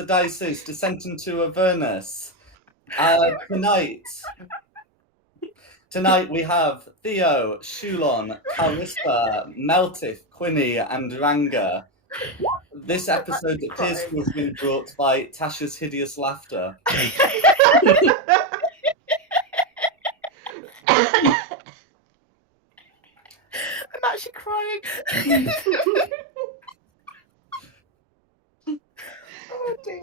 the dices, descent into Avernus. Tonight we have Theo, Shulon, Calista, Meltith, Quinny, and Ranga. This episode appears to have been brought by Tasha's hideous laughter. I'm actually crying. Oh dear.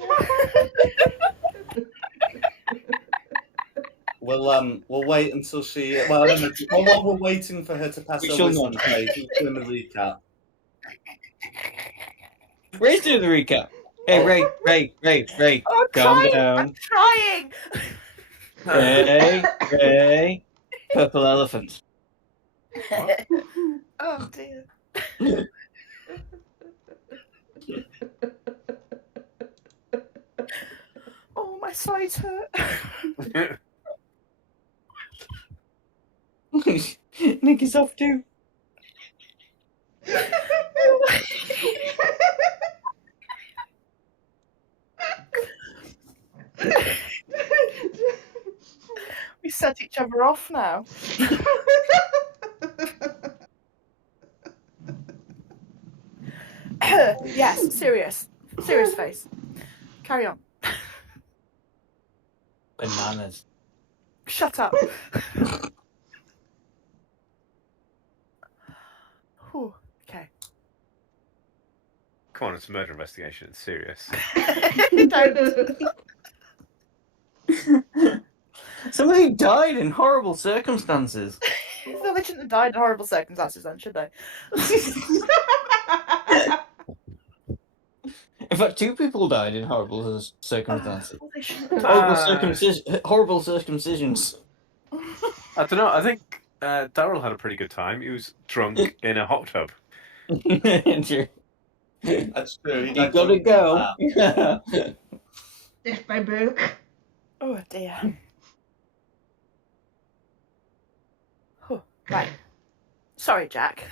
We'll wait until she. Well, I don't know. While we're waiting for her to pass We her shall wisdom not. save, who's doing the recap? Ray's doing the recap. Hey, Ray, Oh, I'm calm trying. down. I'm trying. Ray, purple elephant. Oh dear. Oh, my sides hurt. Nikki's off too. We set each other off now. Yes, serious face. Carry on. Bananas. Shut up. Whew, okay. Come on, it's a murder investigation. It's serious. Don't. Somebody died in horrible circumstances. Well, they shouldn't have died in horrible circumstances then, should they? In fact, 2 people died in horrible circumstances. Well, they shouldn't have died. Horrible circumcisions. I don't know. I think Daryl had a pretty good time. He was drunk in a hot tub. True. That's true. You gotta go. Death by book. Oh dear. Whew, right. Sorry, Jack.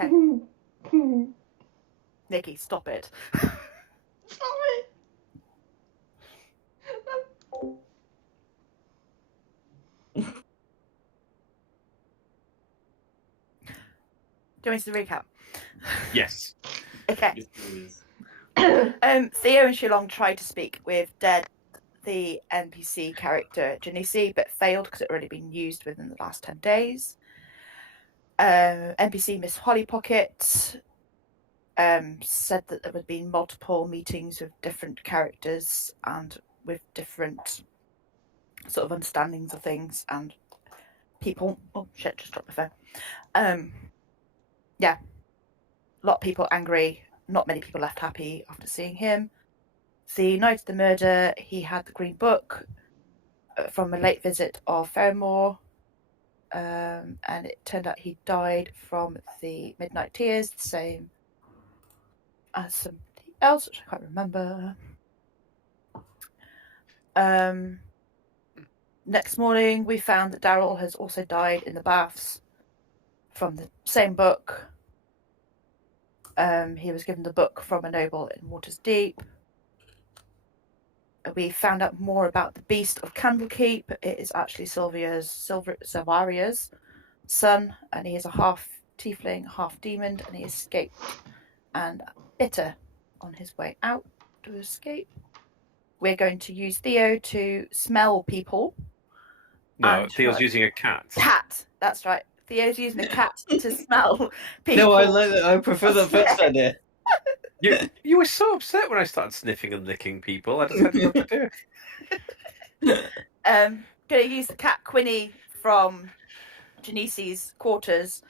Okay. Nikki, stop it. Sorry. Do you want me to recap? Yes. Okay. Theo and Shilong tried to speak with the NPC character Janice, but failed because it had already been used within the last 10 days. NPC Miss Holly Pocket said that there had been multiple meetings with different characters and with different sort of understandings of things and people. Oh shit, just dropped my phone. Yeah. A lot of people angry, not many people left happy after seeing him. The night of the murder, he had the green book from a late visit of Ferrimore, and it turned out he died from the midnight tears, the same as somebody else, which I can't remember. Next morning, we found that Daryl has also died in the baths from the same book. He was given the book from a noble in Water's Deep. We found out more about the Beast of Candlekeep. It is actually Silvaria's son, and he is a half tiefling, half demon, and he escaped and bitter on his way out to escape. We're going to use Theo to smell people. No, Theo's using a cat. Cat, that's right. Theo's using a cat to smell people. No, I prefer the first idea. You were so upset when I started sniffing and licking people. I just had nothing to do. Going to use the cat Quinny from Janice's quarters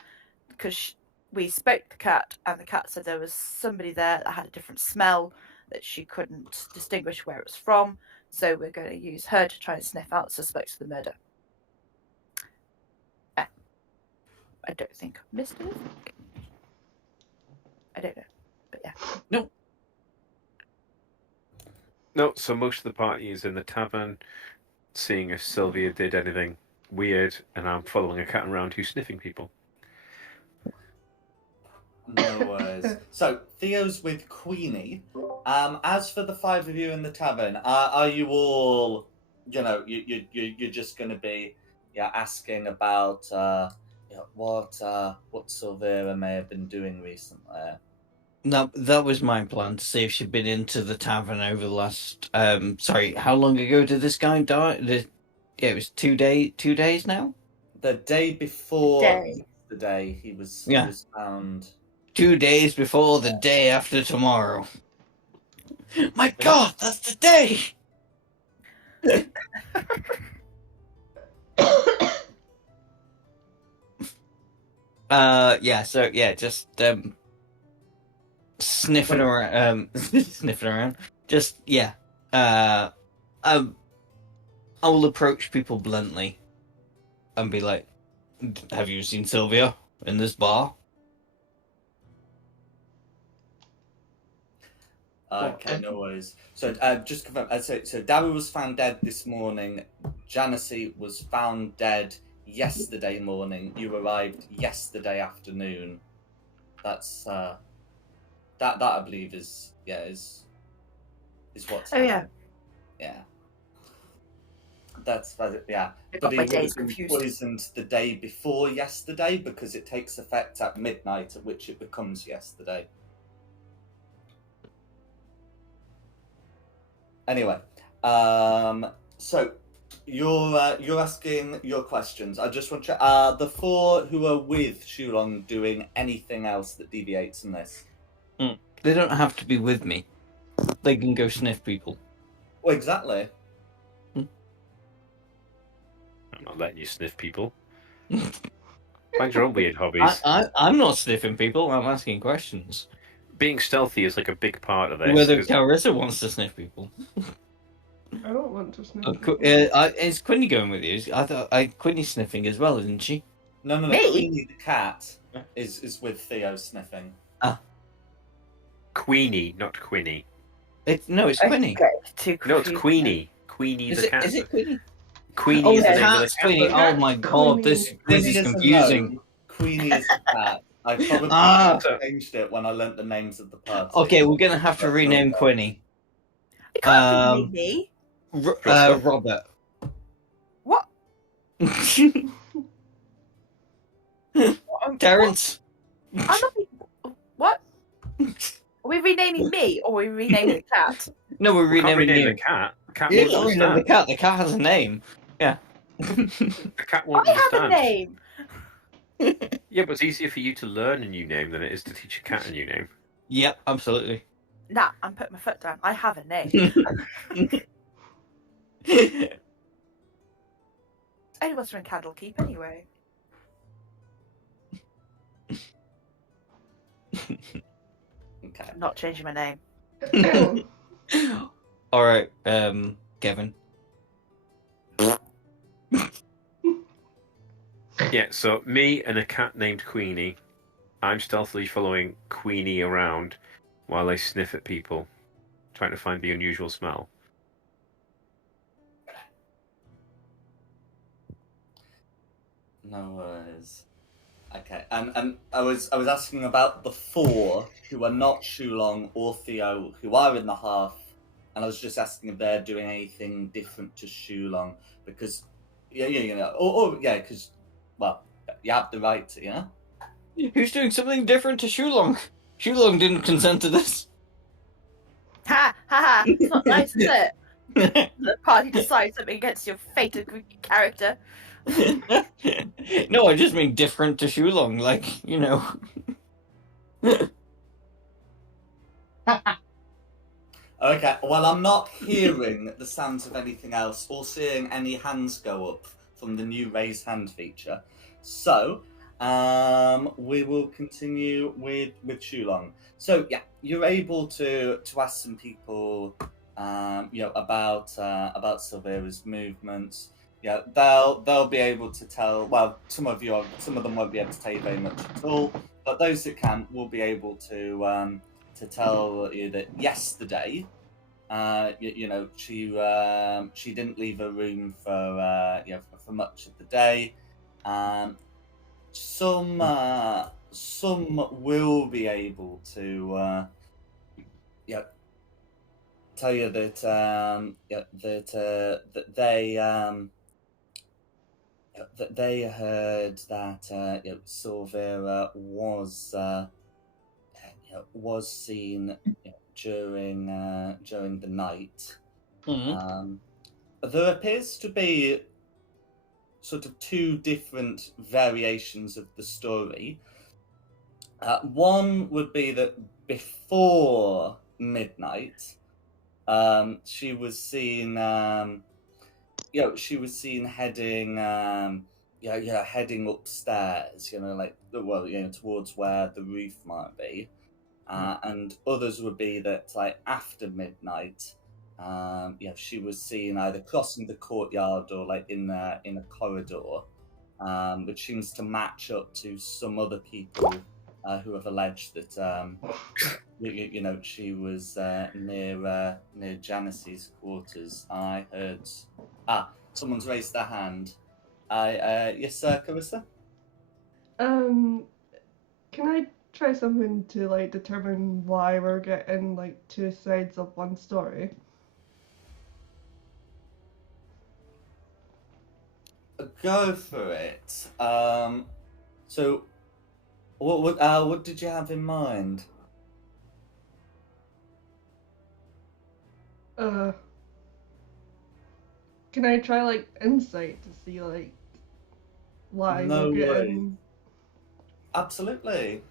because we spoke to the cat and the cat said there was somebody there that had a different smell that she couldn't distinguish where it was from. So we're going to use her to try and sniff out suspects of the murder. I don't think I missed anything. I don't know. But yeah. No, so most of the party is in the tavern, seeing if Sylvia did anything weird, and I'm following a cat around who's sniffing people. No, No worries. So Theo's with Queenie. As for the five of you in the tavern, are you all, you're just going to be, asking about, what Silvera may have been doing recently? No, that was my plan, to see if she'd been into the tavern over the last. Sorry, how long ago did this guy die? Yeah, it was 2 days now. The day before Day. yesterday, he was found. 2 days before the day after tomorrow. My God, that's the day. Just sniffing around, sniffing around. Just I will approach people bluntly and be like, "Have you seen Sylvia in this bar?" Okay, no worries. So, just confirm. So Darry was found dead this morning. Janice was found dead yesterday morning. You arrived yesterday afternoon. That's that I believe is what's Oh yeah. yeah. That's yeah. I But got he my would have days been confused. poisoned the day before yesterday because it takes effect at midnight, at which it becomes yesterday. Anyway, so you're asking your questions. I just want to. The four who are with Shulong doing anything else that deviates from this? They don't have to be with me. They can go sniff people. Well, exactly. I'm not letting you sniff people. Find your own weird hobbies. I'm not sniffing people. I'm asking questions. Being stealthy is like a big part of this. Whether because- Clarissa wants to sniff people. I don't want to sniff. Is Quinny going with you? I thought Quinny's sniffing as well, isn't she? No. Me? Queenie the cat is with Theo sniffing. Queenie, not Quinny. It's Quinny. Okay, too No, it's confused. Queenie. Queenie Is the it? cat. Is it Quinny? Queenie Oh, is the the name of the cat's cat. Quinny. Oh my God, this Queenie is a confusing. no, Queenie is the cat. I probably changed it when I learnt the names of the party. Okay, we're gonna have to rename Quinny. It can't be me. Robert. What? Terrence. I'm not. What? Are we renaming me or are we renaming the cat? No, we're We can't renaming rename you. the cat. The cat Yeah, won't we'll rename the understand. cat. The cat has a name. Yeah. The cat won't I have understand. a name. Yeah, but it's easier for you to learn a new name than it is to teach a cat a new name. Yep, absolutely. Nah, I'm putting my foot down. I have a name. Anyone's from Candlekeep anyway. Okay. I'm not changing my name. All right, Kevin. Yeah, so me and a cat named Queenie. I'm stealthily following Queenie around while I sniff at people, trying to find the unusual smell. No worries. Okay, and I was asking about the four who are not Shulong or Theo, who are in the half, and I was just asking if they're doing anything different to Shulong because, because, well, you have the right to, Who's doing something different to Shulong? Shulong didn't consent to this. Ha ha ha! It's not nice, is it? The party decides something against your fated character. No, I just mean different to Shulong, like, you know. Okay, well, I'm not hearing the sounds of anything else or seeing any hands go up from the new raise hand feature. So, we will continue with Shulong. So, yeah, you're able to ask some people, about Silvera's movements. Yeah, they'll be able to tell. Well, some of them won't be able to tell you very much at all, but those that can will be able to tell you that yesterday, she didn't leave her room for much of the day. Some some will be able to tell you that that they heard that Silvera was seen during the night. There appears to be sort of two different variations of the story. One would be that before midnight, she was seen, heading, heading upstairs, towards where the roof might be. And others would be that, like, after midnight, she was seen either crossing the courtyard or like in a corridor, which seems to match up to some other people who have alleged that she was near Janice's quarters. I heard someone's raised their hand. Yes, sir, Carissa? Can I try something to like determine why we're getting like two sides of one story? Go for it. So, what did you have in mind? Can I try like insight to see like why No we're way. getting? Absolutely.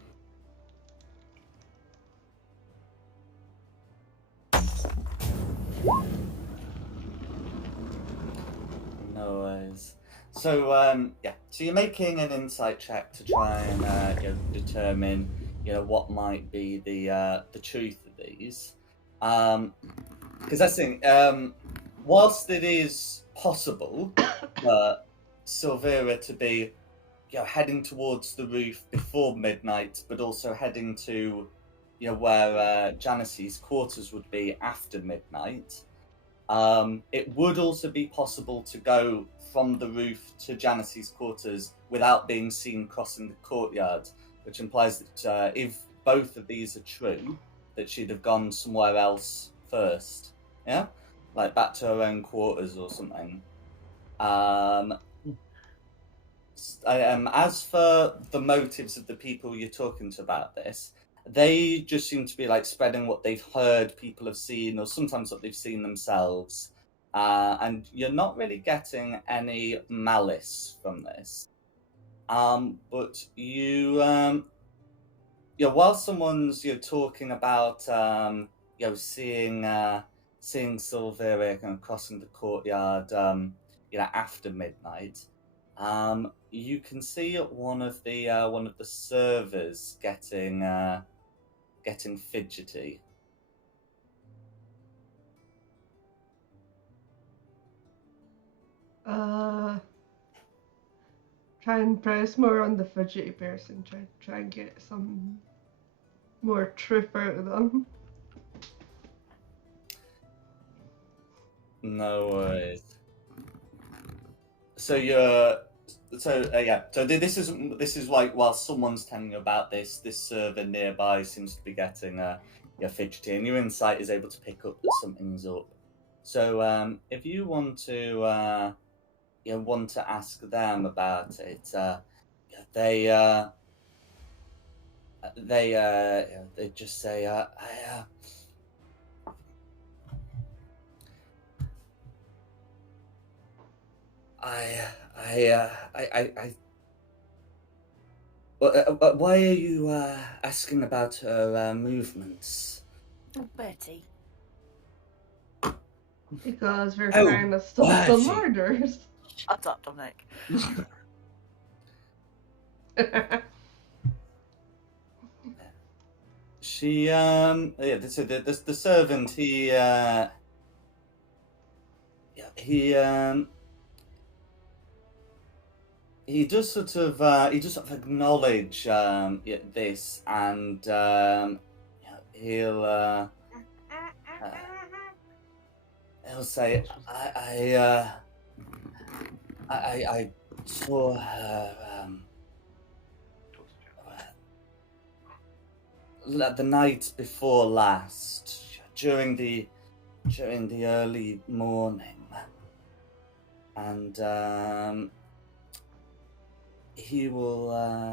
No worries. So so you're making an insight check to try and determine what might be the truth of these. Because I think whilst it is possible for Silvera to be heading towards the roof before midnight, but also heading to where Janice's quarters would be after midnight. It would also be possible to go from the roof to Janice's quarters without being seen crossing the courtyard, which implies that if both of these are true, that she'd have gone somewhere else first. Yeah? Like back to her own quarters or something. As for the motives of the people you're talking to about this, they just seem to be like spreading what they've heard people have seen, or sometimes what they've seen themselves. And you're not really getting any malice from this. But while someone's talking about seeing Silvera kind of crossing the courtyard after midnight, you can see one of the servers getting fidgety. Try and press more on the fidgety person. Try and get some more truth out of them. No worries. So this is like while someone's telling you about this server nearby seems to be getting fidgety, and your insight is able to pick up that something's up. So if you want to ask them about it, they just say why are you asking about her movements? Oh, Bertie. Because we're Oh, trying to stop the Bertie. murders. Shut up, Dominic. She the servant he does sort of acknowledge this, and he'll say I saw her the night before last, during the early morning, and he will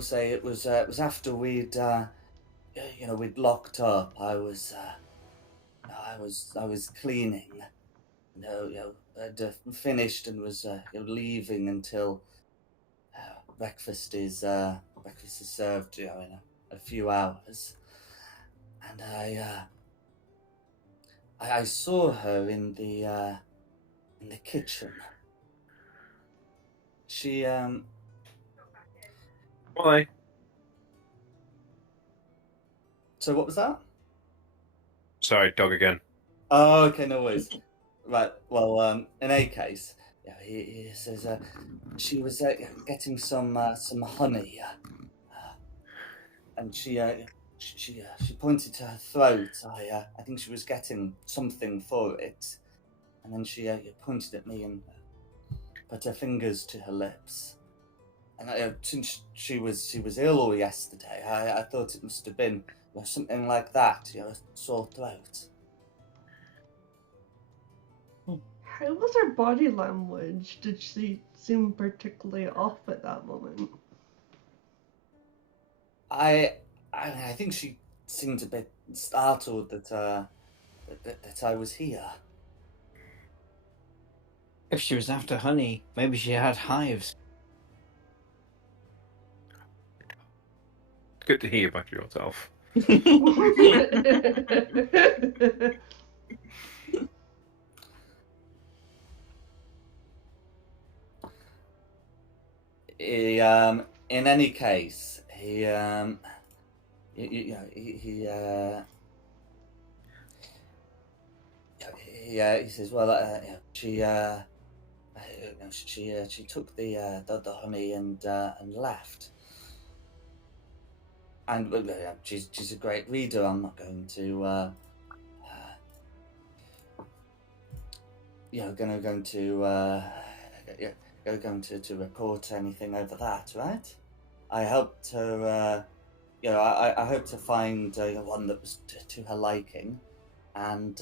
say it was after we'd we'd locked up. I was cleaning, I'd finished and was leaving until breakfast is served, in a few hours, and I saw her in the kitchen. She Why? So what was that? Sorry, dog again. Oh, okay, no worries. Right. Well, in any case, he says she was getting some honey, and she pointed to her throat. I think she was getting something for it, and then she pointed at me and put her fingers to her lips. And since she was ill yesterday, I thought it must have been something like that, a sore throat. How was her body language? Did she seem particularly off at that moment? I think she seemed a bit startled that I was here. If she was after honey, maybe she had hives. It's good to hear about yourself. In any case, he says, well, she took the honey and left. And she's a great reader. I'm not going to going to report anything over that, right? I helped her. I hope to find one that was to her liking, and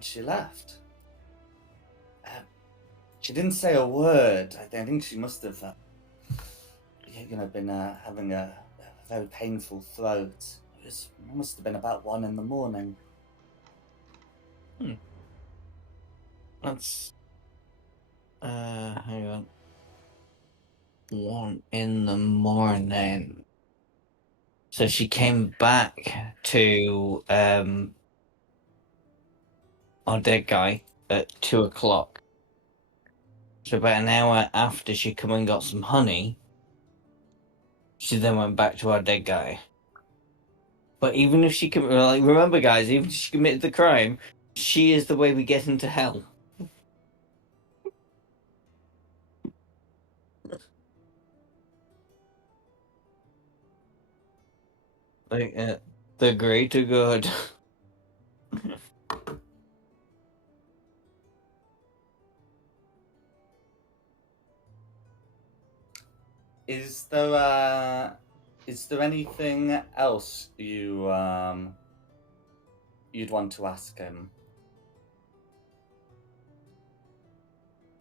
she left. She didn't say a word. I think she must have, been having a very painful throat. It must have been about 1 a.m. That's hang on. 1 a.m. So she came back to our dead guy at 2:00. So about an hour after she come and got some honey, she then went back to our dead guy. But even if she remember guys, even if she committed the crime, she is the way we get into hell. Like the greater good. Is there anything else you'd want to ask him?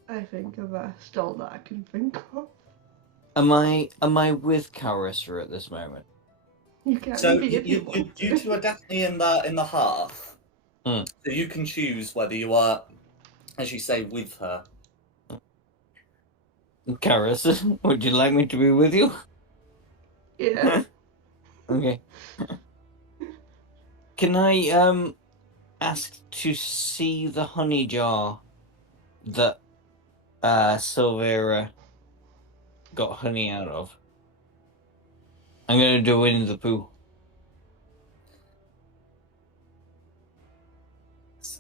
I think I've asked all that I can think of. Am I with Carissa at this moment? You can't So be if you want you two are definitely in the hearth. Hmm. So you can choose whether you are, as you say, with her. Carissa, would you like me to be with you? Yeah. Okay. Can I ask to see the honey jar that Silvera got honey out of? I'm gonna do Winnie the Pooh.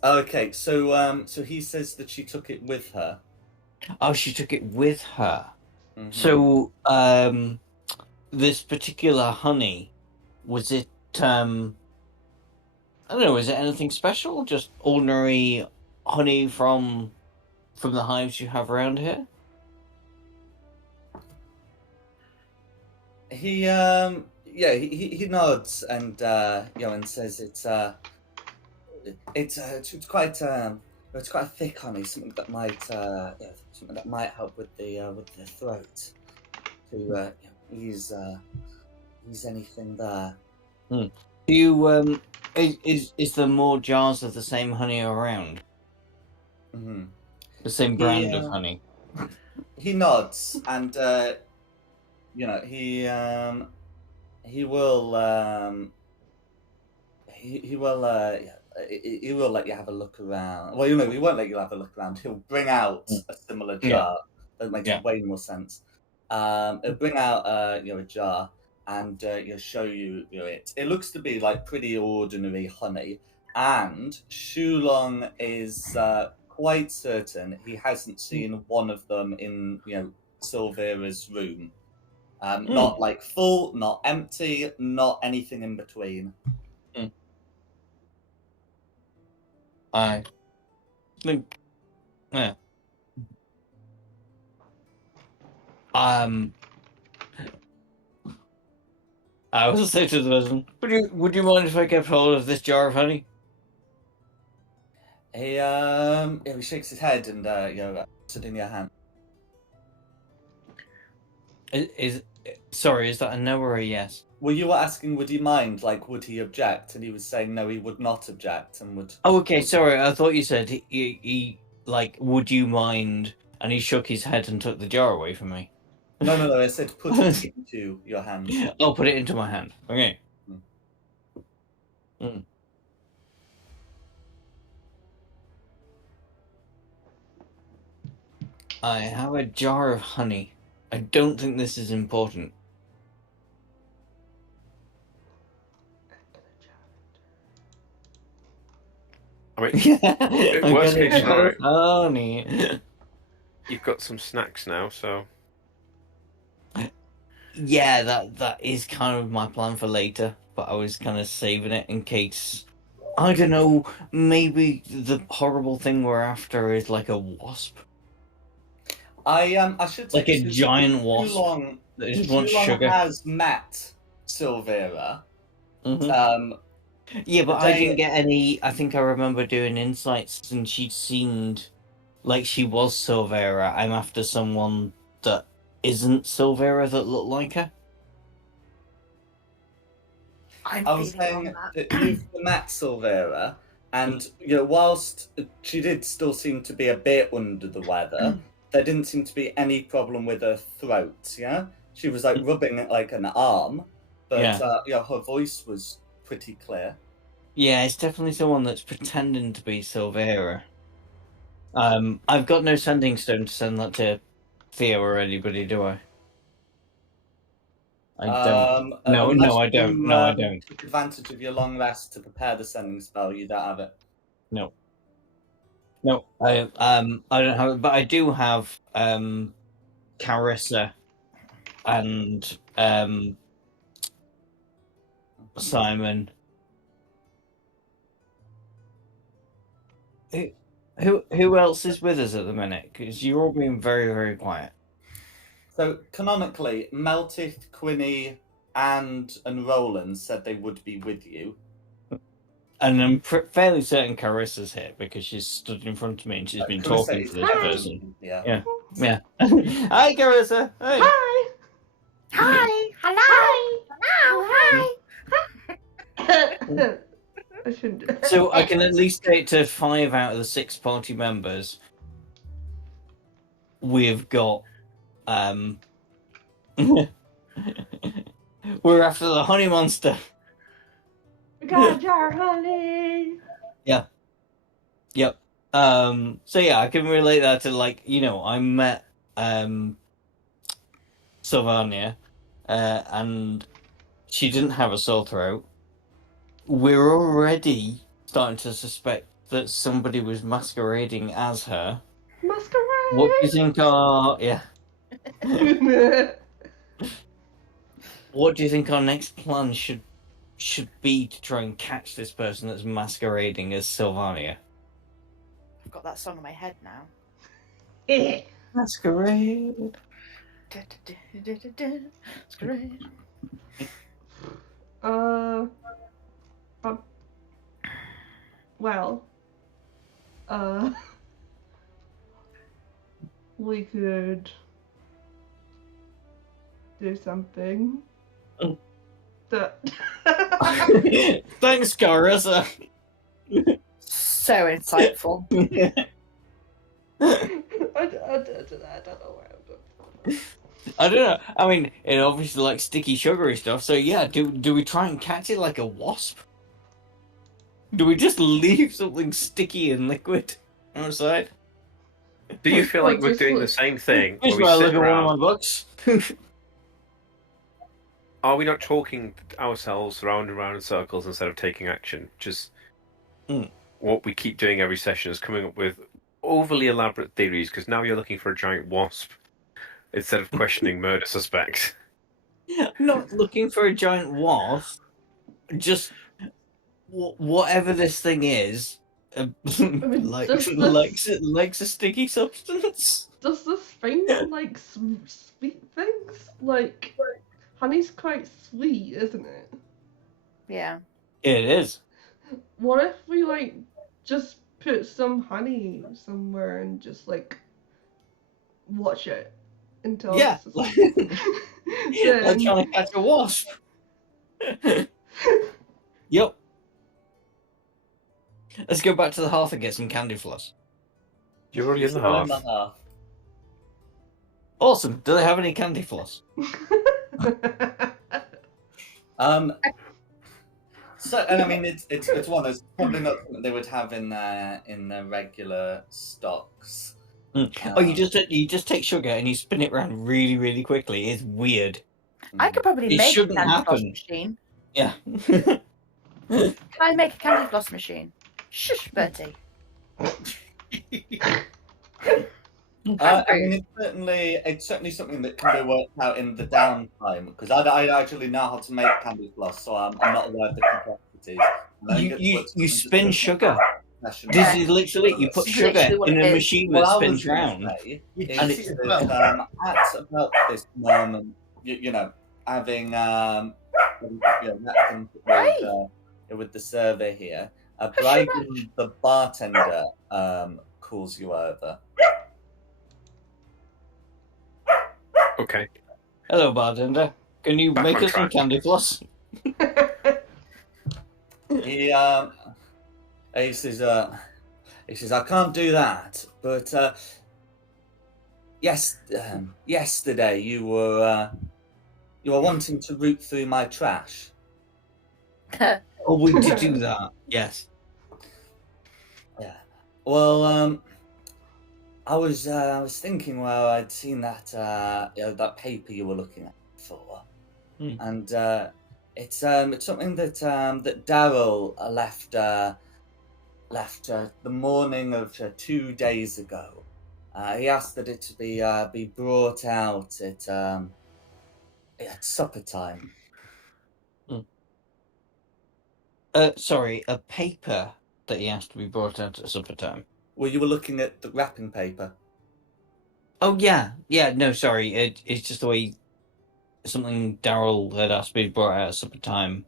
Okay, so he says that she took it with her. Oh, she took it with her. Mm-hmm. So this particular honey, was it I don't know, is it anything special? Just ordinary honey from the hives you have around here? he nods and and says it's quite thick honey, something that might help with the throat to ease anything there. Do you is there more jars of the same honey around? Mm-hmm. The same brand of honey. He nods and he will he will let you have a look around. Well, he won't let you have a look around. He'll bring out a similar jar. That makes way more sense. He'll bring out a jar and show you it. It looks to be like pretty ordinary honey, and Shulong is quite certain he hasn't seen one of them in Silvera's room. Not like full, not empty, not anything in between. I think, yeah. I will say to the person, would you mind if I kept hold of this jar of honey? He shakes his head and puts it in your hand. Sorry, is that a no or a yes? Well, you were asking, would he mind? Like, would he object? And he was saying no, he would not object, and would. Oh, okay. Sorry, I thought you said he like, would you mind? And he shook his head and took the jar away from me. No. I said put it into your hand. Oh, put it into my hand. Okay. I have a jar of honey. I don't think this is important. I mean, worst case scenario, honey. You've got some snacks now, so. Yeah, that is kind of my plan for later, but I was kind of saving it in case. I don't know. Maybe the horrible thing we're after is like a wasp. I should say, like a giant wasp that just wants sugar. Has met Silvera. Yeah, but I didn't get any. I think I remember doing insights, and she seemed like she was Silvera. I'm after someone that isn't Silvera that looked like her. I was saying that you've met Silvera, and whilst she did still seem to be a bit under the weather, there didn't seem to be any problem with her throat. Yeah, she was like rubbing it like an arm, but her voice was pretty clear. Yeah, it's definitely someone that's pretending to be Silvera. I've got no sending stone to send that to Theo or anybody, do I? I don't. No, I don't. No, I don't. Take advantage of your long rest to prepare the sending spell. You don't have it. No, I don't have it, but I do have Carissa and Simon. Who else is with us at the minute? Because you're all being very, very quiet. So canonically, Meltith, Quinny, and Roland said they would be with you. And I'm fairly certain Carissa's here because she's stood in front of me and she's been talking to this person. Yeah. Hi, Carissa. Hey. Hi. Hi. Hello. Hi. I shouldn't. So I can at least say to 5 out of the 6 party members, we've got we're after the honey monster. We got a jar of honey. Yeah. Yep. So yeah, I can relate that to I met Sylvania, and she didn't have a sore throat. We're already starting to suspect that somebody was masquerading as her. Masquerade. What do you think our What do you think our next plan should be to try and catch this person that's masquerading as Sylvania? I've got that song in my head now. Masquerade. It's great. Well, we could do something that. Thanks, Carissa. So insightful. I don't know where I'm going. I don't know. I mean, it obviously likes sticky, sugary stuff. So yeah, do we try and catch it like a wasp? Do we just leave something sticky and liquid outside? Do you feel like we're Just doing look- the same thing? Here's Where we where I sit look at one around? of my books. Are we not talking ourselves round and round in circles instead of taking action? Just what we keep doing every session is coming up with overly elaborate theories, because now you're looking for a giant wasp instead of questioning murder suspects. Not looking for a giant wasp. Just whatever this thing is, mean, likes does likes a sticky substance. Does this thing like sweet things? Like, honey's quite sweet, isn't it? Yeah. It is. What if we like just put some honey somewhere and just like watch it until Yeah, it's like then... trying to catch a wasp. Yep. Let's go back to the hearth and get some candy floss. You're already in the Still in half. the half. Awesome. Do they have any candy floss? So, and I mean, it's one that's probably not something they would have in their regular stocks. Oh, you just take sugar and you spin it around really, really quickly. It's weird. I could probably It make a shouldn't candy floss happen. machine. Yeah. Can I make a candy floss machine? Shush, Bertie. I mean, it's certainly something that can be worked out in the downtime, because I actually know how to make candy floss, so I'm not aware of the complexities. And I think You spin sugar. session. This is literally, you put It's sugar literally what in it a is. machine What that I was spins going round. to say And is it's that at about this moment, you know, having with the server here, Brighton, the bartender, calls you over. Okay. Hello, bartender. Can you Back make on us some track. candy floss? He says, I can't do that, but yesterday you were wanting to root through my trash. Oh, we did do that. Yes. Yeah. Well, I was thinking, well, I'd seen that that paper you were looking at before, and it's something that that Daryl left the morning of 2 days ago. He asked that it to be brought out at supper time. Sorry, a paper that he asked to be brought out at supper time. Well, you were looking at the wrapping paper. Oh yeah. No, sorry. It's just the way something Daryl had asked to be brought out at supper time.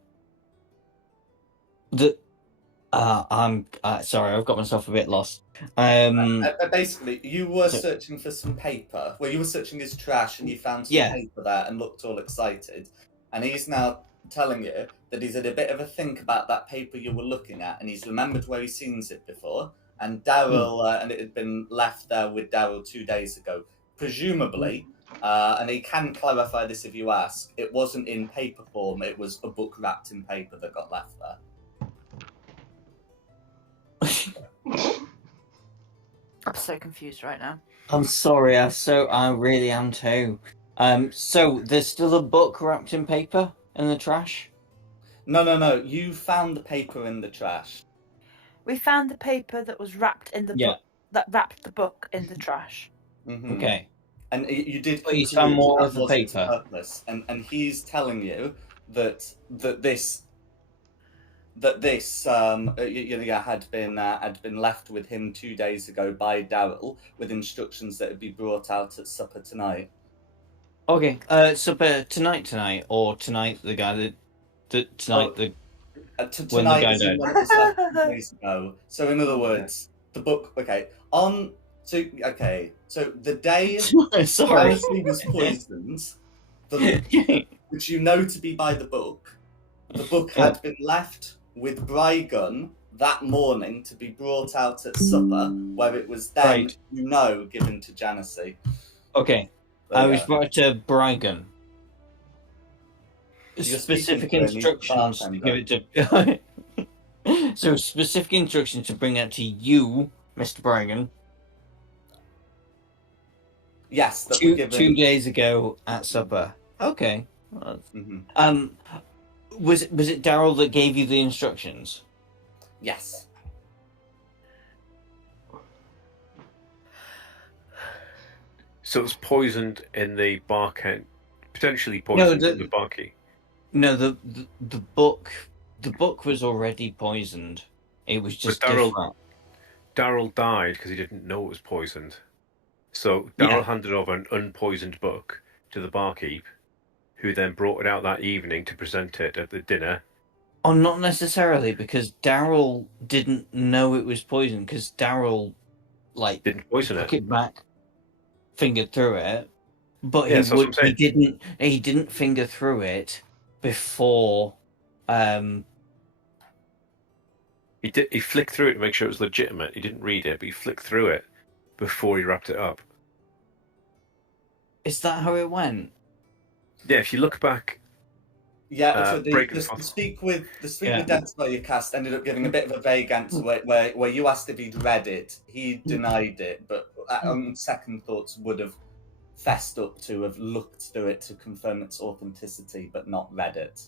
I'm sorry, I've got myself a bit lost. Basically, you were searching for some paper. Well, you were searching his trash, and you found some paper there, and looked all excited. And he's now telling you that he's had a bit of a think about that paper you were looking at, and he's remembered where he's seen it before. And Daryl, and it had been left there with Daryl 2 days ago, presumably. And he can clarify this if you ask. It wasn't in paper form; it was a book wrapped in paper that got left there. I'm so confused right now. I'm sorry, I really am too. So there's still a book wrapped in paper in the trash? No. You found the paper in the trash. We found the paper that was wrapped in the book that wrapped the book in the trash. Mm-hmm. Okay. And you did But you found more of the paper. Purpose. And he's telling you that this had been left with him 2 days ago by Daryl, with instructions that it be brought out at supper tonight. Okay. Supper tonight, or tonight the guy tonight Oh, when the tonight guy is in died. when it was left 2 days ago. So in other words, the book. Okay, so the day Sorry. Wesley was poisoned, which you know to be by the book. The book had been left with Brygun that morning to be brought out at supper, where it was then, Right. given to Janessi. Okay. There I you was go. brought to Brygon. You're Specific speaking to him, he's the instructions to bartender. give it to. So specific instructions to bring that to you, Mr. Brygon. Yes, that were given 2 days ago at supper. Okay. Mhm. Was it Daryl that gave you the instructions? Yes. So it was poisoned in the barcade, potentially poisoned in the barkeep. No, the book. The book was already poisoned. It was just different. Daryl died because he didn't know it was poisoned. So Daryl handed over an unpoisoned book to the barkeep, who then brought it out that evening to present it at the dinner. Oh, not necessarily, because Daryl didn't know it was poisoned, because Daryl, didn't poison took it back, fingered through it, but that's what I'm saying. he didn't finger through it before. He flicked through it to make sure it was legitimate. He didn't read it, but he flicked through it before he wrapped it up. Is that how it went? Yeah, if you look back. Yeah, so the speak with Death Slayer cast ended up giving a bit of a vague answer where you asked if he'd read it. He denied it, but on second thoughts would have fessed up to have looked through it to confirm its authenticity, but not read it.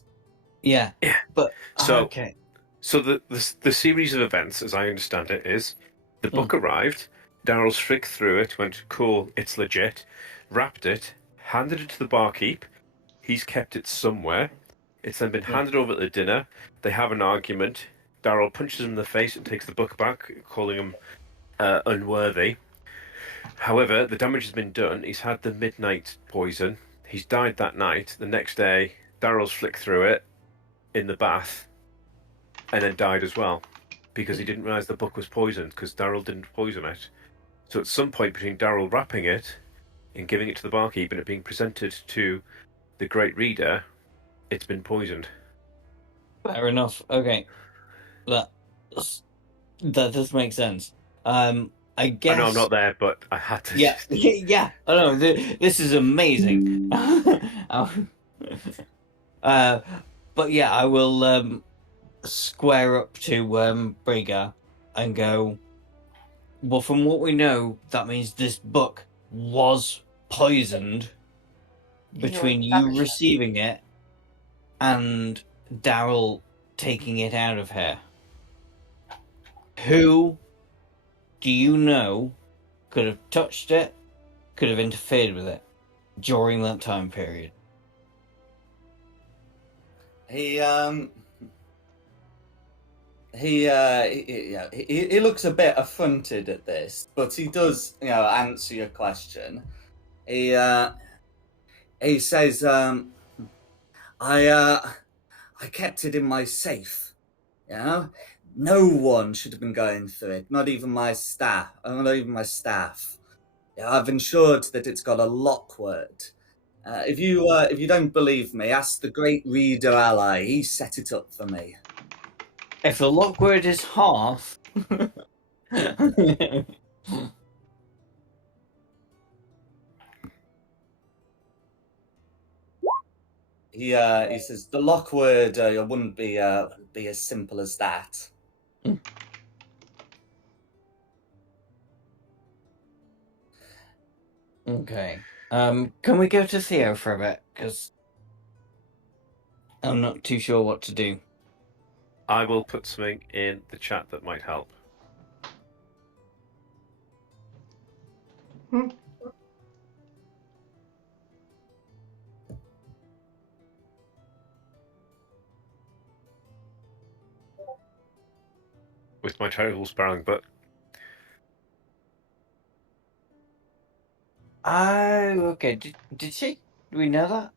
Yeah, but okay. So the series of events, as I understand it, is the book arrived. Daryl's flicked through it, went, cool, it's legit, wrapped it, handed it to the barkeep. He's kept it somewhere. It's then been handed over at the dinner. They have an argument. Daryl punches him in the face and takes the book back, calling him unworthy. However, the damage has been done. He's had the midnight poison. He's died that night. The next day, Daryl's flicked through it in the bath and then died as well because he didn't realise the book was poisoned because Daryl didn't poison it. So at some point between Daryl wrapping it and giving it to the barkeep and it being presented to the great reader, it's been poisoned. Fair enough. Okay, that does make sense. I guess. I know I'm not there, but I had to. Yeah. I know this is amazing. But yeah, I will square up to Briga and go. Well, from what we know, that means this book was poisoned between you receiving it and Daryl taking it out of her. Who do you know could have touched it, could have interfered with it during that time period? He looks a bit affronted at this, but he does, answer your question. He says, I kept it in my safe. No one should have been going through it, not even my staff. I've ensured that it's got a lock word. If you don't believe me, ask the great reader ally. He set it up for me. If the lock word is half. He says the lock word wouldn't be as simple as that. Okay. Can we go to Theo for a bit? Because I'm not too sure what to do. I will put something in the chat that might help. With my terrible spelling, but Oh, okay. Did she? Do we know that?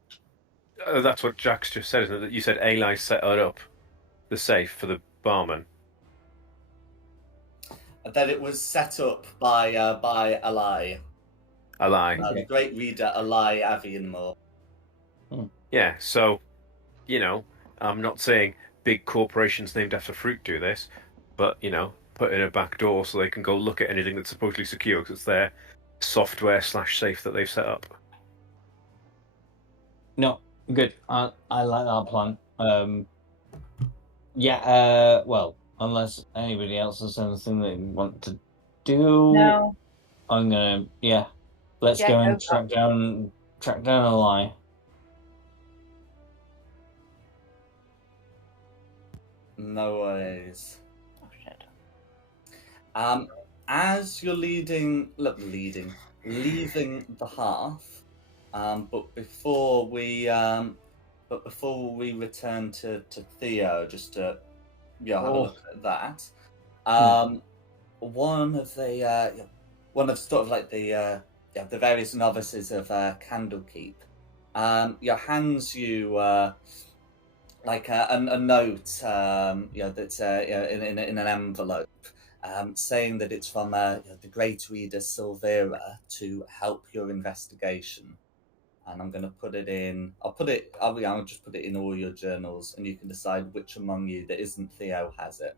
That's what Jack's just said, isn't it? That you said Eli set it up, the safe for the barman. That it was set up by Eli, I lie. the great reader Eli Avianmore. Yeah, so, I'm not saying big corporations named after fruit do this, but, put in a back door so they can go look at anything that's supposedly secure because it's their software/safe that they've set up. No, good. I like that plan. Well, unless anybody else has anything they want to do, No. I'm gonna let's Yeah, go and go. track down a lie. No worries. Oh shit. As you're leaving the hearth, but before we return to Theo, just to have a look at that. One of sort of like the various novices of Candlekeep, hands you like a note, that's in an envelope, saying that it's from the great reader Silvera to help your investigation. And I'm going to put it in. I'll just put it in all your journals, and you can decide which among you that isn't Theo has it.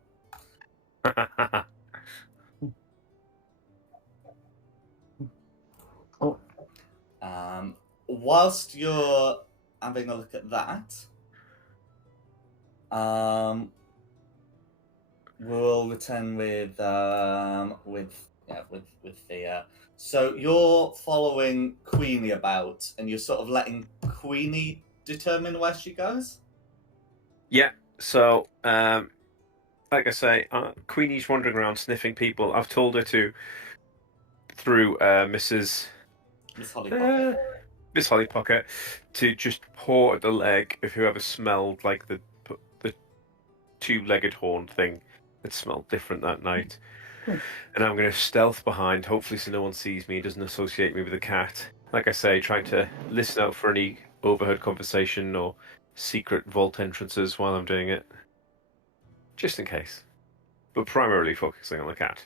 Whilst you're having a look at that, we'll return with Thea. So you're following Queenie about, and you're sort of letting Queenie determine where she goes? Yeah, so, like I say, Queenie's wandering around sniffing people. I've told her to, through Miss Holly Pocket, to just paw at the leg of whoever smelled like the two-legged horn thing that smelled different that night. And I'm going to stealth behind, hopefully so no one sees me, doesn't associate me with the cat. Like I say, trying to listen out for any overheard conversation or secret vault entrances while I'm doing it. Just in case. But primarily focusing on the cat.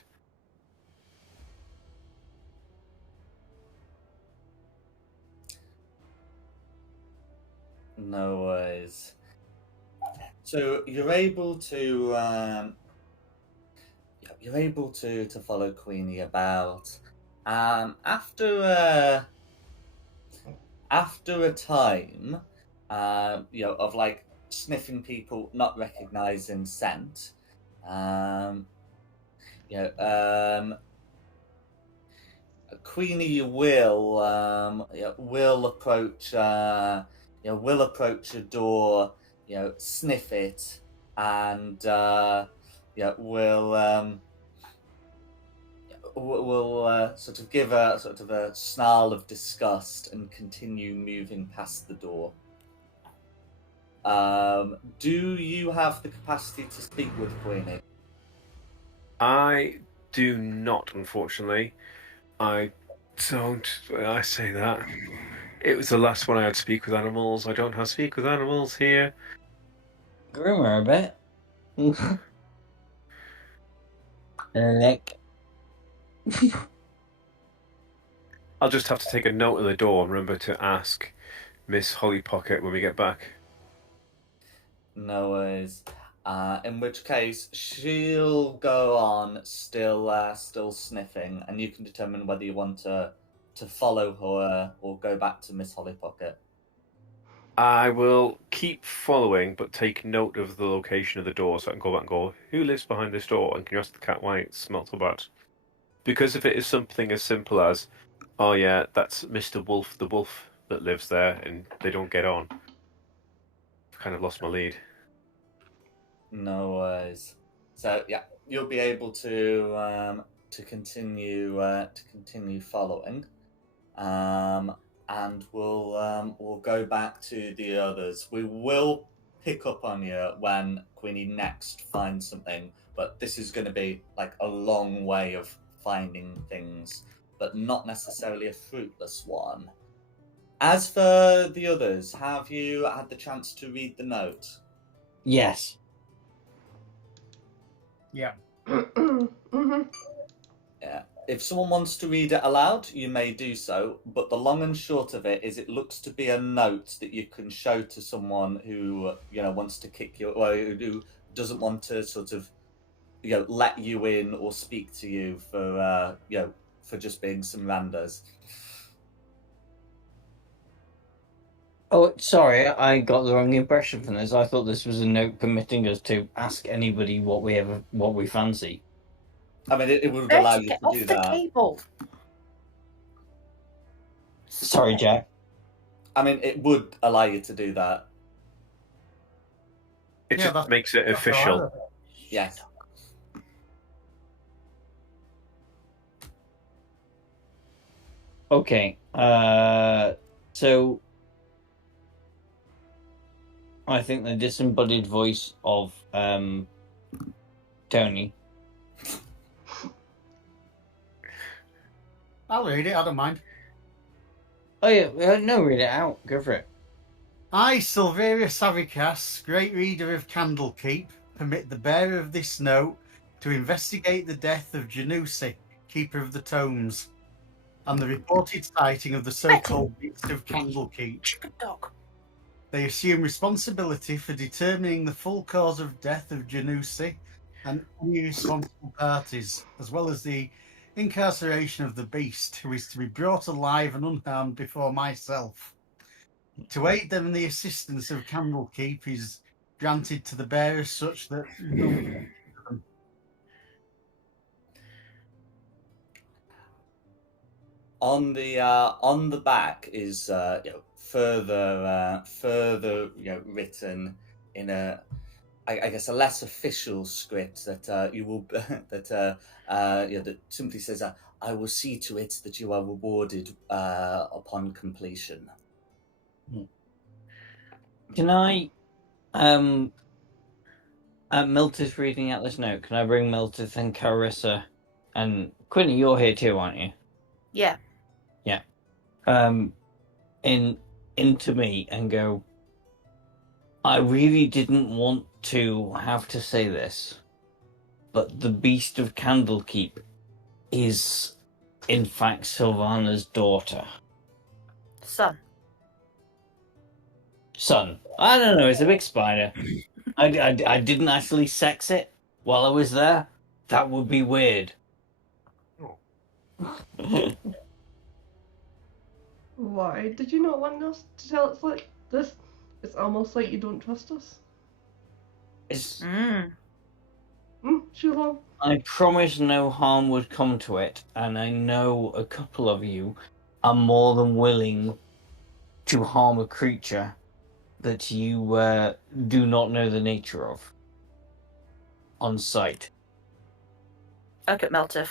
No worries. So you're able to follow Queenie about. After a time, of like sniffing people, not recognizing scent, Queenie will approach a door, sniff it, and will sort of give a sort of a snarl of disgust and continue moving past the door. Do you have the capacity to speak with Queenie? I do not, unfortunately. I don't. I say that. It was the last one I had to speak with animals. I don't have to speak with animals here. Grimmer a bit. Lick. I'll just have to take a note of the door and remember to ask Miss Holly Pocket when we get back. No worries. In which case, she'll go on still sniffing, and you can determine whether you want to follow her or go back to Miss Holly Pocket. I will keep following, but take note of the location of the door so I can go back and go, who lives behind this door? And can you ask the cat why it smells so bad? Because if it is something as simple as, oh yeah, that's Mr. Wolf, the wolf that lives there, and they don't get on, I've kind of lost my lead. No worries. So yeah, you'll be able to continue following, and we'll go back to the others. We will pick up on you when Queenie next finds something, but this is going to be like a long way of finding things, but not necessarily a fruitless one. As for the others, have you had the chance to read the note? Yes. Yeah. Mm-hmm. Yeah. If someone wants to read it aloud, you may do so, but the long and short of it is it looks to be a note that you can show to someone who, wants to kick you, or who doesn't want to sort of, let you in or speak to you for, for just being some randos. Oh, sorry, I got the wrong impression from this. I thought this was a note permitting us to ask anybody what we fancy. I mean, it would allow you Get to off do the that. table. Sorry, Jack. I mean, it would allow you to do that. It Yeah, just makes it that's all official. right. Yes. Okay. So I think the disembodied voice of Tony. I'll read it, I don't mind. Oh yeah, no, read it out. Go for it. I, Silveria Savicas, great reader of Candlekeep, permit the bearer of this note to investigate the death of Janusi, keeper of the tomes, and the reported sighting of the so-called Beast of Candlekeep. Good dog. They assume responsibility for determining the full cause of death of Janusi and any responsible parties, as well as the incarceration of the beast, who is to be brought alive and unharmed before myself. To aid them in the assistance of Candlekeep is granted to the bearers such that On the back is further written in a, I guess, a less official script that you will that simply says, "I will see to it that you are rewarded upon completion." Can I, Miltith reading out this note, can I bring Miltith and Carissa and Quinny? You're here too, aren't you? Yeah. Yeah. Into me and go, I really didn't want to have to say this, but the Beast of Candlekeep is, in fact, Sylvana's daughter. Son. Son. I don't know, it's a big spider. I didn't actually sex it while I was there. That would be weird. Why did you not want us to tell us like this? It's almost like you don't trust us. It's, Shulon. I promise no harm would come to it, and I know a couple of you are more than willing to harm a creature that you do not know the nature of on sight. Look at Meltif.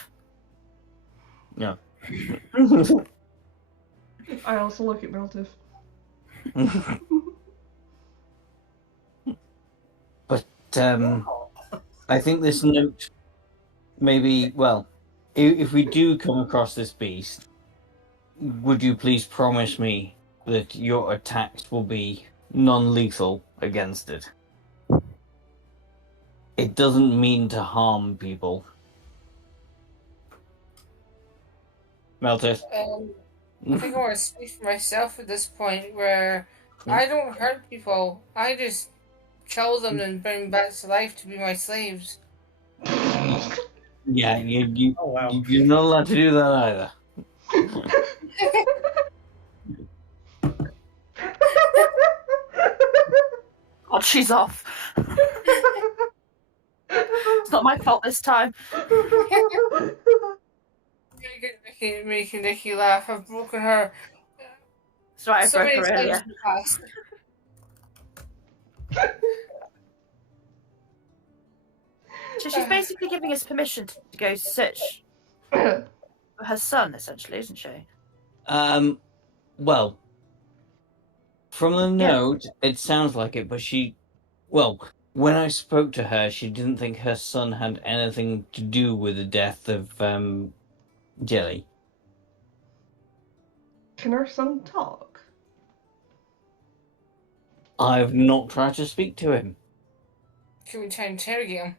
No. I also look at Meltif. But I think this note maybe, well, if we do come across this beast, would you please promise me that your attacks will be non-lethal against it? It doesn't mean to harm people. Melted. I think I want to speak for myself at this point, where I don't hurt people. I just kill them and bring them back to life to be my slaves. Yeah, Oh, wow. you're not allowed to do that either. God, she's off. It's not my fault this time. Making Nikki laugh. I've broken her. That's right, I so broke many her times earlier. in the past. So she's basically giving us permission to go search for her son, essentially, isn't she? Well, from the note, it sounds like it, but when I spoke to her, she didn't think her son had anything to do with the death of Jelly. Can our son talk? I've not tried to speak to him. Can we try and interrogate him?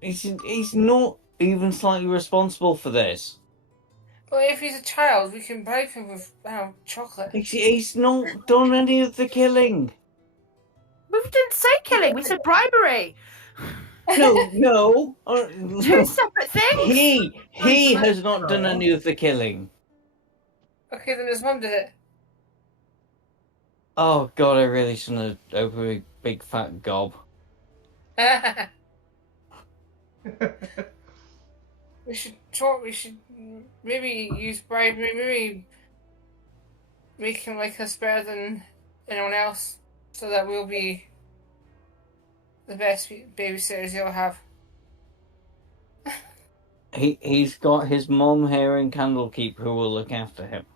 He's not even slightly responsible for this. But if he's a child, we can bribe him with chocolate. He's not done any of the killing. We didn't say killing. We said bribery. No. Two separate things. He has not done any of the killing. Okay, then his mum did it. Oh God, I really shouldn't have opened a big fat gob. We should talk. We should maybe use bribery. Maybe make him like us better than anyone else, so that we'll be the best babysitters he'll have. He's got his mum here in Candlekeep who will look after him.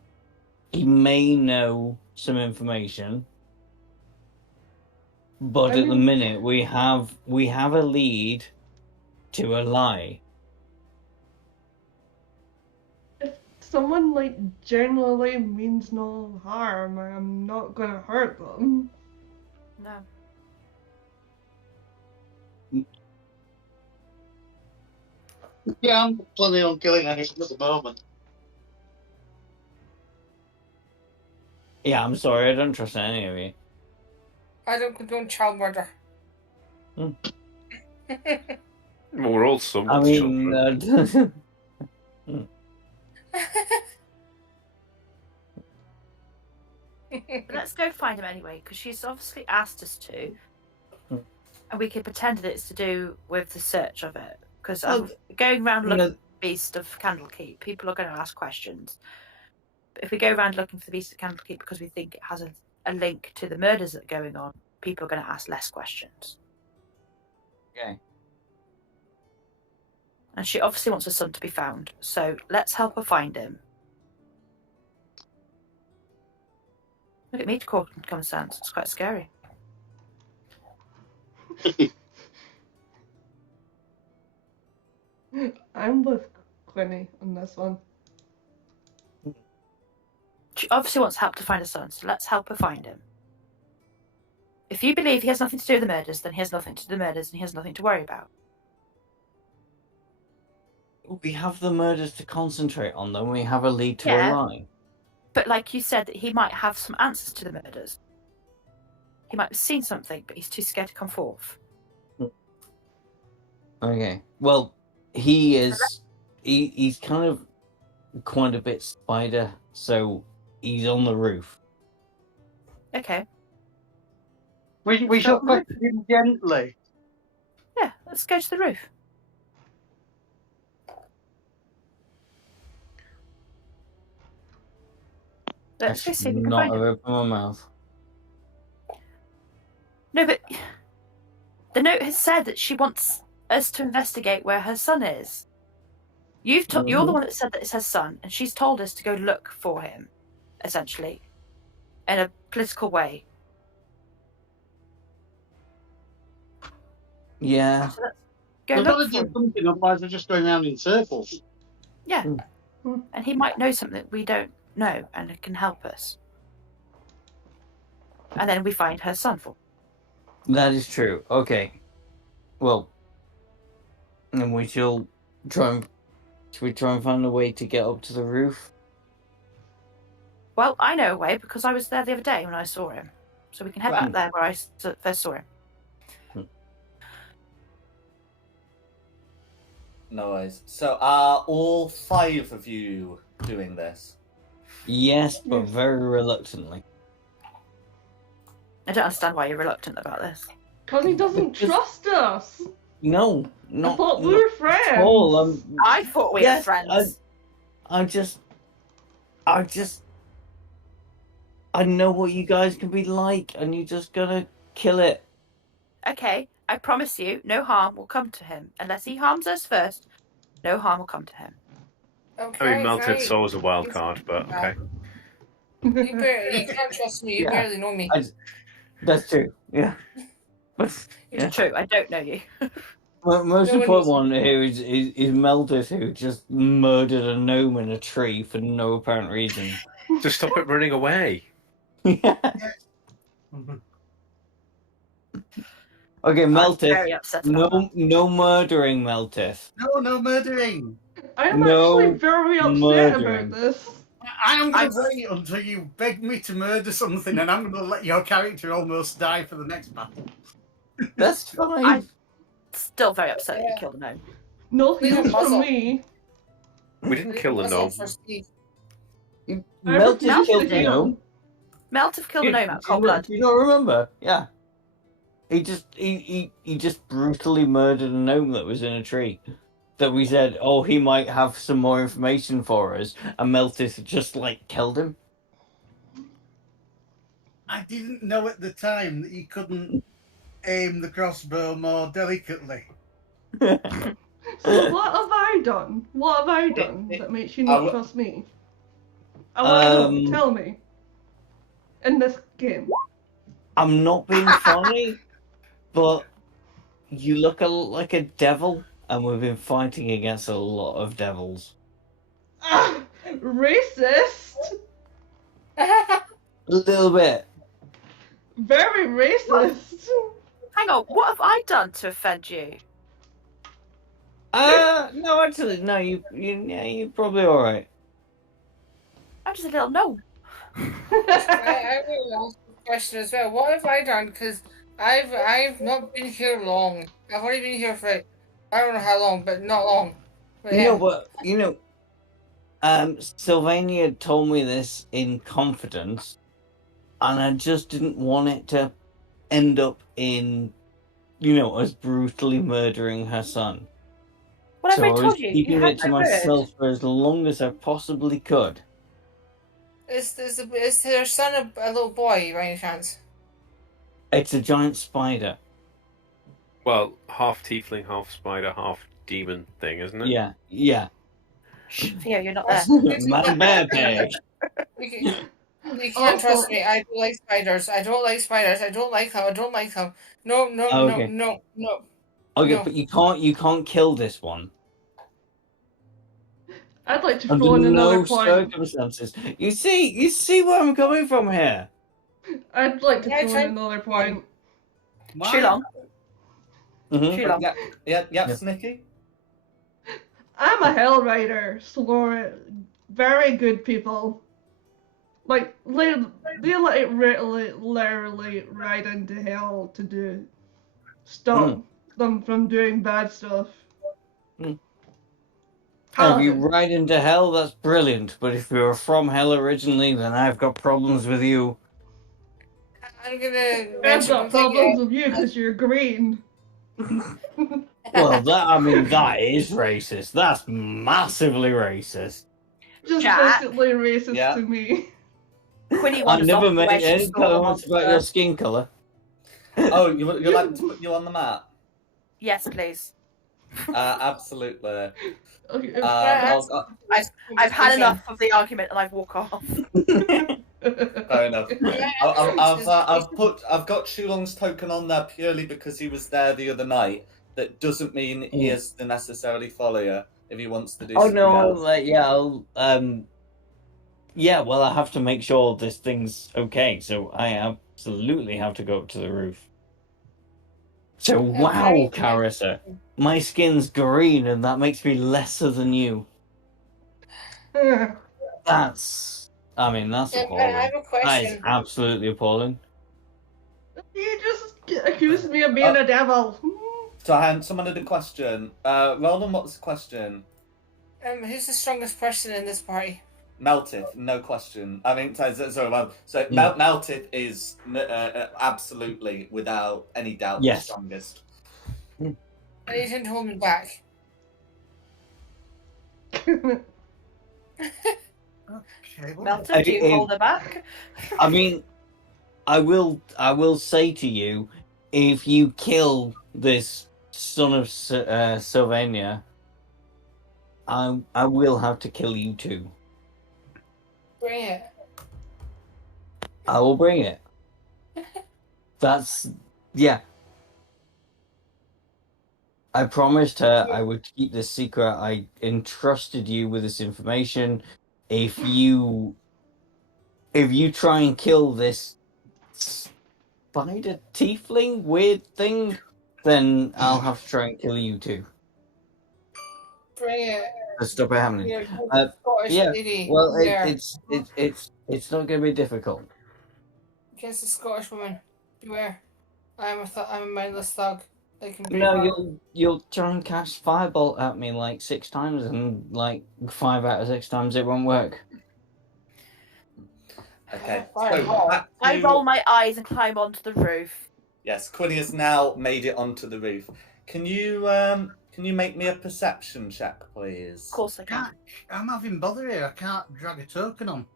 He may know some information, but at the minute we have a lead to a lie. If someone like generally means no harm, I'm not gonna hurt them. No. Yeah, I'm planning on killing anything at the moment. Yeah, I'm sorry, I don't trust any of you. I don't condone child murder. Well, we're all some I mean, children. Let's go find him anyway, because she's obviously asked us to. And we could pretend that it's to do with the search of it. Because going around looking for the beast of Candlekeep, people are going to ask questions. But if we go around looking for the beast of Candlekeep because we think it has a link to the murders that are going on, people are going to ask less questions. Okay. And she obviously wants her son to be found, so let's help her find him. Look at me talking common sense. It's quite scary. I'm with Quinny on this one. She obviously wants help to find her son, so let's help her find him. If you believe he has nothing to do with the murders, then he has nothing to do with the murders and he has nothing to worry about. We have the murders to concentrate on, then we have a lead to a lie. But like you said, that he might have some answers to the murders. He might have seen something, but he's too scared to come forth. Okay. Well, he's kind of quite a bit spider, so he's on the roof. Okay. We shall question him gently. Yeah, let's go to the roof. Let's go see if we can find him. Not open my mouth. No, but the note has said that she wants us to investigate where her son is. You're the one that said that it's her son, and she's told us to go look for him, essentially, in a political way. Yeah. So let's go We've got to look do for him. something, otherwise we're just going round in circles. Yeah. And he might know something that we don't know, and it can help us. And then we find her son for. That is true. Okay. Well, then we shall try and... Should we try and find a way to get up to the roof? Well, I know a way because I was there the other day when I saw him. So we can head back there where I first saw him. No worries. So are all 5 of you doing this? Yes, but very reluctantly. I don't understand why you're reluctant about this. Because he doesn't trust us. No, not. I thought we were friends. I thought we were friends. I know what you guys can be like, and you're just gonna kill it. Okay, I promise you, no harm will come to him. Unless he harms us first, no harm will come to him. Okay, I mean, melted fine. soul is a wild card, but okay. You can't trust me. You barely know me. That's true. Yeah. It's true. I don't know you. Well, most No important one here is Meldith, who just murdered a gnome in a tree for no apparent reason. Just stop it running away. Okay, I'm Meltith. very upset about that. No murdering, Meltith. No murdering. I am No actually very upset murdering. about this. I am going to wait until you beg me to murder something, and I'm going to let your character almost die for the next battle. That's fine. I'm still very upset that you killed a gnome. No Leave him heals from muzzle. me. We didn't kill the Muzzle gnome. for Steve. I Meltith refuse killed to the heal. gnome. Meltith killed a gnome out of cold Do blood. you not remember? Yeah. He just brutally murdered a gnome that was in a tree. That we said, oh, he might have some more information for us, and Meltith just killed him. I didn't know at the time that you couldn't aim the crossbow more delicately. So what have I done? What have I done that makes you not trust me? I want to know. Tell me. In this game. I'm not being funny, but you look like a devil, and we've been fighting against a lot of devils. Racist? A little bit. Very racist. Hang on, what have I done to offend you? No, actually, no. You're probably all right. I'm just a little gnome. I will ask a question as well. What have I done? Because I've not been here long. I've only been here for I don't know how long, but not long. But Sylvania told me this in confidence, and I just didn't want it to end up in, us brutally murdering her son. What have So I I was told you? keeping You had it to my myself for as long as I possibly could. is their son a little boy by any chance? It's a giant spider. Well, half tiefling, half spider, half demon thing, isn't it? Yeah. Theo, you're not there. Man, bear pig. You can't trust me. I don't like spiders. I don't like spiders. I don't like them. I don't like them. No. Okay. No. Okay, No. but you can't kill this one. I'd like to Under throw in another no point. circumstances. You see where I'm coming from here. I'd like to throw in another point. Shulong. Mm-hmm. Yeah, Snicky? I'm a hell rider, so we're very good people. Like, they literally ride into hell to stop them from doing bad stuff. If you ride into hell, that's brilliant. But if you're from hell originally, then I've got problems with you. I'm gonna. I've got problems with you because you're green. Well, that is racist. That's massively racist. Just Jack. basically racist to me. Quinny I wanders never off made where she any saw comments about your skin colour. Oh, you'd like to put you on the map? Yes, please. Absolutely. Okay. I've had enough of the argument and I've walked off. Fair enough. I've got Shulong's token on there purely because he was there the other night. That doesn't mean he is to necessarily follow you if he wants to do something else. Well, I have to make sure this thing's okay, so I absolutely have to go up to the roof. So, wow, Carissa, my skin's green and that makes me lesser than you. That's appalling. I have a question. That is absolutely appalling. You just accused me of being a devil. So, someone had a question. Roland, what's the question? Who's the strongest person in this party? Meltith, no question. I mean, Meltith is absolutely, without any doubt, the strongest. And he didn't hold me back. Okay, Melton, do you hold her back? I mean, I will say to you, if you kill this son of Sylvania, I will have to kill you too. Bring it. I will bring it. I promised her I would keep this secret. I entrusted you with this information. If you if you try and kill this spider tiefling weird thing, then I'll have to try and kill you too. Bring it. To stop it happening. Yeah, Scottish Yeah. lady. Well, there. it's not going to be difficult. Against a Scottish woman. Beware. I'm a mindless thug. I can break No, armor. you'll try and cast firebolt at me like 6 times, and like 5 out of 6 times it won't work. Okay, Fine. so back I to... roll my eyes and climb onto the roof. Yes, Quinny has now made it onto the roof. Can you make me a perception check, please? Of course I can. I'm having bother here. I can't drag a token on.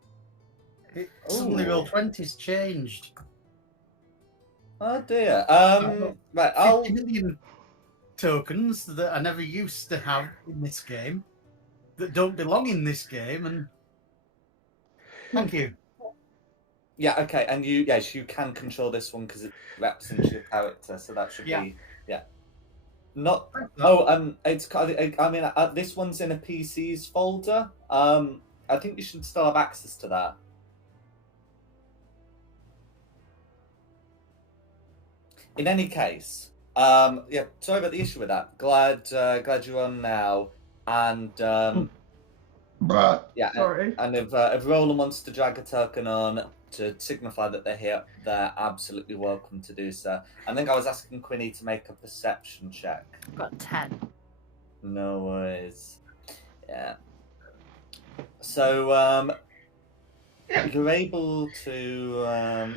Suddenly roll 20's changed. Oh dear. I've Right, 50 million tokens that I never used to have in this game that don't belong in this game, and thank you. Yeah, okay, and you can control this one because it represents your character, so that should be not. Oh, it's I mean, this one's in a PCs folder. I think you should still have access to that. In any case, yeah, sorry about the issue with that. Glad you're on now, and yeah, Sorry. and if Roland wants to drag a token on to signify that they're here, they're absolutely welcome to do so. I think I was asking Quinny to make a perception check. I've got 10. No worries. Yeah. So you're able to. I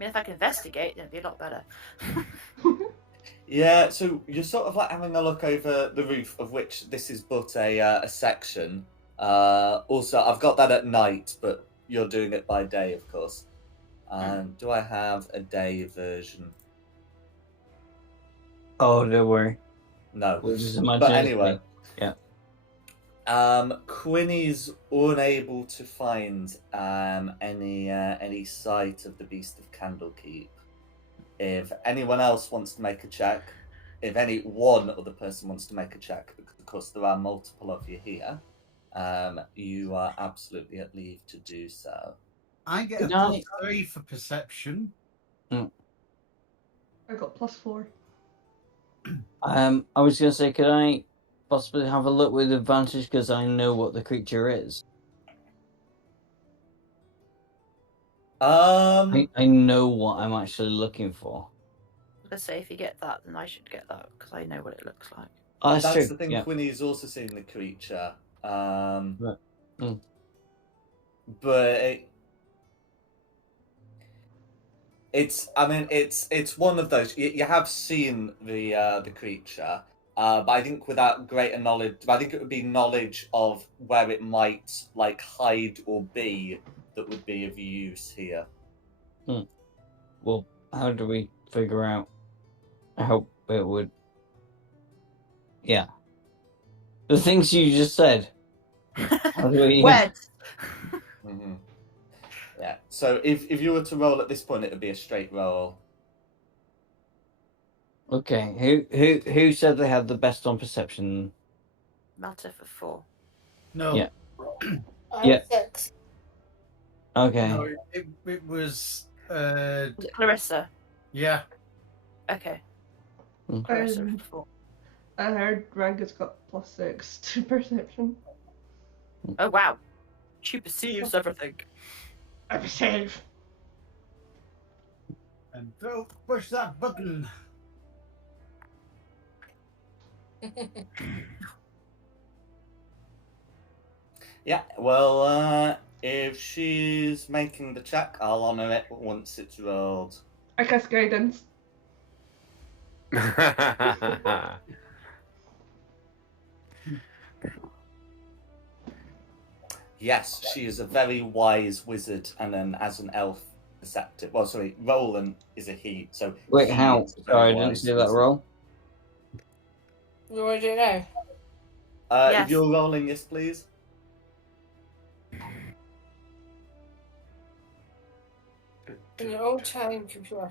mean, if I can investigate, it'd be a lot better. Yeah, so you're sort of like having a look over the roof, of which this is but a section. Also, I've got that at night, but you're doing it by day, of course. Do I have a day version? Oh, don't worry. No. We'll just But imagine anyway. Yeah. Quinny's unable to find any sight of the Beast of Candlekeep. If anyone else wants to make a check, if any one other person wants to make a check, because of course there are multiple of you here, you are absolutely at leave to do so. I get a +3 for perception. I got +4. I was going to say, could I possibly have a look with advantage because I know what the creature is? I know what I'm actually looking for. Let's say if you get that, then I should get that because I know what it looks like. Oh, that's true. The thing. Yeah. Quinny's also seen the creature, Right. but it's one of those. You have seen the creature, but I think without greater knowledge, I think it would be knowledge of where it might like hide or be that would be of use here. Well, how do we figure out how it would? Yeah. The things you just said. How do we... Wed. Mm-hmm. Yeah. So if you were to roll at this point, it would be a straight roll. Okay. Who said they had the best on perception? Matter for 4. No. Yeah. I'm 6. Okay. No, it was. Was it Clarissa? Yeah. Okay. Clarissa for 4. I heard Ranga's got +6 to perception. Oh wow. She perceives everything. I perceive. And don't push that button. Yeah. Well, if she's making the check, I'll honour it once it's rolled. I cast guidance. Yes, she is a very wise wizard, and then as an elf, perceptive. Well, sorry, Roland is a he. So Wait, he how? is a very Sorry, I didn't wise see that wizard. roll. You want to do it now? Yes. If you're rolling, yes, please. In your own time, computer.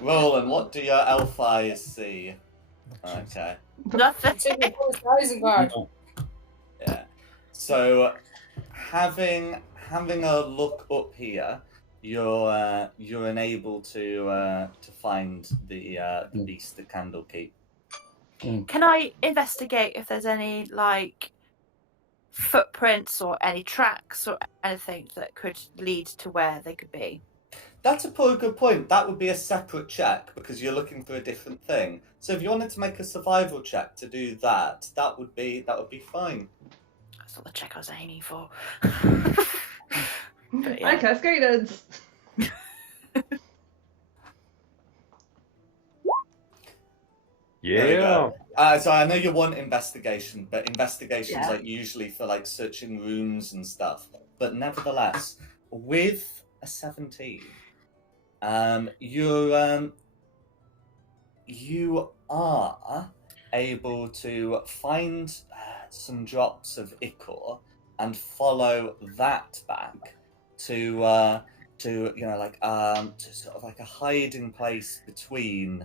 Roland, what do your elf eyes see? Okay. Nothing. Take your post Isengard. Yeah. So, having a look up here, you're unable to find the beast at Candlekeep. Can I investigate if there's any like footprints or any tracks or anything that could lead to where they could be? That's a pretty good point. That would be a separate check because you're looking for a different thing. So if you wanted to make a survival check to do that, that would be fine. That's not the check I was aiming for. I cascaded. Yeah. So I know you want investigation, but investigation's Yeah. like usually for like searching rooms and stuff. But nevertheless, with a 17, you are able to find some drops of ichor and follow that back to to sort of like a hiding place between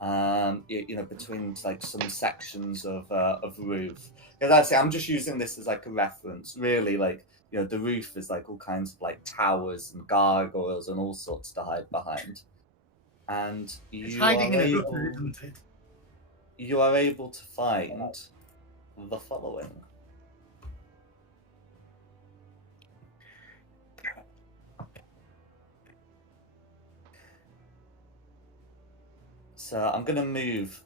between like some sections of roof. Because I say I'm just using this as like a reference. Really, like the roof is like all kinds of like towers and gargoyles and all sorts to hide behind. And It's hiding in a able, hooker, isn't it? you are able to find the following. So I'm going to move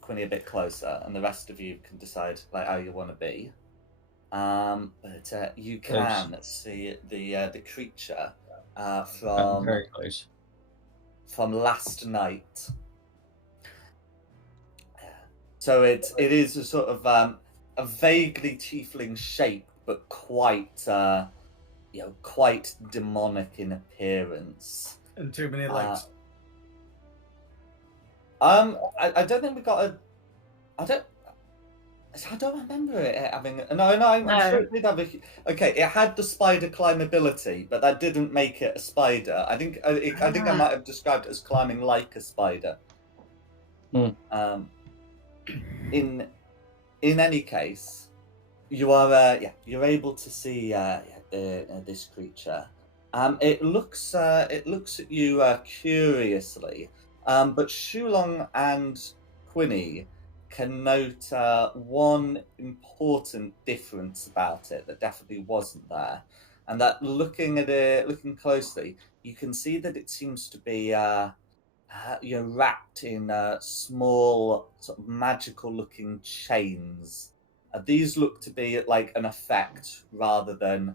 Quinny a bit closer, and the rest of you can decide like how you want to be. But you can see the creature Very close. from last night. So it is a sort of a vaguely tiefling shape, but quite quite demonic in appearance. And too many legs. I don't think we got a. I don't remember it having. No, I'm sure it did have a. Okay, it had the spider climbability, but that didn't make it a spider. I think I might have described it as climbing like a spider. In any case, you are you're able to see this creature. It looks at you curiously, but Shulong and Quinny can note one important difference about it that definitely wasn't there, and that looking closely, you can see that it seems to be wrapped in small, sort of magical-looking chains. These look to be like an effect rather than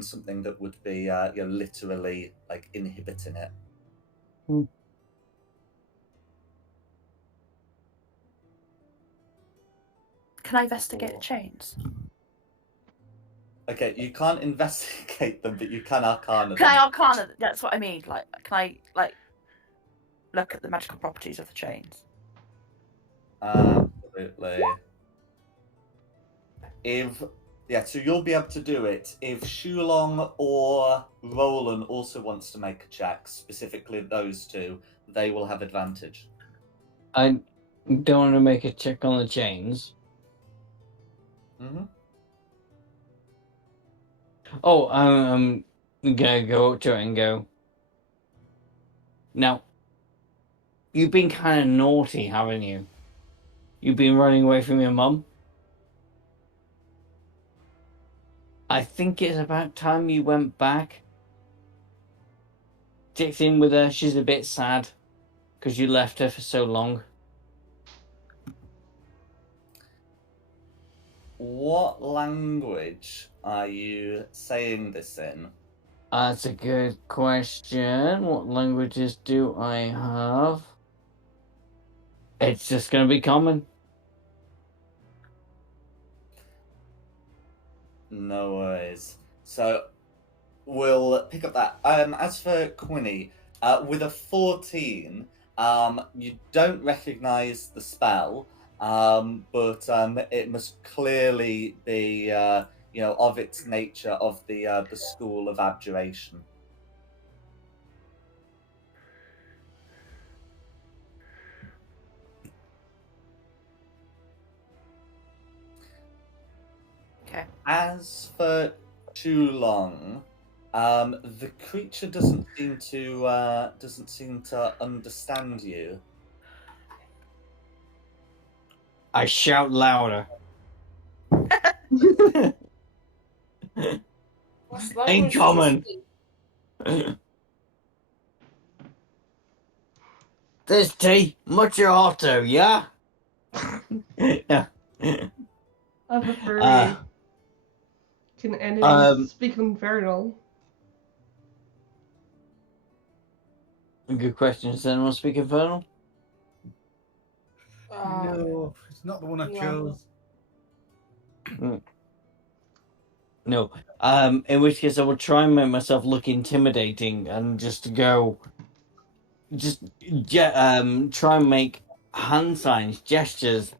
something that would be literally like inhibiting it. Can I investigate the chains? Okay, you can't investigate them, but you can arcana them. Can I arcana? That's what I mean. Like, can I look at the magical properties of the chains? Absolutely. So you'll be able to do it if Shulong or Roland also wants to make a check, specifically those two, they will have advantage. I don't want to make a check on the chains. Mm-hmm. Oh, I'm gonna go up to it and go. Now, you've been kind of naughty, haven't you? You've been running away from your mum. I think it's about time you went back. Checked in with her. She's a bit sad because you left her for so long. What language are you saying this in? That's a good question. What languages do I have? It's just going to be common. No worries. So we'll pick up that. As for Quinny, with a 14, you don't recognize the spell, but it must clearly be of its nature of the school of abjuration. Okay. As for Chulong, the creature doesn't seem to understand you. I shout louder. What's Ain't common. This tea, much hotter, yeah? Yeah. As a furry, can enemies speak Infernal? Good question. Does anyone speak Infernal? No, it's not the one I chose. No. In which case I will try and make myself look intimidating and just go try and make hand signs, gestures,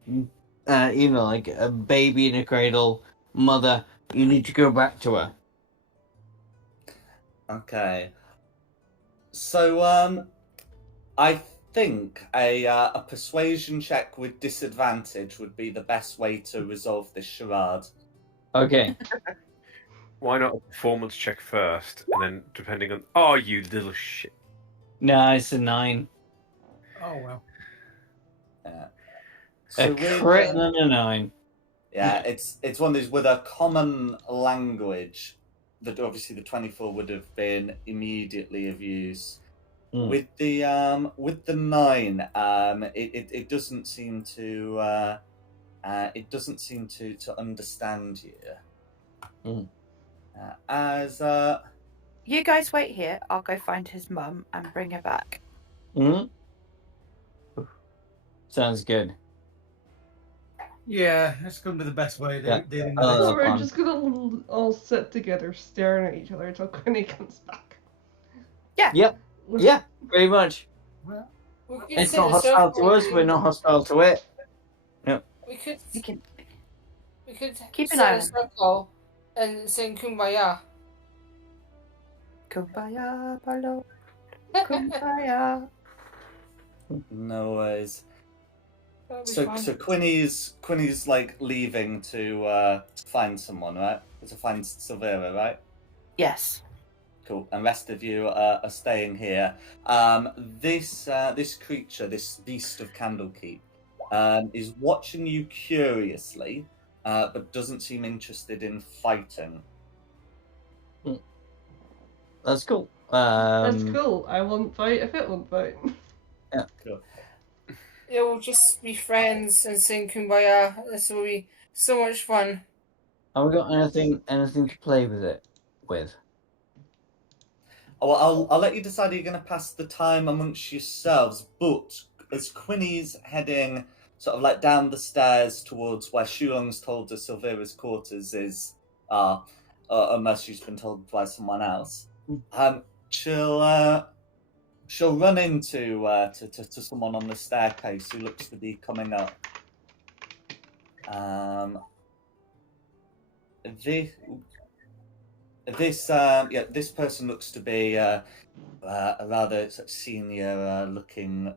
like a baby in a cradle, mother, you need to go back to her. Okay. So, I think a persuasion check with disadvantage would be the best way to resolve this charade. Okay. Why not a performance check first, and then depending on... Oh, you little shit. No, it's a 9. Oh, well. Yeah. A crit and a 9. Yeah, it's one of these with a common language that obviously the 24 would have been immediately of use. With the 9, it doesn't seem to understand you. As you guys wait here, I'll go find his mum and bring her back. Sounds good. Yeah, that's going to be the best way of dealing with So it. we're just gonna all sit together, staring at each other until Quinny comes back. Yeah. Yep. Yeah, pretty much. Well, it's not hostile to us. We're not hostile to it. Yep. We could keep an sit eye in on a him. circle and sing Kumbaya. Kumbaya, Barlow. Kumbaya. No worries. So Quinny's like leaving to find someone, right? To find Silvera, right? Yes. Cool. And rest of you are staying here. This creature, this beast of Candlekeep, is watching you curiously, but doesn't seem interested in fighting. That's cool. That's cool. I won't fight if it won't fight. Yeah. Cool. Yeah, we'll just be friends and sing Kumbaya. This will be so much fun. Have we got anything to play with it with? Oh, well, I'll let you decide how you're going to pass the time amongst yourselves. But as Quinny's heading sort of like down the stairs towards where Shulong's told her Silvera's quarters is, unless she's been told by someone else, she'll run into to someone on the staircase who looks to be coming up. This person looks to be a rather sort of senior looking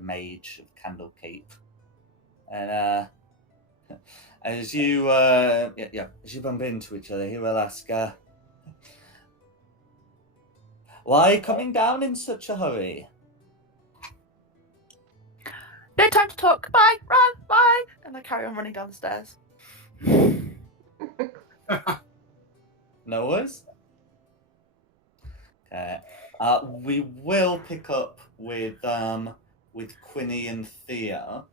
mage of Candlekeep, and as you bump into each other, he will ask, "Why are you coming down in such a hurry?" No time to talk. Bye. Run. Bye. And I carry on running down the stairs. No worries. Okay. We will pick up with Quinny and Thea,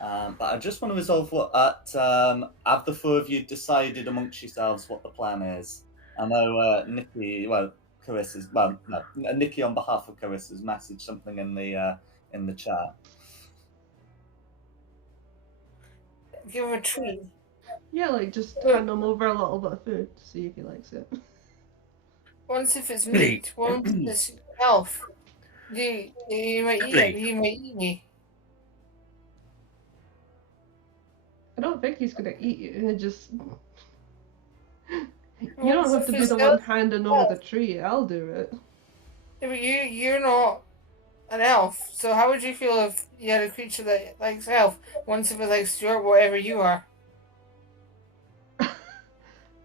but I just want to resolve have the four of you decided amongst yourselves what the plan is? I know Nikki, Nikki on behalf of Carissa's messaged something in the chat. Give him a treat. Yeah, like just hand him over a little bit of food to see if he likes it. Once if it's meat, once if it's elf, he might eat it, he might eat me. I don't think he's gonna eat you. It just you don't have to be the one handing over the tree. I'll do it. Yeah, but you're not an elf, so how would you feel if you had a creature that likes elf? Once if it likes you or whatever you are.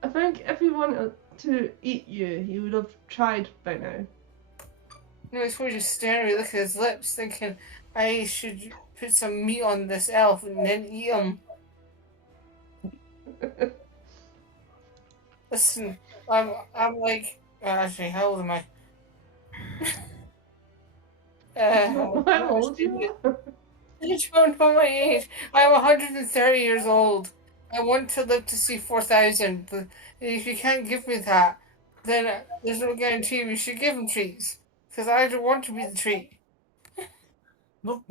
think if he wanted to eat you, he would have tried by now. No, he's probably just staring at me, looking at his lips, thinking I should put some meat on this elf and then eat him. Listen, I'm like, actually, how old am I? How old you are? You don't know my age. I'm 130 years old. I want to live to see 4,000, but if you can't give me that, then there's no guarantee we should give him treats. Because I don't want to be the treat. Well,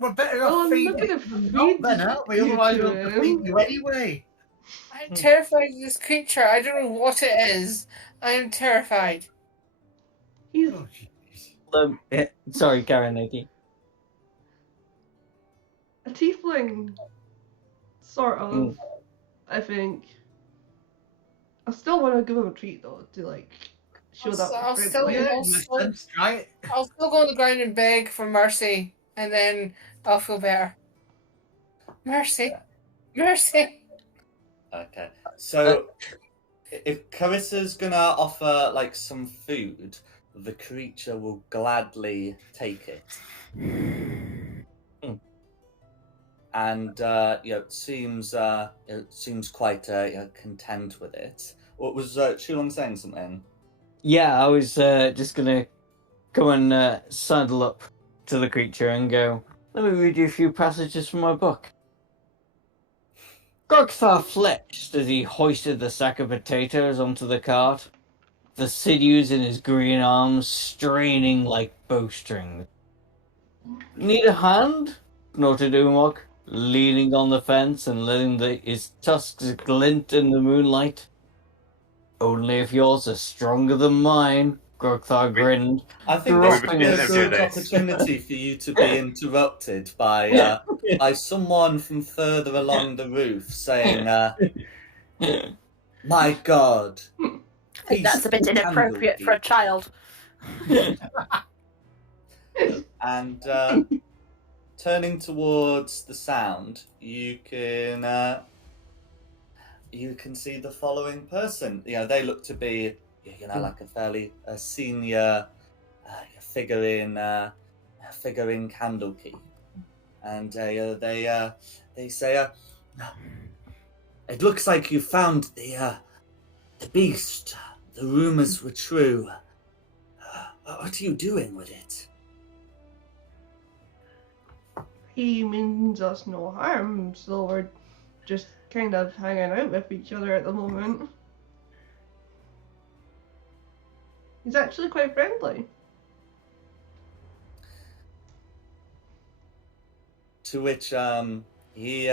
we're better Well, off I'm feeding not gonna it than feed not then, aren't we? you Otherwise to we'll defeat him. you anyway. I'm terrified of this creature. I don't know what it is. I am terrified. He's Oh, jeez. Sorry, Karen, Nikki. a tiefling, sort of. I think. I still want to give him a treat though, to like show that I'll we're still- friendly. Yeah, I'll makes still- sense, right? I'll still go on the ground and beg for mercy, and then I'll feel better. Mercy. Mercy. Okay. So, if Carissa's gonna offer like some food, the creature will gladly take it. And it seems quite content with it. What was Shulon saying something? Yeah, I was just gonna go and saddle up to the creature and go, let me read you a few passages from my book. Grogthar flexed as he hoisted the sack of potatoes onto the cart, the sinews in his green arms straining like bowstrings. Need a hand? Snorted Umok, leaning on the fence and letting his tusks glint in the moonlight. Only if yours are stronger than mine, Grogthar grinned. I think this would dropping be a his- good opportunity for you to be interrupted by someone from further along the roof saying, "My God." I think that's a bit inappropriate for a child. And turning towards the sound, you can see the following person. They look to be, like a fairly senior figure in Candlekeep, and they say, "It looks like you found the beast. The rumors were true. What are you doing with it?" He means us no harm, so we're just kind of hanging out with each other at the moment. He's actually quite friendly. To which he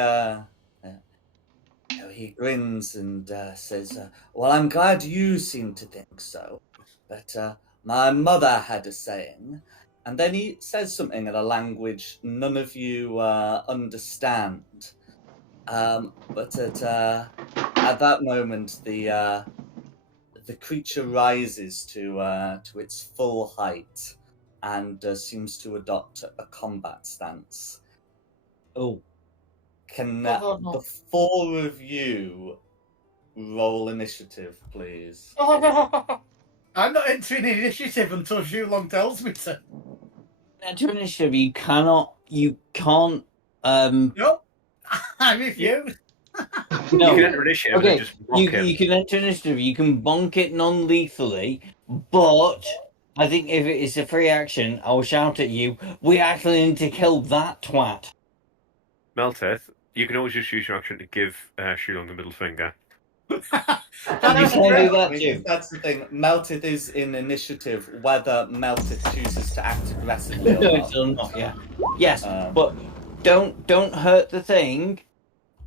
grins and says, "Well, I'm glad you seem to think so, but my mother had a saying." And then he says something in a language none of you understand. But at that moment, the creature rises to its full height and seems to adopt a combat stance. Oh. Can no. the four of you roll initiative, please? Oh no! I'm not entering initiative until Shulon tells me to. Enter initiative, you can't, Nope. I refuse. no. You can enter initiative and Okay, just block him. you can enter initiative, you can bonk it non-lethally, but I think if it is a free action, I'll shout at you, we actually need to kill that twat. Melteth, you can always just use your action to give Shulon the middle finger. That's can do that I mean, too. that's the thing. Meltith is in initiative, whether Meltith chooses to act aggressively or No, not. it's still not, yeah. Yes, Um, but don't hurt the thing.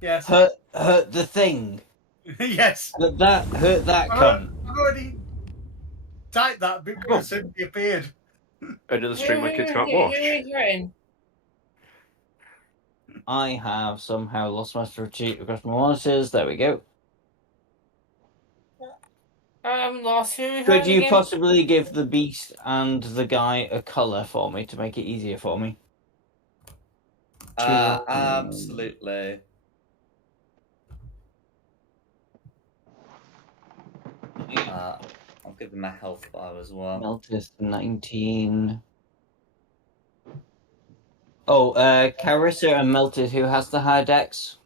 Yes. Hurt the thing. Yes. Hurt that cunt. I've already typed that because it appeared. Another stream my kids can't watch. I have somehow lost my strategy across my monitors. There we go. I'm lost. Could you possibly give the beast and the guy a colour for me to make it easier for me? absolutely. I'll give him a health bar as well. Meltis 19. Oh, Carissa and Meltis, who has the high dex?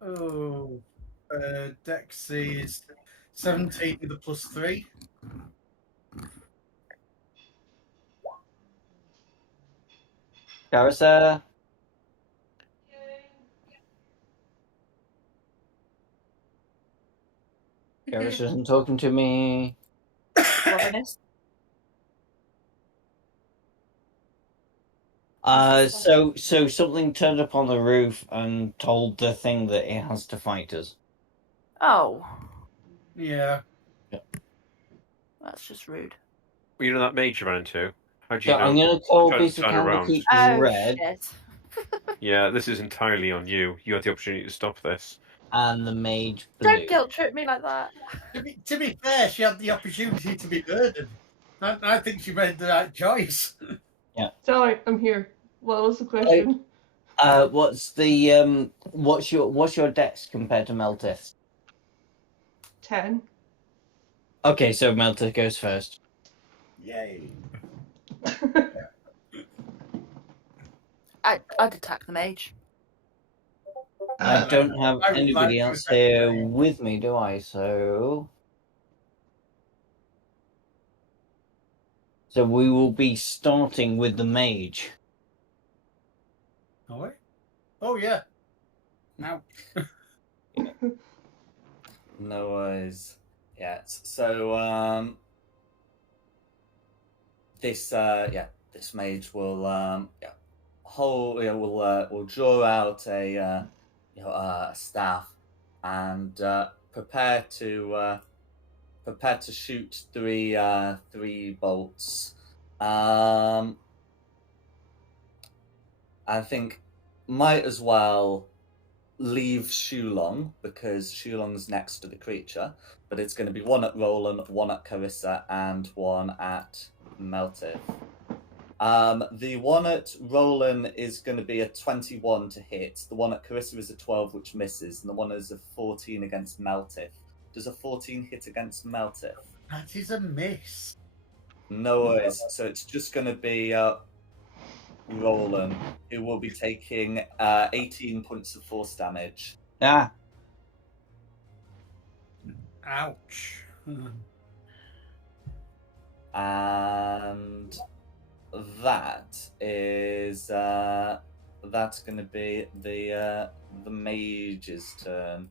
Oh, Dex is 17 with a +3. Carissa? Carissa isn't talking to me. Avernus. So something turned up on the roof and told the thing that it has to fight us. Oh, Yeah. that's just rude. You know that mage you ran into? How do you So know? I'm going to call Turn Beast of Canada around. keeps Oh, red shit. Yeah, this is entirely on you. You had the opportunity to stop this. and the mage blue. Don't guilt trip me like that. To be fair, she had the opportunity to be murdered. I think she made the right choice. Sorry, I'm here. What was the question? What's the what's your dex compared to Meltis? 10. Okay, so Meltis goes first. Yay. I'd attack the mage. I don't have I would anybody like to else attack here the- with me, do I? So we will be starting with the mage. Are we? Oh, yeah. Now. No worries. Yeah. So this mage will will draw out a staff and prepare to shoot three bolts. I think might as well leave Shulong because Shulong's next to the creature, but it's going to be one at Roland, one at Carissa, and one at Meltif. The one at Roland is going to be a 21 to hit. The one at Carissa is a 12, which misses, and the one is a 14 against Meltif. Does a 14 hit against Meltif? That is a miss. No worries. So it's just going to be Roland, who will be taking 18 points of force damage. Ah, Ouch. And that is that's going to be the mage's turn.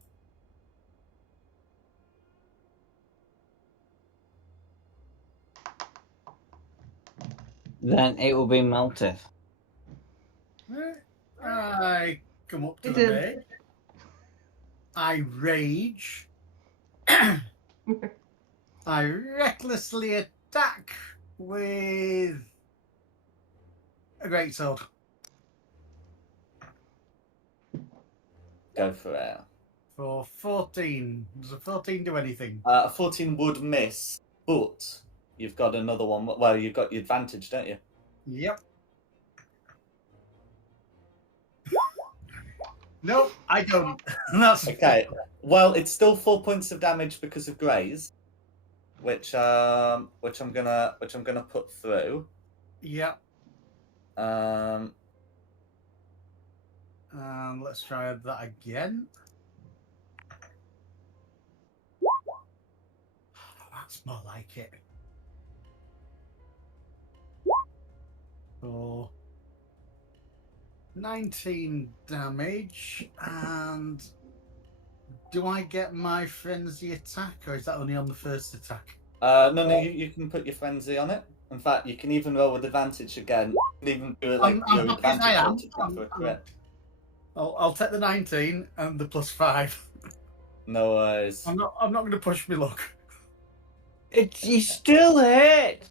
then it will be Meltis. I come up to It the did. mage. I rage. I recklessly attack with a greatsword. Go for it. For 14. Does a 14 do anything? A 14 would miss, but you've got another one. Well, you've got your advantage, don't you? Yep. No, I don't. That's Okay. Well, it's still 4 points of damage because of graze, which I'm gonna put through. Yep. Um, Let's try that again. That's more like it. For 19 damage, and do I get my frenzy attack, or is that only on the first attack? no, you can put your frenzy on it. In fact, you can even roll with advantage again. You can even do it like I'm your happy as I advantage roll am. to check for a crit. I'll take the 19 and the +5. No worries. I'm not going to push me luck. You still hit.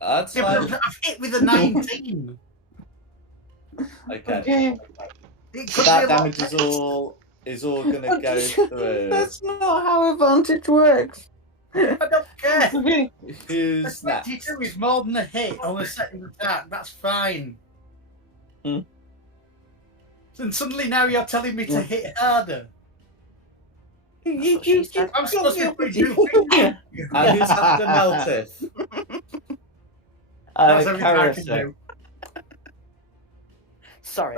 That's Yeah, fine. but I've hit with a 19. Okay. Okay. It So could that be a lot damage is all gonna go through. That's not how advantage works. I don't care. Okay. Who's A next? 22 is more than a hit on a second attack. That's fine. Hmm. And suddenly now you're telling me to hit harder. That's what she said. I'm supposed to be putting two fingers. And who's after Meltif? That's everything I can Carissa. do. Sorry.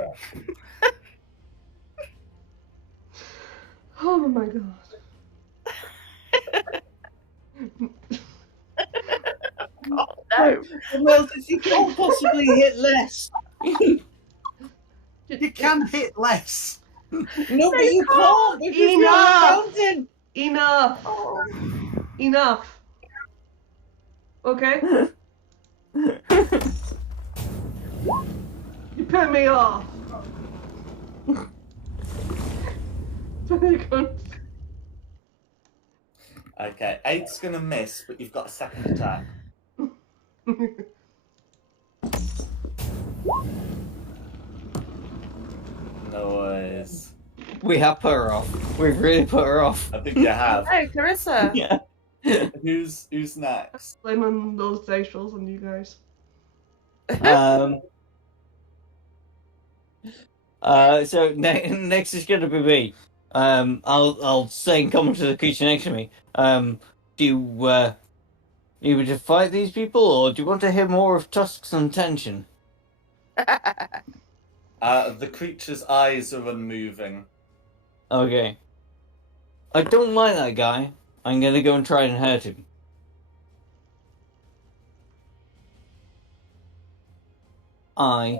Oh my god. Oh no. Well, you can't possibly hit less. You can hit less. No, but you can't because you're Enough! counting. Enough! Oh. Enough! Okay? You put me off! Okay, 8's gonna miss, but you've got a second attack. Noise. We have put her off. We've really put her off. I think you have. Oh, Carissa. Yeah. Who's next? Blaming those dice rolls on you guys. So next is going to be me. I'll say in common to the creature next to me. Do you want to fight these people, or do you want to hear more of Tusk's intention? The creature's eyes are unmoving. Okay. I don't like that guy. I'm gonna go and try and hurt him. I've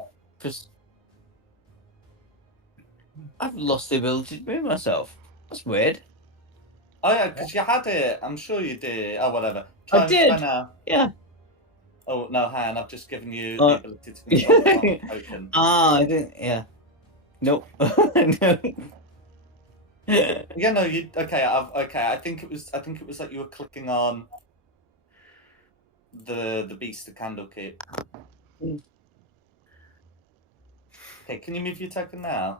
lost the ability to move myself. That's weird. Oh yeah, because you had it. I'm sure you did. Oh, whatever. I did. Try now. Yeah. Oh no, hang on. I've just given you the ability to control the wrong token. I didn't. Yeah. Nope. No. Yeah, no, you okay? I think it was like you were clicking on the beast, the candle keep. Okay, can you move your token now?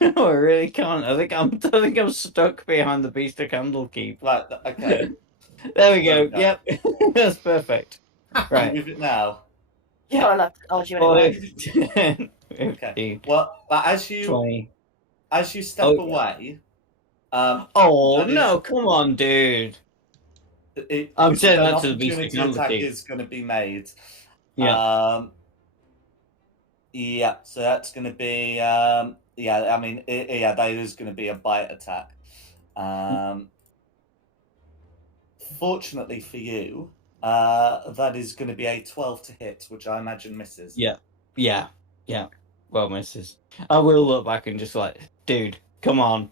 No, I really can't. I think I'm stuck behind the beast of Candlekeep. Right. Okay. There we go. Okay. Yep, that's perfect. Can Right. you move it now. Yeah, I love told you anyway. 5, 10, Okay. 15, Well, as you 20. step Oh, yeah. away, Oh that is- no! Come on, dude. it, I'm saying an that to the beast of opportunity attack Candlekeep. is going to be made. Yeah. Yeah. So that's going to be yeah. I mean, yeah, that is going to be a bite attack. Fortunately for you, that is going to be a 12 to hit, which I imagine misses. Yeah. Well, misses. I will look back and just like, dude, come on.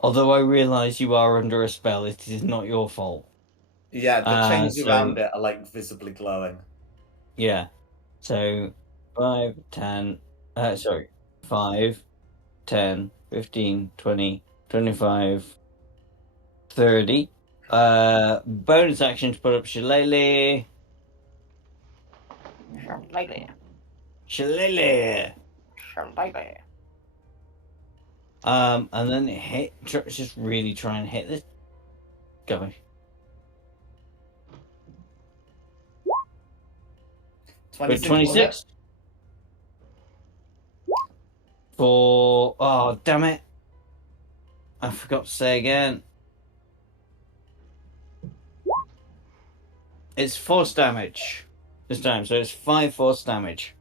Although I realise you are under a spell, it is not your fault. Yeah, the chains so- around it are like visibly glowing. Yeah. So 5, 10, 5, 10, 15, 20, 25, 30. Bonus action to put up Shillelagh. Shillelagh. Shillelagh. Shillelagh. And then just really try and hit this guy. With 26. Oh, damn it. I forgot to say again. It's force damage this time, so it's 5 force damage.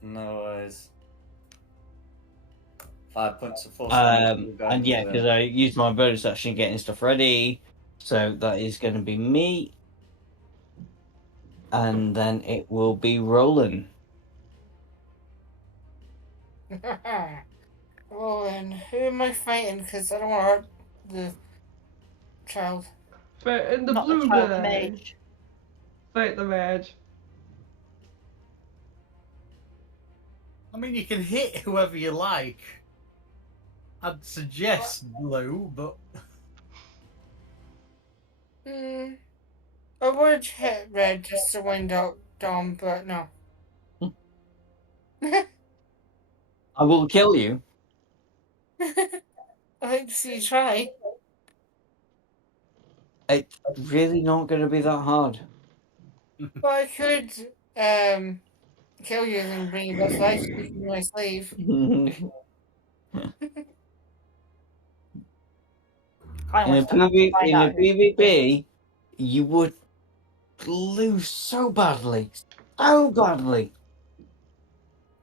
No worries. 5 points of force damage. And yeah, because I used my bonus action getting stuff ready, so that is going to be me. And then it will be Roland. Roland, who am I fighting? Because I don't want to hurt the child. Fight in the Not blue the child, the guy. mage. Fight the mage. I mean, you can hit whoever you like. I'd suggest blue, but I would hit red just to wind up Dom, but no. I will kill you. I like to see you try. It's really not going to be that hard. But I could kill you and bring you back to life if you my slave. I In a want to find out who- PvP, you would lose so badly. So badly.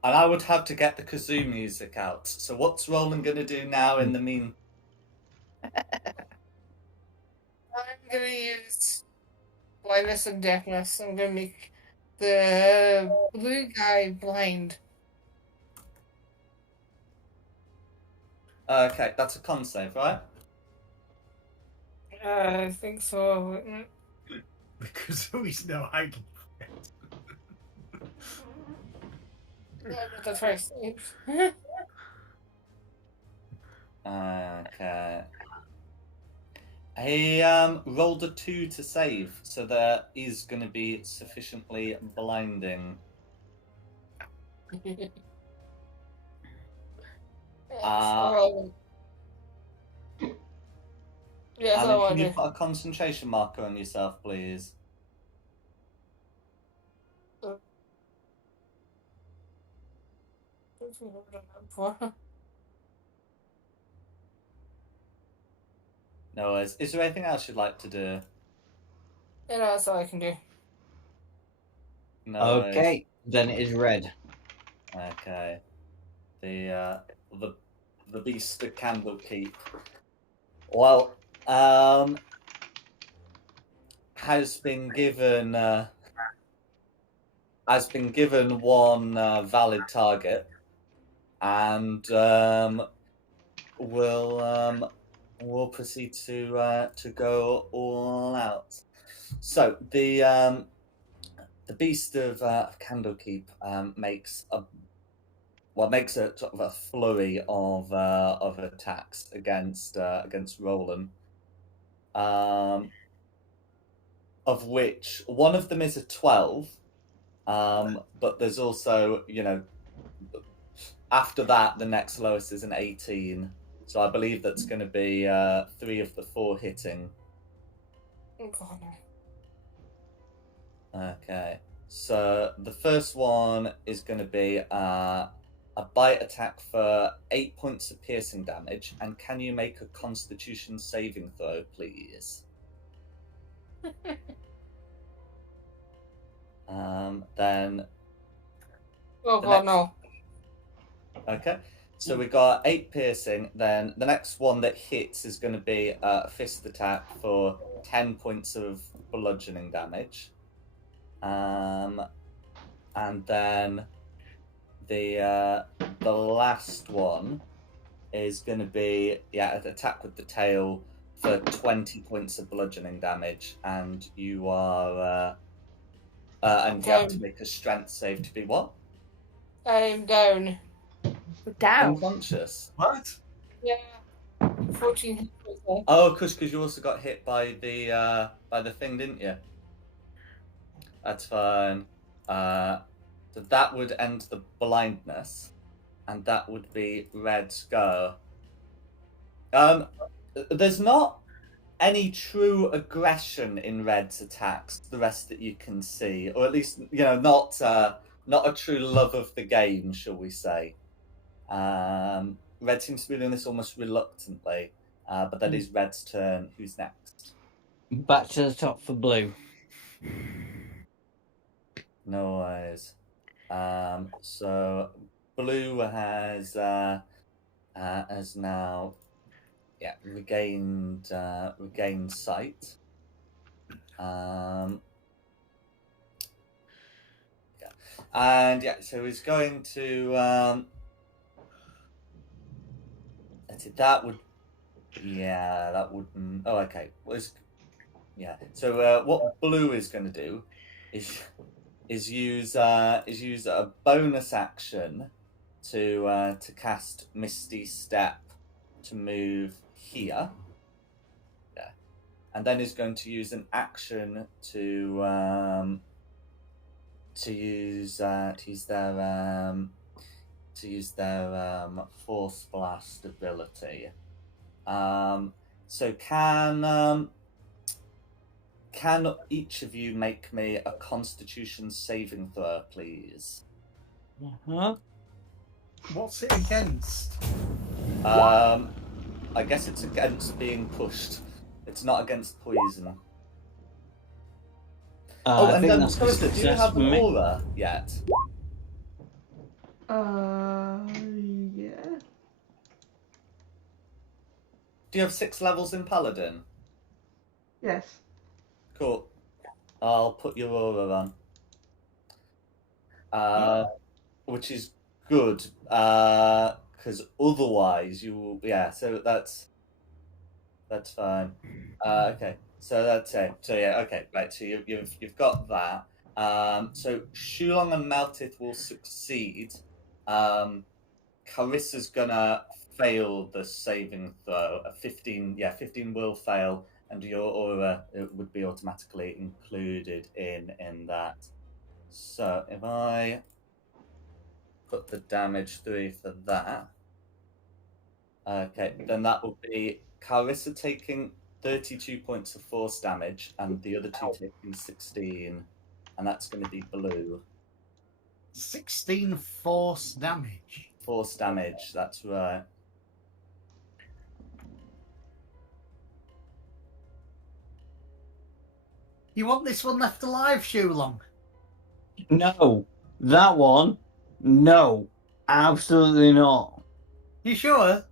And I would have to get the kazoo music out. So what's Roland going to do now in the mean? I'm gonna use blindness and deafness. I'm gonna make the blue guy blind. Okay, that's a con save, right? I think so. Because he's no hiding. That's right. Okay. He rolled a 2 to save, so there is going to be sufficiently blinding. Yes, I Alan, want can you to. put a concentration marker on yourself, please? No worries. Is there anything else you'd like to do? Yeah, that's all I can do. No Okay, worries. then it is red. Okay. The beast of Candlekeep. Well, has been given one valid target, and will proceed to go all out. So the beast of Candlekeep makes a sort of a flurry of attacks against Roland, of which one of them is a 12, but there's also, after that the next lowest is an 18. So I believe that's going to be 3 of the 4 hitting. Oh, God. Okay, so the first one is going to be a bite attack for 8 points of piercing damage, and can you make a Constitution saving throw, please? Then. Oh, God, no. Okay, so we got 8 piercing. Then the next one that hits is going to be a fist attack for 10 points of bludgeoning damage. And then the last one is going to be an attack with the tail for 20 points of bludgeoning damage, and you are and you have to make a strength save to be what? I'm down. Down. Unconscious. What? Yeah. 14 hit points left. Oh, because you also got hit by the thing, didn't you? That's fine. So that would end the blindness, and that would be Red's go. There's not any true aggression in Red's attacks. The rest that you can see, or at least not a true love of the game, shall we say? Red seems to be doing this almost reluctantly, but that is Red's turn. Who's next? Back to the top for blue. No worries. So blue has now regained sight. And so he's going to that would oh, okay. So what blue is going to do is use a bonus action to cast Misty Step to move here. Yeah. And then is going to use an action to use their Force Blast ability. So can each of you make me a Constitution saving throw, please? Huh? What's it against? I guess it's against being pushed. It's not against poison. I and think then, that's a Carissa, do you success have for an me. aura yet? Yeah. Do you have 6 levels in Paladin? Yes. Cool. I'll put your aura on. Which is good, because otherwise you, yeah. So that's fine. Okay, so that's it. So yeah, okay, right. So you've got that. So Shulong and Meltith will succeed. Carissa's gonna fail the saving throw. A 15, yeah, 15 will fail, and your aura would be automatically included in that. So if I put the damage through for that. Okay, then that will be Carissa taking 32 points of force damage and the other two taking 16. And that's going to be blue. 16 force damage. Force damage, that's right. You want this one left alive, Shulong? No, that one. No, absolutely not. You sure?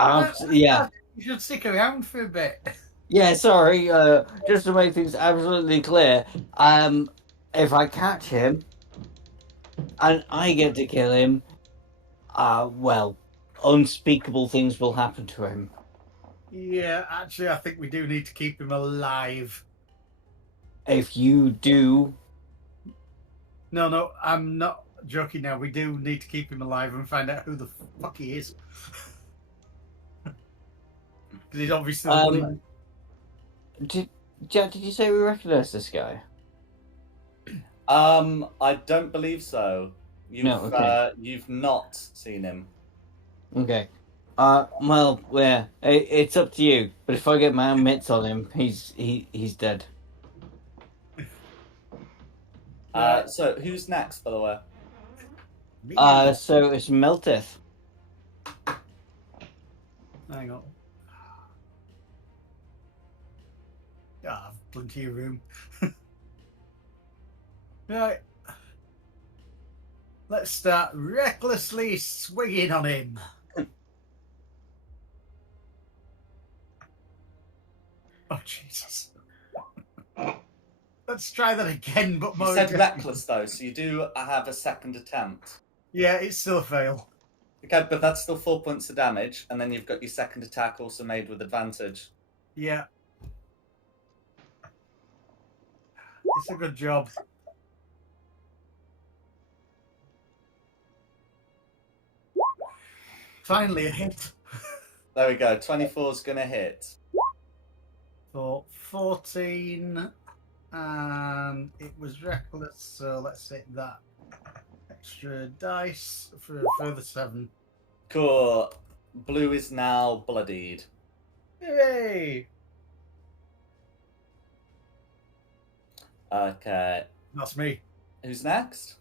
Yeah. You should stick around for a bit. Yeah, sorry. Just to make things absolutely clear, if I catch him and I get to kill him, well, unspeakable things will happen to him. Yeah, actually, I think we do need to keep him alive. If you do, No, I'm not joking now. We do need to keep him alive and find out who the fuck he is. Because he's obviously the one that... Jack, did you say we recognise this guy? I don't believe so. You've not seen him. Okay. Well, yeah, it's up to you. But if I get my mitts on him, he's dead. So who's next, by the way? So it's Meltith. Hang on. I've plenty of room. Right. Let's start recklessly swinging on him. Oh, Jesus. Let's try that again, but You more... said reckless, though, so you do have a second attempt. Yeah, it's still a fail. Okay, but that's still 4 points of damage, and then you've got your second attack also made with advantage. Yeah. It's a good job. Finally a hit. There we go. 24's going to hit. For 14, and it was reckless, so let's hit that extra dice for a further 7. Cool. Blue is now bloodied. Yay! Okay. That's me. Who's next?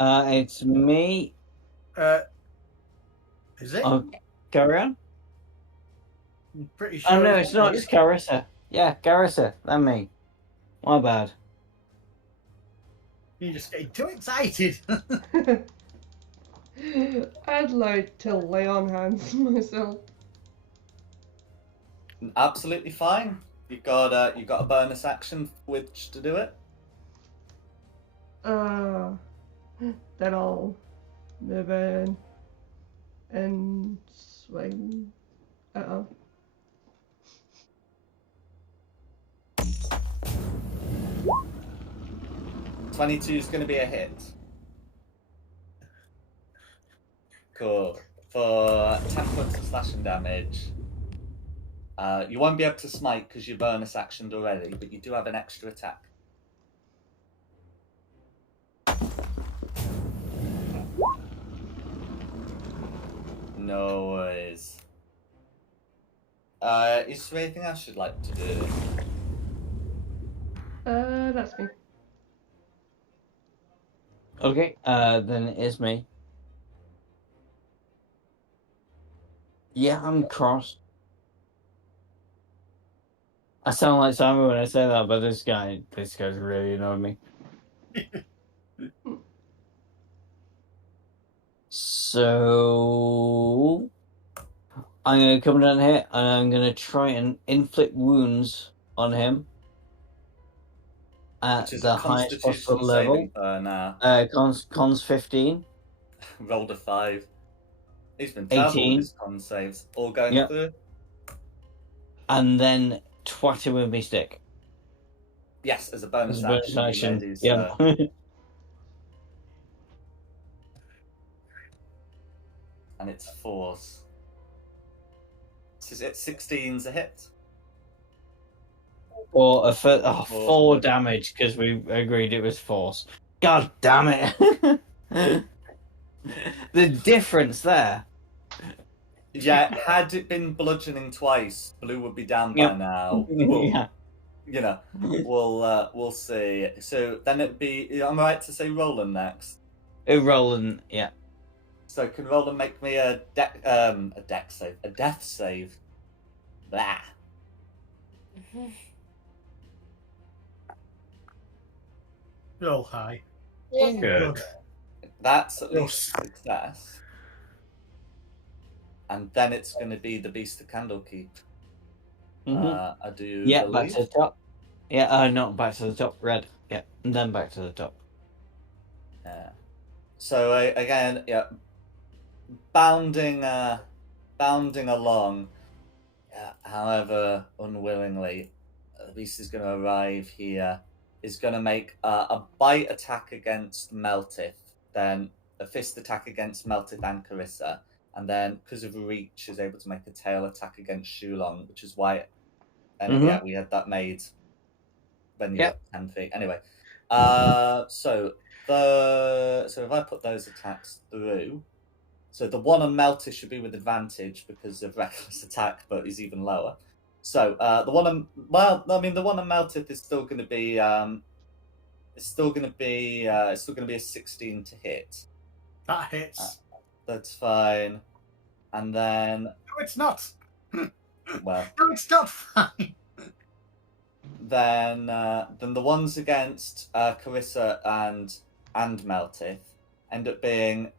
It's me. Is it? Oh, carry on. I'm pretty sure. Oh no, it's not. It's Carissa. Yeah, Carissa. That's me. My bad. You're just getting too excited. I'd like to lay on hands myself. Absolutely fine. You've got a bonus action which to do it. Then I'll move in and swing. 22 is going to be a hit. Cool. For 10 points of slashing damage. You won't be able to smite because you're bonus actioned already, but you do have an extra attack. No worries. Is there anything else you'd like to do? That's me. Okay. Then it is me. Yeah, I'm cross. I sound like Simon when I say that, but this guy's really annoying me. So I'm gonna come down here and I'm gonna try and inflict wounds on him at Which is the a highest Constitution possible level. saving throw now. Cons 15. Rolled a 5. He's been terrible 18. with his con saves. All going Yep. through. And then twat him with me stick. Yes, as a bonus As a bonus action. action. You may do Yeah. so. And it's force. So it's 16's a hit. Or a Four 4 damage because we agreed it was force. God damn it! The difference there. Yeah, had it been bludgeoning twice, Blue would be down by now. Yeah. You know, we'll see. So then it'd be. Am I right to say Roland next? Roland, yeah. So can Roland make me a death save? Blah. Roll high. Good. That's at least a success. And then it's going to be the Beast of Candlekeep. I do Yeah, believe. back to the top. Yeah, not back to the top. Red. Yeah, and then back to the top. Yeah. So again, yeah, bounding along. However, unwillingly, the beast is going to arrive here. Is going to make a bite attack against Meltith, then a fist attack against Meltith and Carissa, and then because of reach, is able to make a tail attack against Shulong, which is why. And yeah, we had that made when you were 10 feet. Anyway, so if I put those attacks through. So the one on Meltis should be with advantage because of reckless attack, but he's even lower. So the one on Meltith is still going to be it's still going to be a 16 to hit. That hits. That's fine. And then no, it's not. Well, no, it's not fine. Then the ones against Carissa and Meltith end up being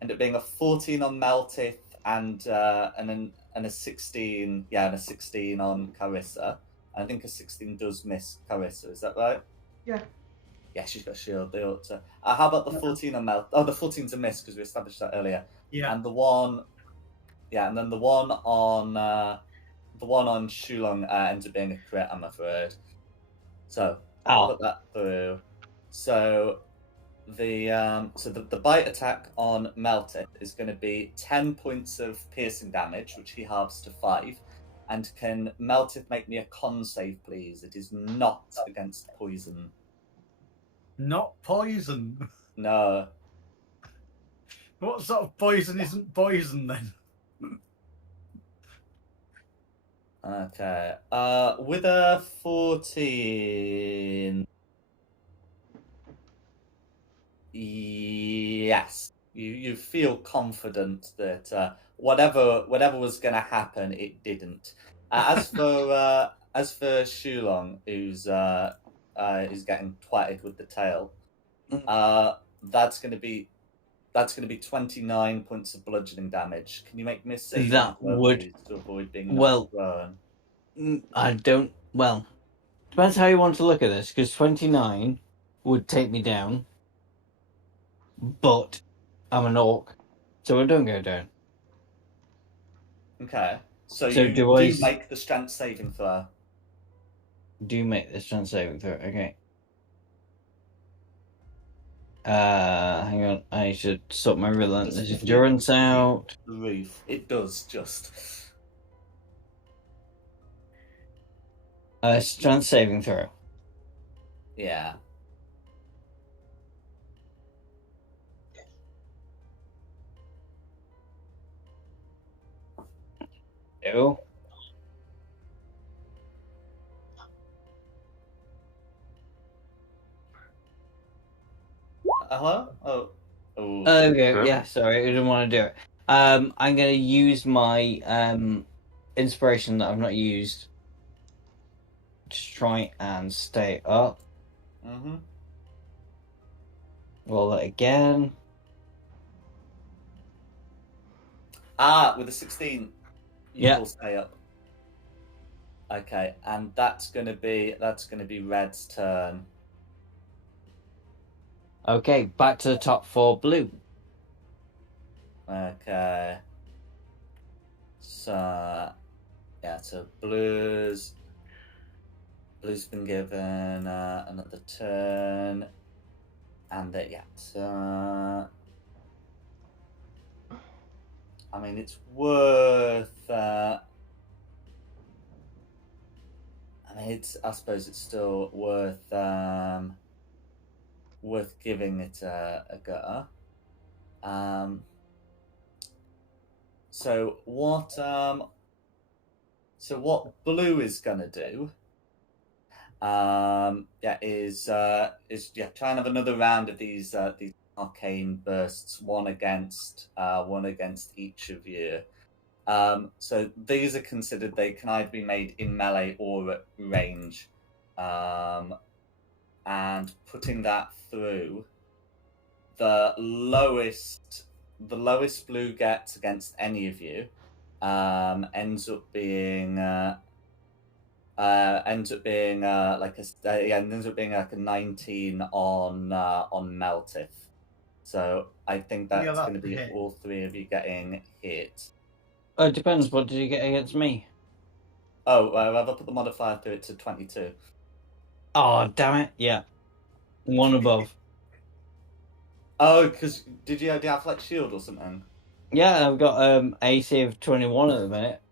a 14 on Meltith and a 16, and a 16 on Carissa. I think a 16 does miss Carissa. Is that right? Yeah. Yeah, she's got a shield. They ought to. How about the 14 on Meltith? Oh, the 14's a miss because we established that earlier. Yeah. And the one, and then the one on Shulong ends up being a crit, I'm afraid. So I'll put that through. So the bite attack on Meltith is going to be 10 points of piercing damage, which he halves to 5. And can Meltith make me a con save, please? It is not against poison. Not poison. No. What sort of poison isn't poison then? Okay. With a 14. Yes. You feel confident that whatever was going to happen, it didn't. As for Shulong, who's getting twatted with the tail, that's going to be 29 points of bludgeoning damage. Can you make me a save That would to avoid being knocked prone? I don't. Well, depends how you want to look at this, because 29 would take me down, but I'm an orc, so I don't go down. Okay, so So you do I make the strength saving throw. Do you make the strength saving throw? Okay. Hang on. I should sort my relentless endurance out. The roof. It does just. Strength saving throw. Yeah. Ew. Hello? Oh. Okay, yeah, sorry, I didn't want to do it. I'm going to use my inspiration that I've not used to try and stay up. Mm-hmm. Roll it again. With a 16, you Yeah. will stay up. Okay, and that's gonna be Red's turn. Okay, back to the top for blue. Okay. So yeah, so Blue's been given another turn, and so I mean it's worth. I suppose it's still worth giving it a go. So what Blue is gonna do is try and have another round of these arcane bursts, one against each of you. So these are considered, they can either be made in melee or at range. And putting that through, the lowest Blue gets against any of you ends up being like a 19 on Meltith. So I think that's going to be all three of you getting hit. Oh, it depends. What did you get against me? Oh, I've put the modifier to it to 22. Oh, damn it! Yeah, one above. Oh, because do you have like shield or something? Yeah, I've got AC of 21 at the minute.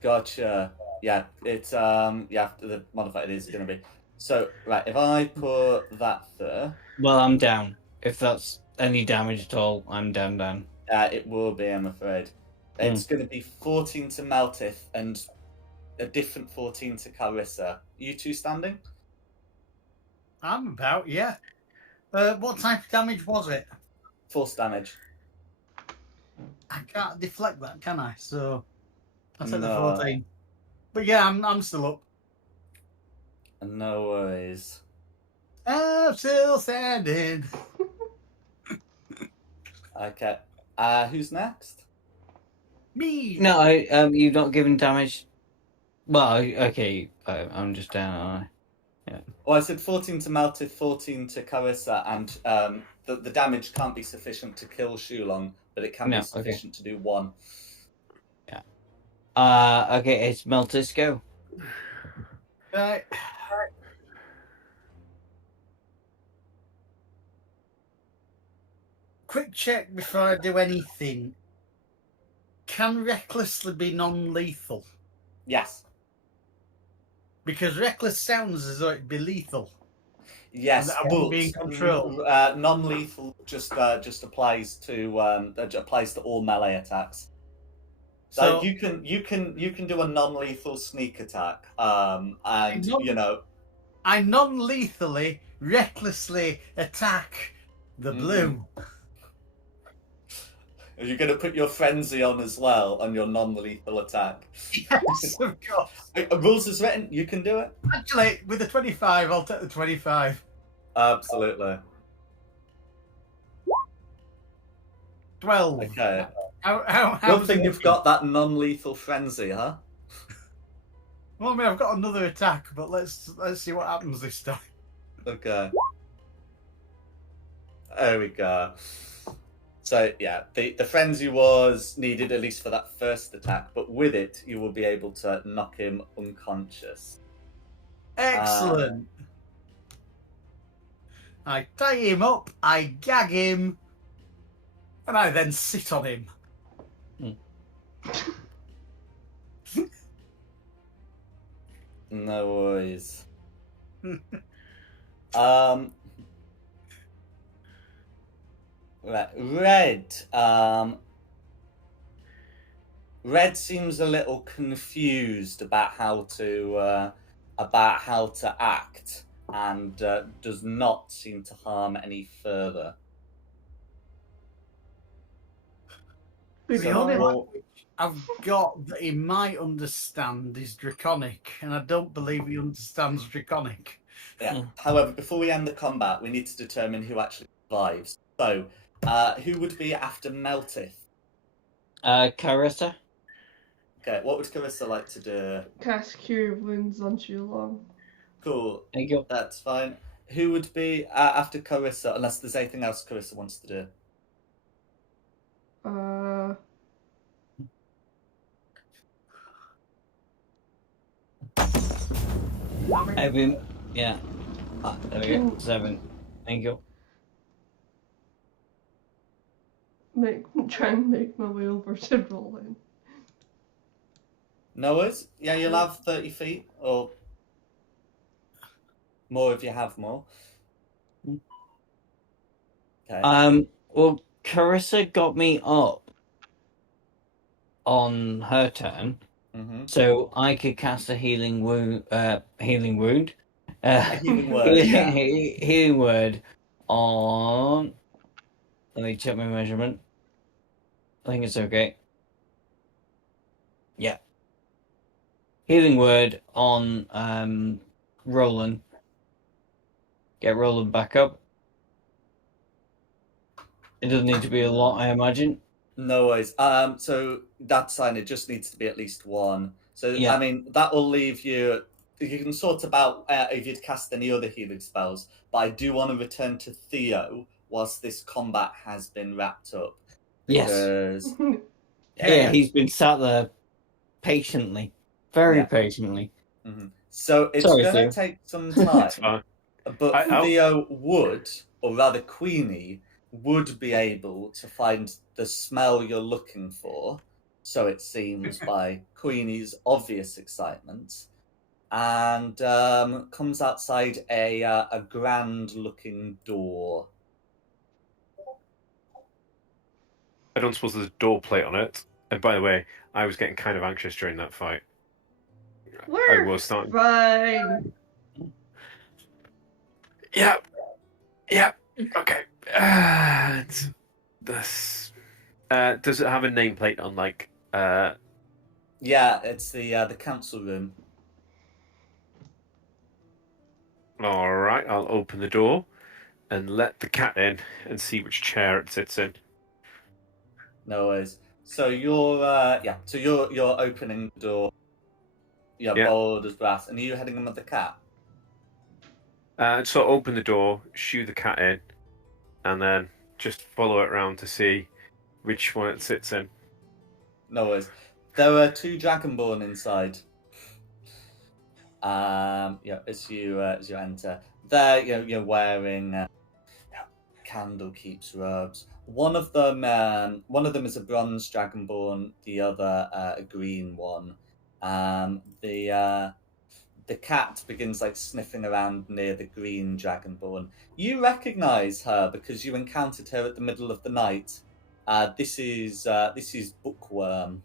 Gotcha. Yeah, it's the modifier is going to be. So right, if I put that there. Well, I'm down. If that's any damage at all, I'm down. It will be, I'm afraid. It's going to be 14 to Meltith and a different 14 to Carissa. You two standing? I'm about, yeah. What type of damage was it? Force damage. I can't deflect that, can I? So I took No. the 14. But yeah, I'm still up. No worries. I'm still standing. Okay. Who's next? Me. No, you've not given damage. Well, okay, I'm just down, aren't I? Yeah. Well, I said 14 to Meltith, 14 to Carissa, and the damage can't be sufficient to kill Shulong, but it can be sufficient to do one. Yeah. Okay, it's Meltith's go. Right. Quick check before I do anything. Can recklessly be non-lethal? Yes. Because reckless sounds as though it'd be lethal. Yes, I wouldn't be in control. Non-lethal just applies to all melee attacks. So you can do a non-lethal sneak attack, and I non-lethally, recklessly attack the blue. Are you going to put your frenzy on as well on your non-lethal attack? Yes, of course. Rules is written. You can do it. Actually, with the 25, I'll take the 25. Absolutely. 12. Okay. How Good thing you've got that non-lethal frenzy, huh? Well, I mean, I've got another attack, but let's see what happens this time. Okay. There we go. So yeah, the frenzy was needed at least for that first attack, but with it, you will be able to knock him unconscious. Excellent. I tie him up, I gag him, and I then sit on him. No worries. Right, Red seems a little confused about how to act, and does not seem to harm any further. Who's The only alive? language I've got that he might understand is Draconic, and I don't believe he understands Draconic. Yeah. However, before we end the combat, we need to determine who actually survives. So, who would be after Meltith? Carissa? Okay, what would Carissa like to do? Cast Cure Wounds on Shulon. Cool. Thank you. That's fine. Who would be after Carissa, unless there's anything else Carissa wants to do? Yeah. There we go. 7. Thank you. Try and make my way over to Roland. No worries. Yeah, you'll have 30 feet, or more if you have more. Okay. Well, Carissa got me up on her turn, so I could cast a healing wound. A healing word, yeah. Healing word on. Let me check my measurement. I think it's okay. Yeah. Healing word on Roland. Get Roland back up. It doesn't need to be a lot, I imagine. No worries. So that's fine. It just needs to be at least one. So Yeah. I mean, that will leave you. You can sort about if you'd cast any other healing spells. But I do want to return to Theo whilst this combat has been wrapped up. Because... Yeah, he's been sat there patiently, very patiently. So it's going to take some time. But Theo would, or rather Queenie, would be able to find the smell you're looking for, so it seems, by Queenie's obvious excitement, and comes outside a grand-looking door. I don't suppose there's a door plate on it. And by the way, I was getting kind of anxious during that fight. We're I was starting. fine. Yep. Okay. This. Does it have a nameplate on, like? Yeah, it's the council room. All right, I'll open the door and let the cat in and see which chair it sits in. No worries. So you're opening the door. You're bold as brass, and are you heading in with the cat? So open the door, shoo the cat in, and then just follow it around to see which one it sits in. No worries. There are 2 dragonborn inside. As you enter, there you're wearing Candlekeep's robes. One of them is a bronze dragonborn, the other a green one. The cat begins sniffing around near the green dragonborn. You recognize her because you encountered her at the middle of the night. This is Bookworm.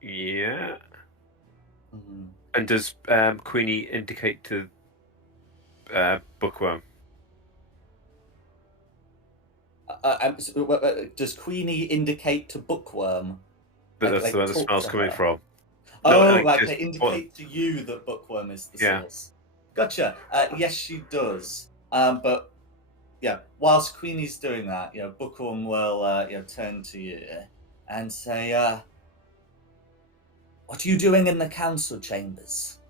Yeah. And does Queenie indicate to Bookworm? Does Queenie indicate to Bookworm? That's where the smell's coming from. Oh, right. They indicate to you that Bookworm is the source. Gotcha. Yes, she does. But yeah, whilst Queenie's doing that, Bookworm will turn to you and say, "What are you doing in the council chambers?"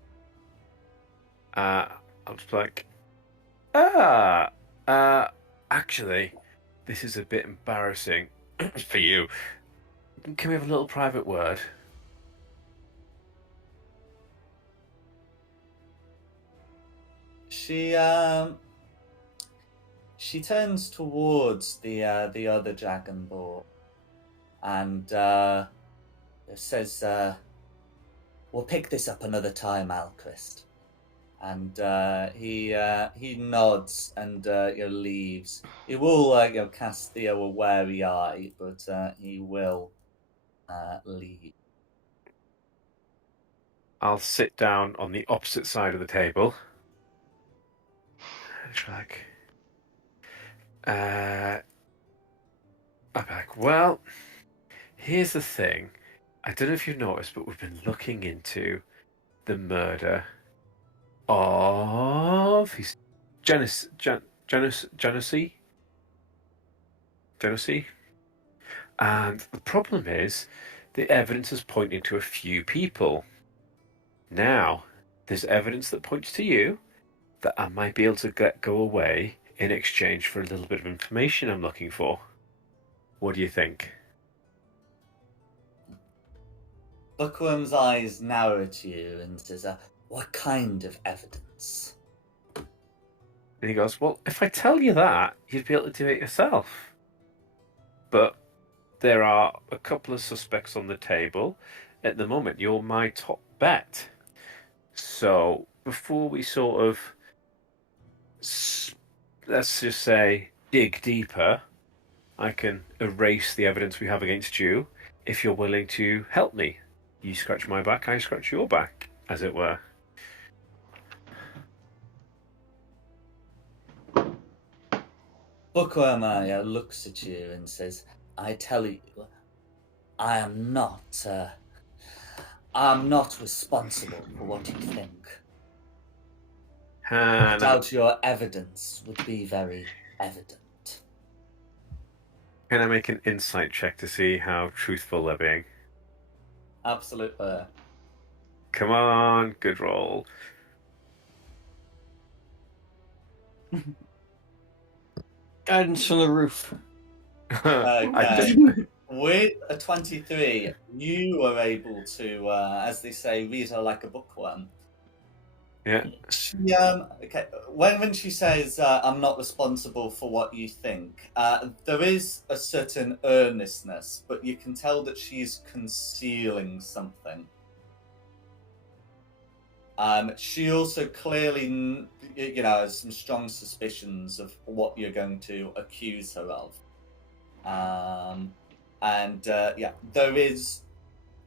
I'll just be like, actually, this is a bit embarrassing for you. Can we have a little private word? She turns towards the other dragonborn and says, "We'll pick this up another time, Alchrist." And he nods and leaves. He will cast Theo a wary eye, but he will leave. I'll sit down on the opposite side of the table. It's like, Well, here's the thing. I don't know if you've noticed, but we've been looking into the murder of Genesee. And the problem is, the evidence is pointing to a few people. Now, there's evidence that points to you that I might be able to go away in exchange for a little bit of information I'm looking for. What do you think? Bookworm's eyes narrow to you and says, what kind of evidence? And he goes, well, if I tell you that, you'd be able to do it yourself. But there are a couple of suspects on the table. At the moment, you're my top bet. So before we sort of, let's just say, dig deeper, I can erase the evidence we have against you if you're willing to help me. You scratch my back, I scratch your back, as it were. Bookworm looks at you and says, I tell you, I am not responsible for what you think. I doubt your evidence would be very evident. Can I make an insight check to see how truthful they're being? Absolutely. Come on, good roll. Guidance from the roof. Okay. With a 23, you were able to, as they say, read her like a bookworm. Yeah. She, okay. When she says, "I'm not responsible for what you think," there is a certain earnestness, but you can tell that she's concealing something. She also clearly, has some strong suspicions of what you're going to accuse her of.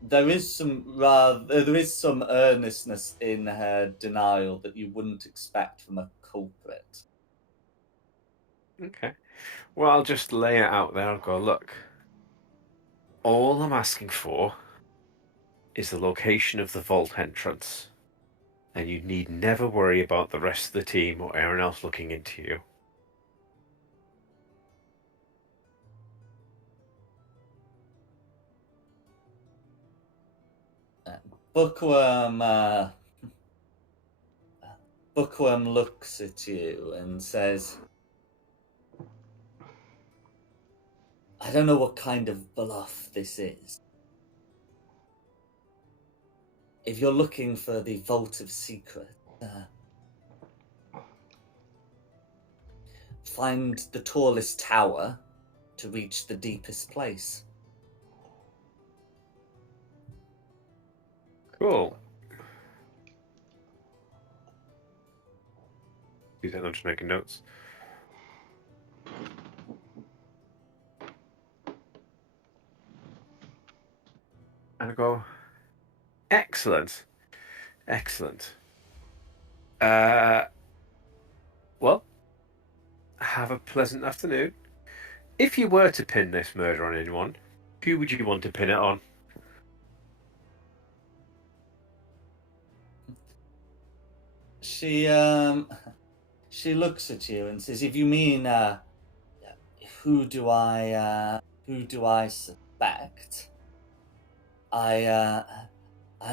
There is some earnestness in her denial that you wouldn't expect from a culprit. Okay. Well, I'll just lay it out there. I'll go, look. All I'm asking for is the location of the vault entrance. And you need never worry about the rest of the team or anyone else looking into you. Bookworm looks at you and says, I don't know what kind of bluff this is. If you're looking for the Vault of Secret, find the tallest tower to reach the deepest place. Cool. I'm just making notes. And I go, excellent. Well, have a pleasant afternoon. If you were to pin this murder on anyone, who would you want to pin it on? She looks at you and says, if you mean who do I suspect? I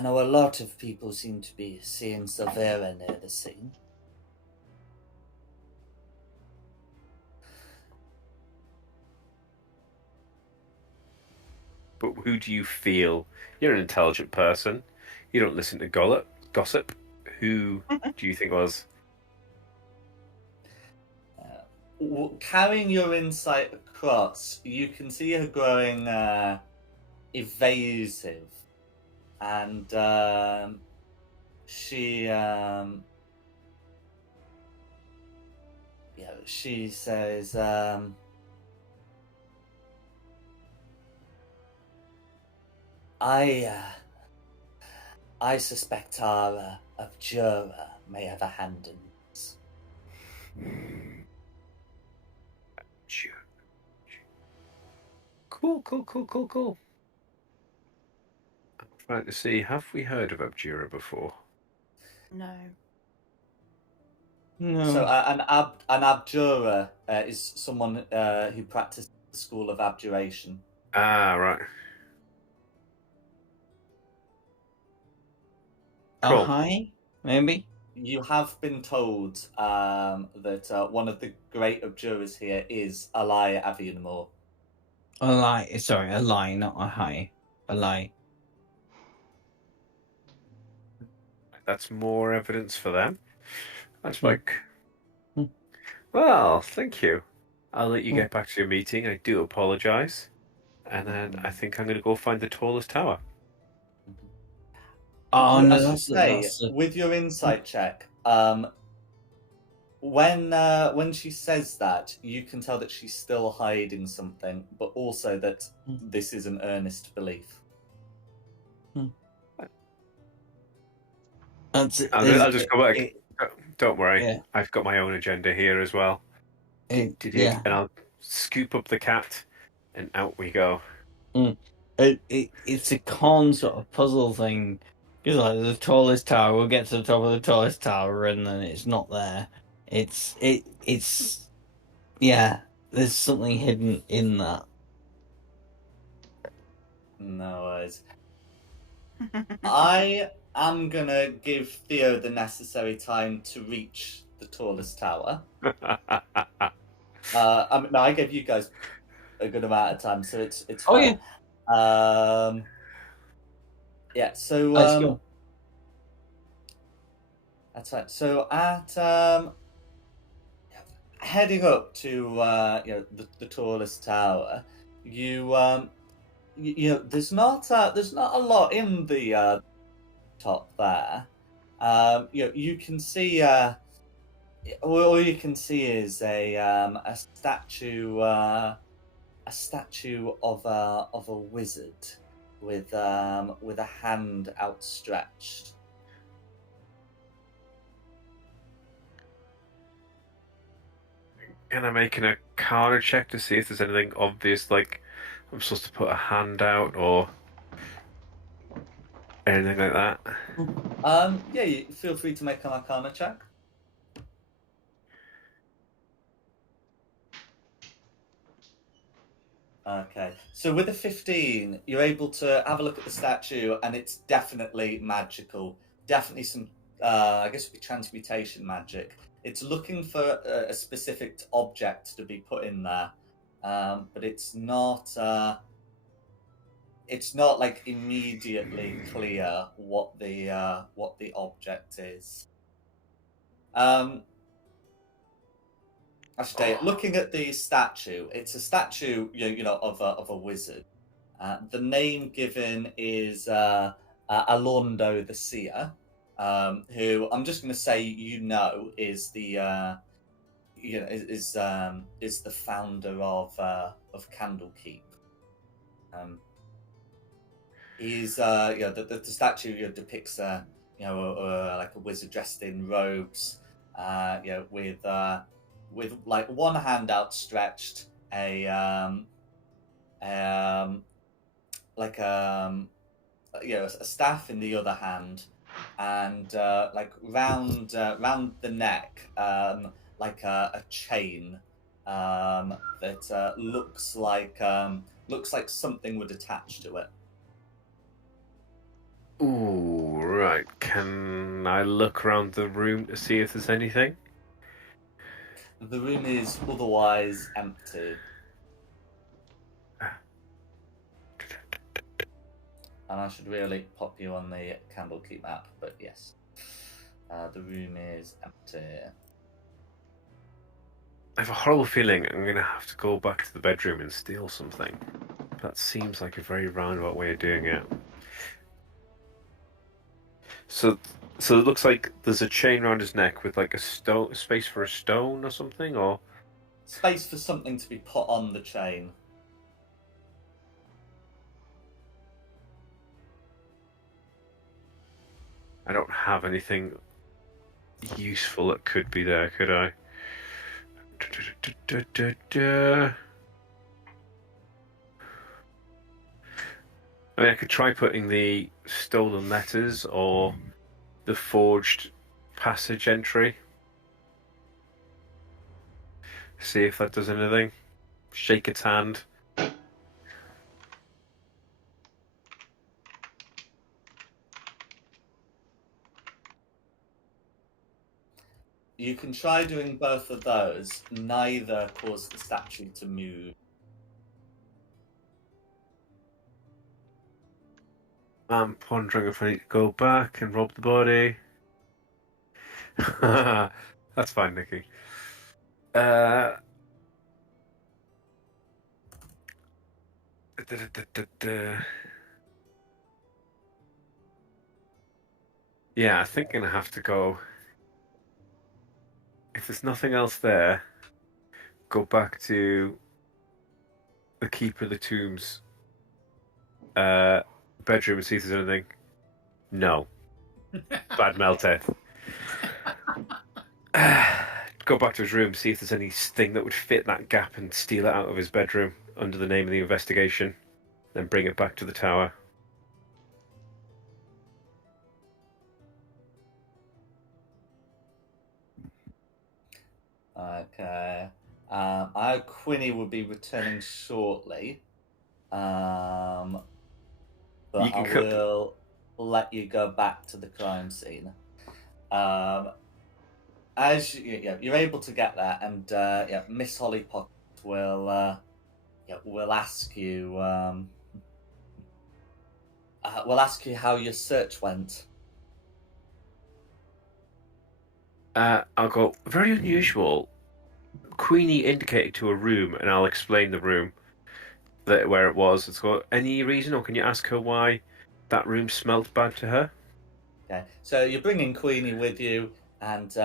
know a lot of people seem to be seeing Silvera near the scene. But who do you feel? You're an intelligent person. You don't listen to gossip. Who do you think was? Carrying your insight across, you can see her growing evasive, and she says, I suspect our abjurer may have a hand in this. Cool. I'm trying to see, have we heard of Abjura before? No. No. So an abjurer is someone who practices the school of abjuration. Ah, right. Cool. Hi, maybe. You have been told that one of the great abjurers here is Alai Avianmore. A lie. Sorry, a lie, not a hi. A lie. That's more evidence for them. That's Hmm. like... Hmm. Well, thank you. I'll let you get back to your meeting. I do apologise. And then I think I'm going to go find the tallest tower. Oh no, I should say, that's with your insight check, when she says that, you can tell that she's still hiding something, but also that this is an earnest belief. I'll just go back. Don't worry, yeah. I've got my own agenda here as well. Yeah. And I'll scoop up the cat, and out we go. It's a con sort of puzzle thing. Because like the tallest tower, we'll get to the top of the tallest tower, and then it's not there. It's yeah. There's something hidden in that. No worries. I am gonna give Theo the necessary time to reach the tallest tower. I gave you guys a good amount of time, so it's Oh, fine. Yeah. So Let's go. that's right. So at heading up to the tallest tower, you know there's not a lot in the top there. You can see all you can see is a statue of a wizard with a hand outstretched. Can I make an arcana check to see if there's anything obvious, like I'm supposed to put a hand out or anything like that? Yeah, you feel free to make an arcana check. Okay, so with a 15, you're able to have a look at the statue, and it's definitely magical. Definitely some, I guess, it'd be transmutation magic. It's looking for a specific object to be put in there, but it's not like immediately clear what the object is. I should say, looking at the statue, it's a statue, of a wizard. The name given is Alondo the Seer, who I'm just going to say is the is the founder of Candlekeep. He's the statue depicts like a wizard dressed in robes, with like one hand outstretched, a staff in the other hand, and like round the neck, like a chain that looks like something would attach to it. Ooh, right. Can I look around the room to see if there's anything? The room is otherwise empty. And I should really pop you on the Candlekeep map, but yes. The room is empty. I have a horrible feeling I'm going to have to go back to the bedroom and steal something. That seems like a very roundabout way of doing it. So it looks like there's a chain around his neck with like a space for a stone or something, or space for something to be put on the chain. I don't have anything useful that could be there, could I? I mean, I could try putting the stolen letters or the forged passage entry. See if that does anything. Shake its hand. You can try doing both of those. Neither cause the statue to move. I'm pondering if I need to go back and rob the body. That's fine, Nikki. Yeah, I think I'm gonna have to go. If there's nothing else there, go back to the Keeper of the Tombs bedroom and see if there's anything. No. Bad Melteth. Go back to his room, see if there's anything that would fit that gap and steal it out of his bedroom under the name of the investigation. Then bring it back to the tower. Okay. Quinny will be returning shortly. But I will let you go back to the crime scene. As you're able to get there, and Miss Hollypock will ask you. We'll ask you how your search went. I'll go, very unusual. Queenie indicated to a room, and I'll explain the room where it was. It's got any reason, or can you ask her why that room smelt bad to her? Okay, so you're bringing Queenie with you, and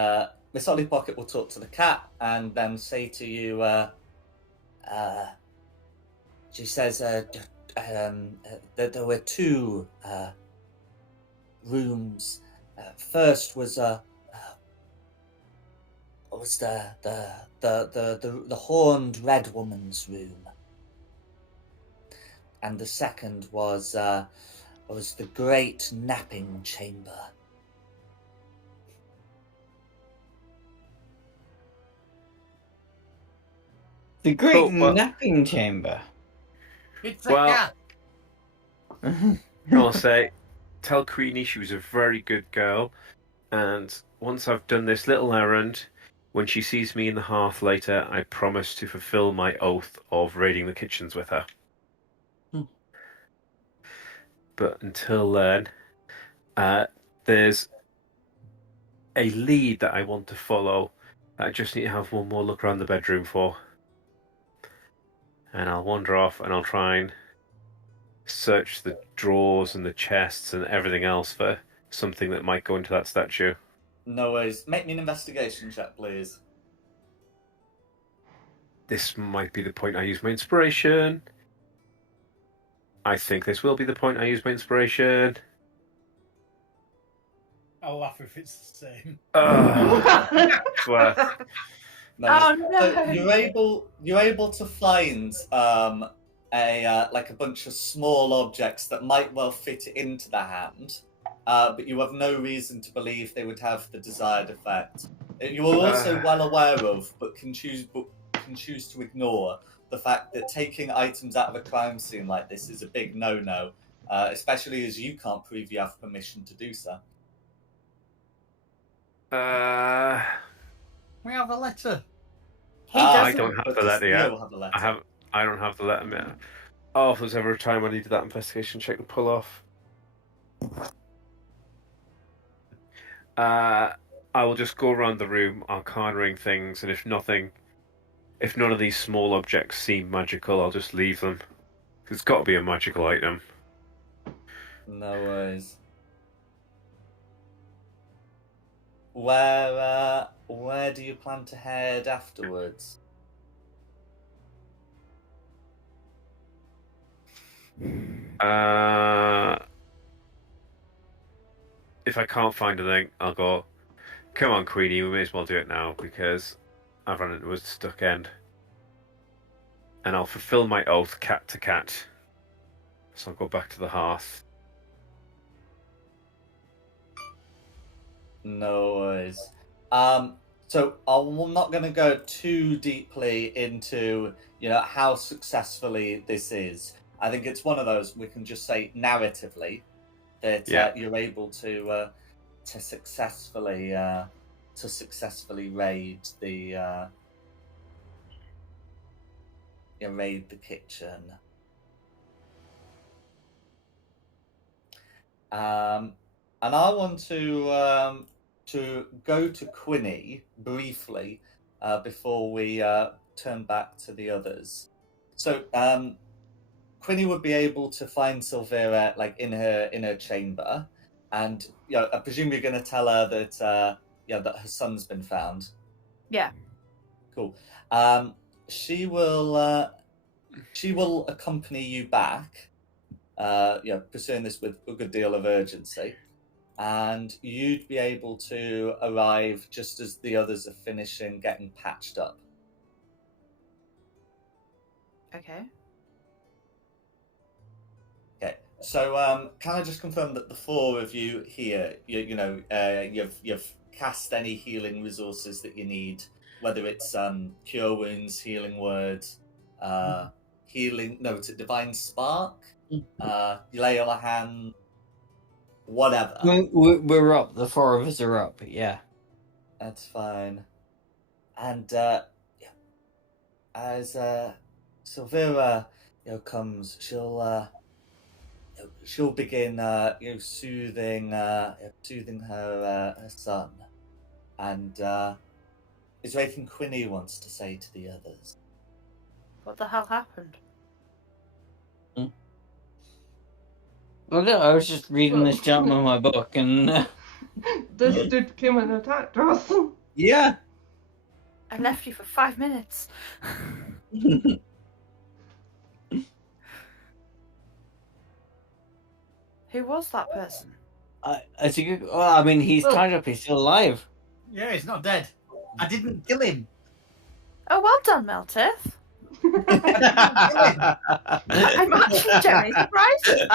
Miss Hollypocket will talk to the cat, and then say to you, she says that there were two rooms. First was the horned red woman's room, and the second was the great napping chamber. The great napping chamber. It's a cat. I'll say, tell Queenie she was a very good girl, and once I've done this little errand, when she sees me in the hearth later, I promise to fulfill my oath of raiding the kitchens with her. But until then, there's a lead that I want to follow. I just need to have one more look around the bedroom for. And I'll wander off and I'll try and search the drawers and the chests and everything else for something that might go into that statue. No worries. Make me an investigation check, please. This might be the point I use my inspiration. I think this will be the point I use my inspiration. I'll laugh if it's the same. Well, No, Oh, no. so you're able to find a bunch of small objects that might well fit into the hand, but you have no reason to believe they would have the desired effect. You are also well aware of, but can choose to ignore, the fact that taking items out of a crime scene like this is a big no-no, especially as you can't prove you have permission to do so. We have a letter. I don't have the letter yet. Have the letter. I don't have the letter yet. Oh, if there's ever a time I needed that investigation check to pull off. I will just go around the room, arcanaing things, and if none of these small objects seem magical, I'll just leave them. It's got to be a magical item. No worries. Where do you plan to head afterwards? If I can't find anything, I'll go, come on, Queenie, we may as well do it now, because I've run into a stuck end. And I'll fulfill my oath cat to cat. So I'll go back to the hearth. No worries. So I'm not going to go too deeply into, how successfully this is. I think it's one of those we can just say narratively that you're able to successfully raid the raid the kitchen. And I want to go to Quinny briefly before we turn back to the others. So Quinny would be able to find Silvera like in her chamber, and I presume you're going to tell her that that her son's been found. Yeah. Cool. She will accompany you back. Pursuing this with a good deal of urgency, and you'd be able to arrive just as the others are finishing getting patched up. Okay. Okay. So, can I just confirm that the four of you here, you've cast any healing resources that you need, whether it's cure wounds, healing word, healing. No, it's a divine spark. You lay on a hand, whatever. We're up. The four of us are up. Yeah. That's fine. And as Silvera comes, she'll begin soothing her son. And is there anything Quinny wants to say to the others? What the hell happened? Well, no, I was just reading this down in my book, and This dude came and attacked us. yeah. I left you for 5 minutes. Who was that person? I think. Well, I mean, he's tied up. He's still alive. Yeah, he's not dead. I didn't kill him. Oh, well done, Meltith. I'm actually genuinely surprised at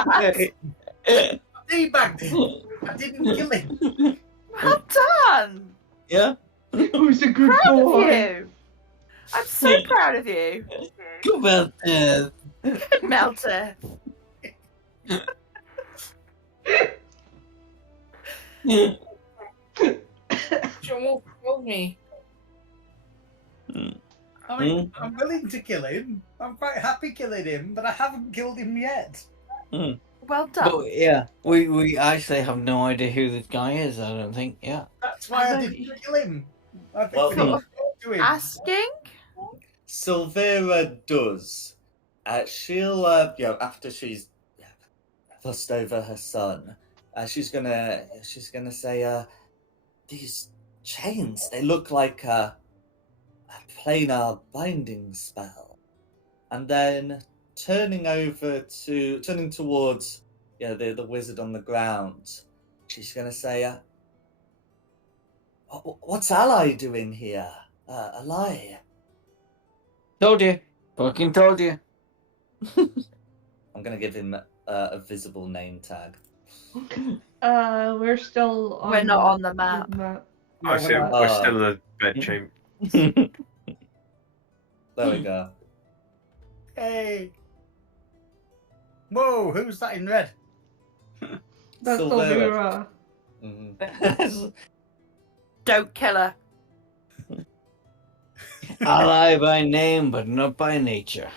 that. Teabagged him. I didn't kill him. Well done. Yeah. Who's a good Proud of boy? you. I'm so proud of you. Good Meltith. Good Meltith. John will kill me. I mean, I'm willing to kill him. I'm quite happy killing him, but I haven't killed him yet. Well done. But yeah, we actually have no idea who this guy is. I don't think. Yeah. That's why I didn't kill him. I think we Well, need to talk to him. Asking? Silvera does. She'll, after she's fussed over her son, she's gonna say, these chains, they look like a planar binding spell. And then turning towards the wizard on the ground, she's gonna say, what's Ally doing here? Ally? Told you. Fucking told you. I'm gonna give him a visible name tag. We're still on We're not on the map. I see. We're still in the bed chamber. There we go. Hey. Whoa, who's that in red? That's Silvera. Silvera. Don't kill her. Ally by name, but not by nature.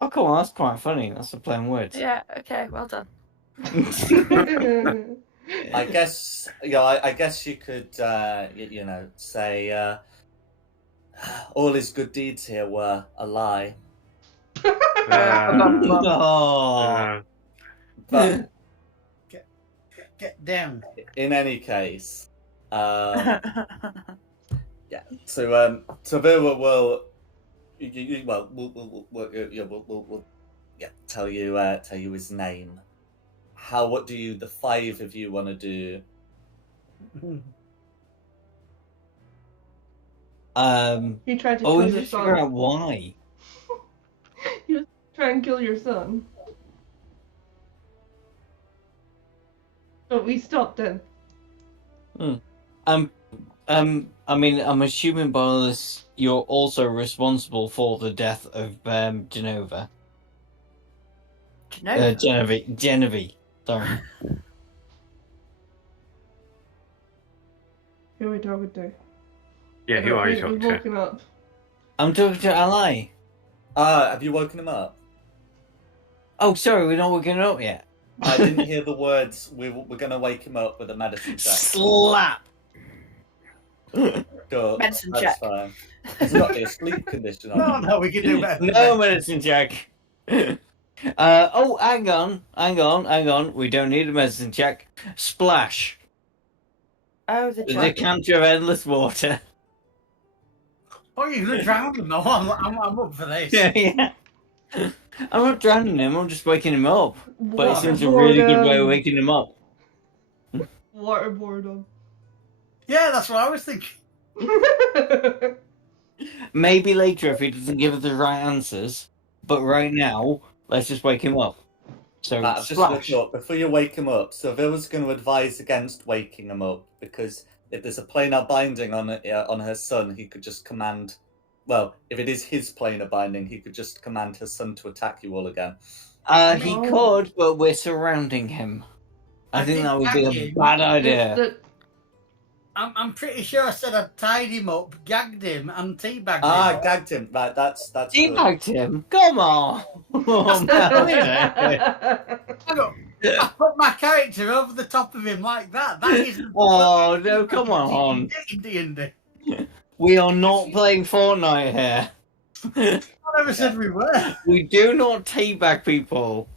Oh, come on, that's quite funny. That's a plain words. Yeah, okay, well done. I guess I guess you could say all his good deeds here were a lie. Oh. But Get down. in any case, yeah. So Silvera will tell you his name. What do the five of you want to do? He tried to we kill your just figure out son. why. You try and kill your son. But we stopped him. I mean, I'm assuming by all this, you're also responsible for the death of Genova. Genevieve. Sorry. Who are we talking to? Yeah, who are you We've talking to? woken up. I'm talking to Ally. Have you woken him up? Oh, sorry, we're not waking up yet. I didn't hear the words. We're going to wake him up with a medicine check. Slap. Sure, Medicine that's check. fine. He's got the sleep condition on. No, we can do better. No medicine check. Oh, hang on. We don't need a medicine check. Splash. Oh, the The jack. decanter of endless water. Oh, you're going to drown him? No, I'm up for this. Yeah. I'm not drowning him, I'm just waking him up. But it seems a Waterboard really good way of him. waking him up. Waterboard him. Yeah, that's what I was thinking. Maybe later if he doesn't give us the right answers. But right now, let's just wake him up. So, I've just splash. looked up before you wake him up. So Villa's going to advise against waking him up because if there's a planar binding on her son, he could just command. Well, if it is his planar binding, he could just command her son to attack you all again. He No. could, but we're surrounding him. I think that would be a Gagging. bad idea. I'm pretty sure I said I tied him up, gagged him, and teabagged him. Gagged him. Right, that's good. Teabagged him? Come on! Oh, I put my character over the top of him like that. That isn't. Oh, no, come on. D&D. We are not playing Fortnite here. I never said we were. We do not teabag people,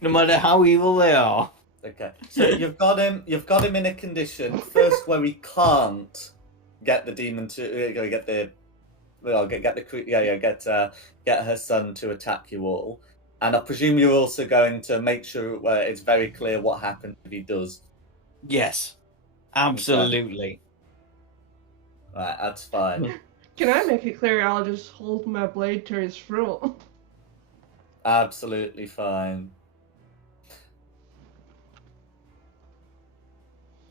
no matter how evil they are. Okay, so you've got him in a condition first where he can't get the demon to get her son to attack you all, and I presume you're also going to make sure it's very clear what happens if he does. Yes, absolutely. Right, that's fine. Can I make it clear I'll just hold my blade to his throat? Absolutely fine.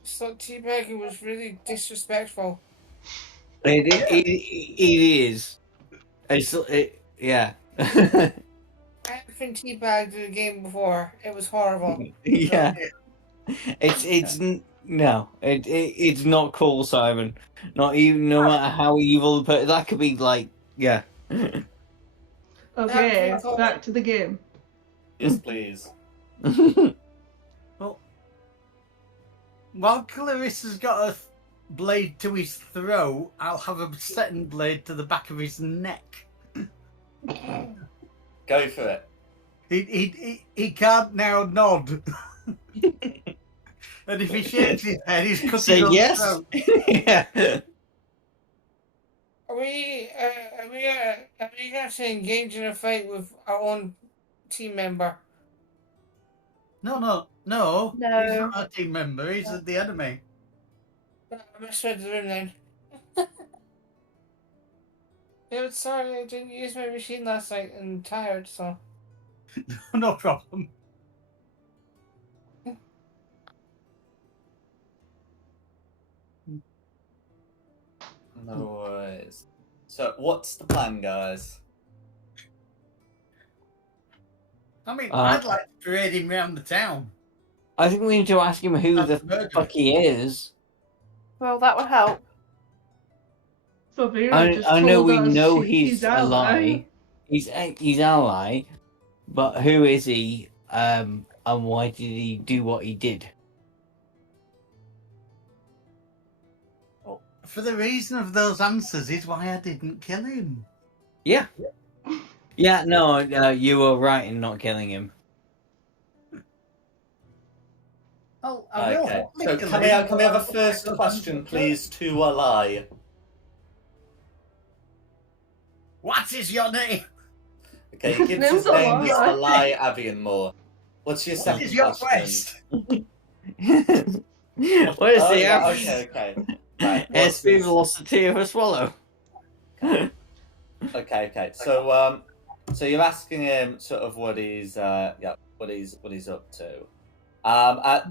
So teabagging was really disrespectful. It is. Yeah. I've been teabagged in a game before. It was horrible. Yeah. It's not cool, Simon. Not even, no matter how evil, but that could be like, yeah. Okay, back to the game. Yes, please. While Clarissa's got a blade to his throat, I'll have a second blade to the back of his neck. Go for it. He can't now nod. And if he shakes his head, he's cutting Say on yes. throat. Yeah. Are we going to engage in a fight with our own team member? No. No. He's not our team member. He's the enemy. I misread the room then. Yeah, sorry, I didn't use my machine last night and I'm tired, so. No problem. No worries. So, what's the plan, guys? I mean, I'd like to parade him around the town. I think we need to ask him who the fuck he is. Well, that would help. So Vera I just know told we us know he's ally. He's ally, but who is he? And why did he do what he did? For the reason of those answers is why I didn't kill him. Yeah. Yeah, no, you were right in not killing him. Oh, I will. Okay. So, can we have a first question, please, to Ally? What is your name? Okay, he gives his Name's name is Ally. Ally Avianmore. What's your What second is your question? quest? What is Oh, the yeah, average okay. Right, what's SP this? velocity of a swallow? Okay. So So you're asking him sort of what he's up to. At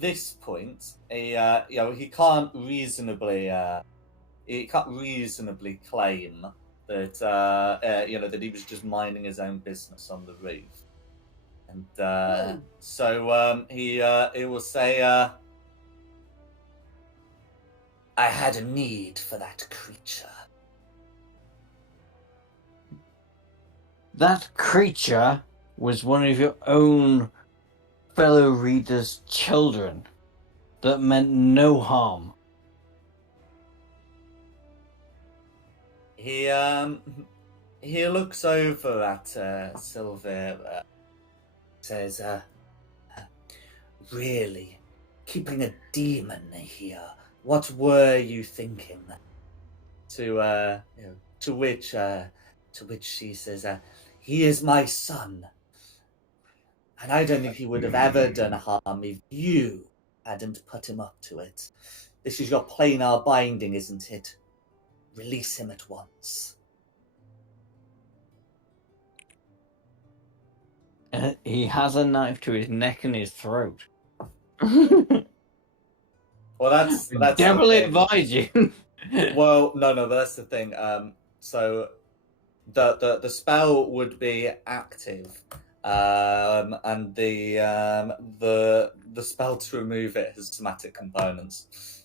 this point, he can't reasonably claim that that he was just minding his own business on the roof, and so he will say, "I had a need for that creature." That creature was one of your own fellow readers' children that meant no harm. He looks over at Silver, says, "Really, keeping a demon here? What were you thinking?" To which she says, "He is my son, and I don't think he would have ever done harm if you hadn't put him up to it. This is your planar binding, isn't it? Release him at once." He has a knife to his neck and his throat. Well, that's definitely advise you. Well, no, but that's the thing. So the spell would be active, and the spell to remove it has somatic components.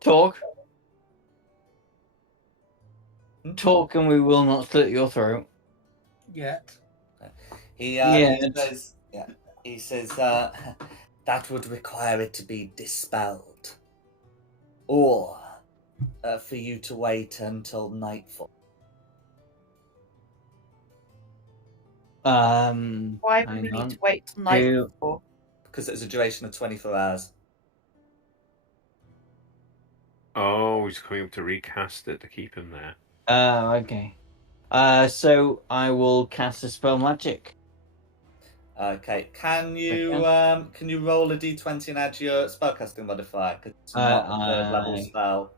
Talk, and we will not slit your throat. Yet. He says that would require it to be dispelled, or for you to wait until nightfall. Why would we need to wait till nightfall? Because it's a duration of 24 hours. Oh, he's coming up to recast it to keep him there. Okay. So I will cast a spell magic. Okay. Can you roll a d20 and add your spellcasting modifier? Because it's not a third level spell.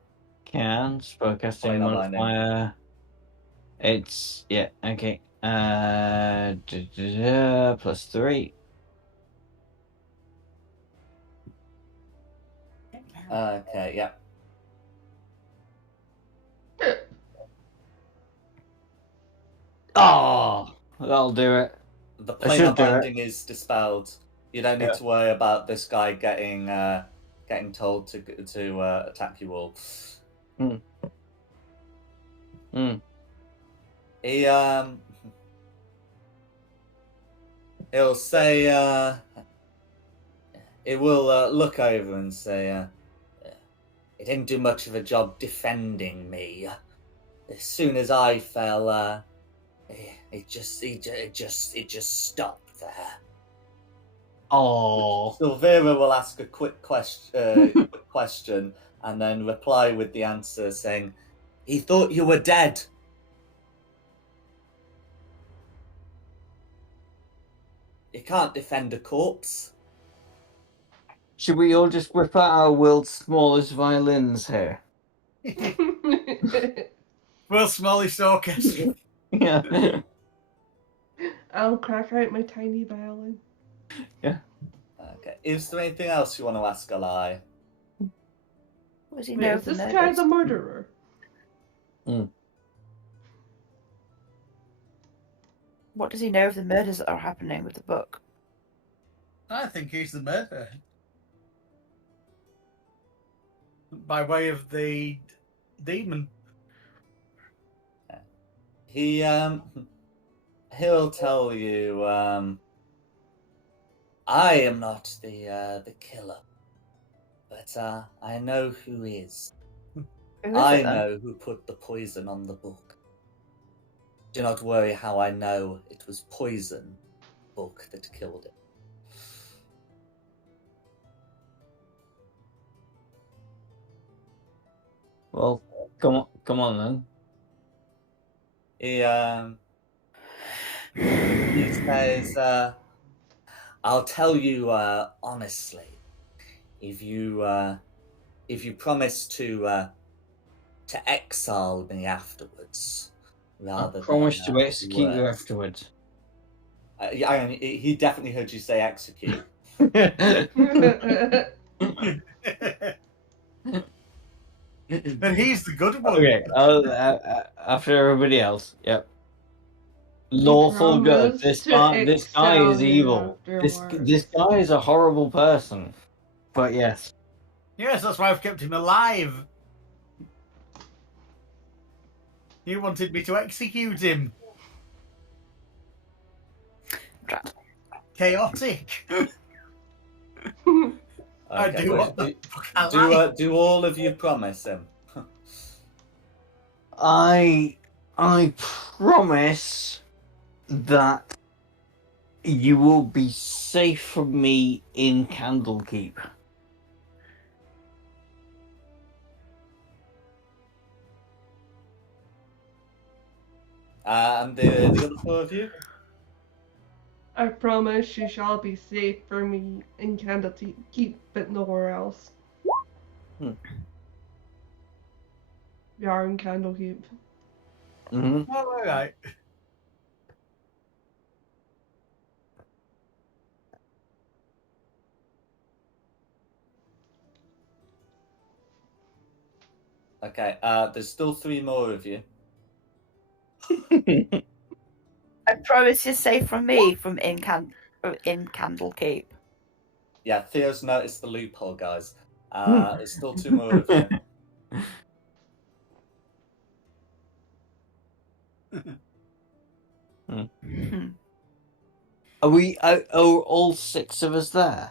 Can spellcasting modifier. It's okay. +3. Okay, yeah. Oh, that'll do it. The planar binding is dispelled. You don't need to worry about this guy getting told to attack you all. He'll say it will look over and say, "It didn't do much of a job defending me. As soon as I fell, it just stopped there." Oh. Silvera will ask a quick question and then reply with the answer saying, "He thought you were dead." You can't defend a corpse. Should we all just whip out our world's smallest violins here? World's smallest orchestra. Yeah. I'll crack out my tiny violin. Yeah. Okay. Is there anything else you want to ask Eli? What does he Wait, know? is this guy the murderer? What does he know of the murders that are happening with the book? I think he's the murderer. By way of the demon. He'll tell you, I am not the killer, but I know who is. I know who put the poison on the book. Do not worry how I know it was poison book that killed it. Well, come on then. He says, "I'll tell you honestly, if you promise to to exile me afterwards, rather I promise than to execute you worse. afterwards. He definitely heard you say execute. And he's the good one. Okay, after everybody else. Yep. Lawful good. Promise This guy is exile you evil. afterwards. This guy is a horrible person. But yes. Yes, that's why I've kept him alive. You wanted me to execute him. Chaotic. I Okay, do well, what the fuck I like. do all of you promise him? I promise that you will be safe from me in Candlekeep. And the other four of you? I promise you shall be safe for me in Candlekeep, but nowhere else. Hmm. We are in Candlekeep. Mm-hmm. All right. Okay, there's still 3 more of you. I promise you're safe from me from in Candlekeep. Yeah, Theo's noticed the loophole, guys. There's still 2 more of you. Are all 6 of us there?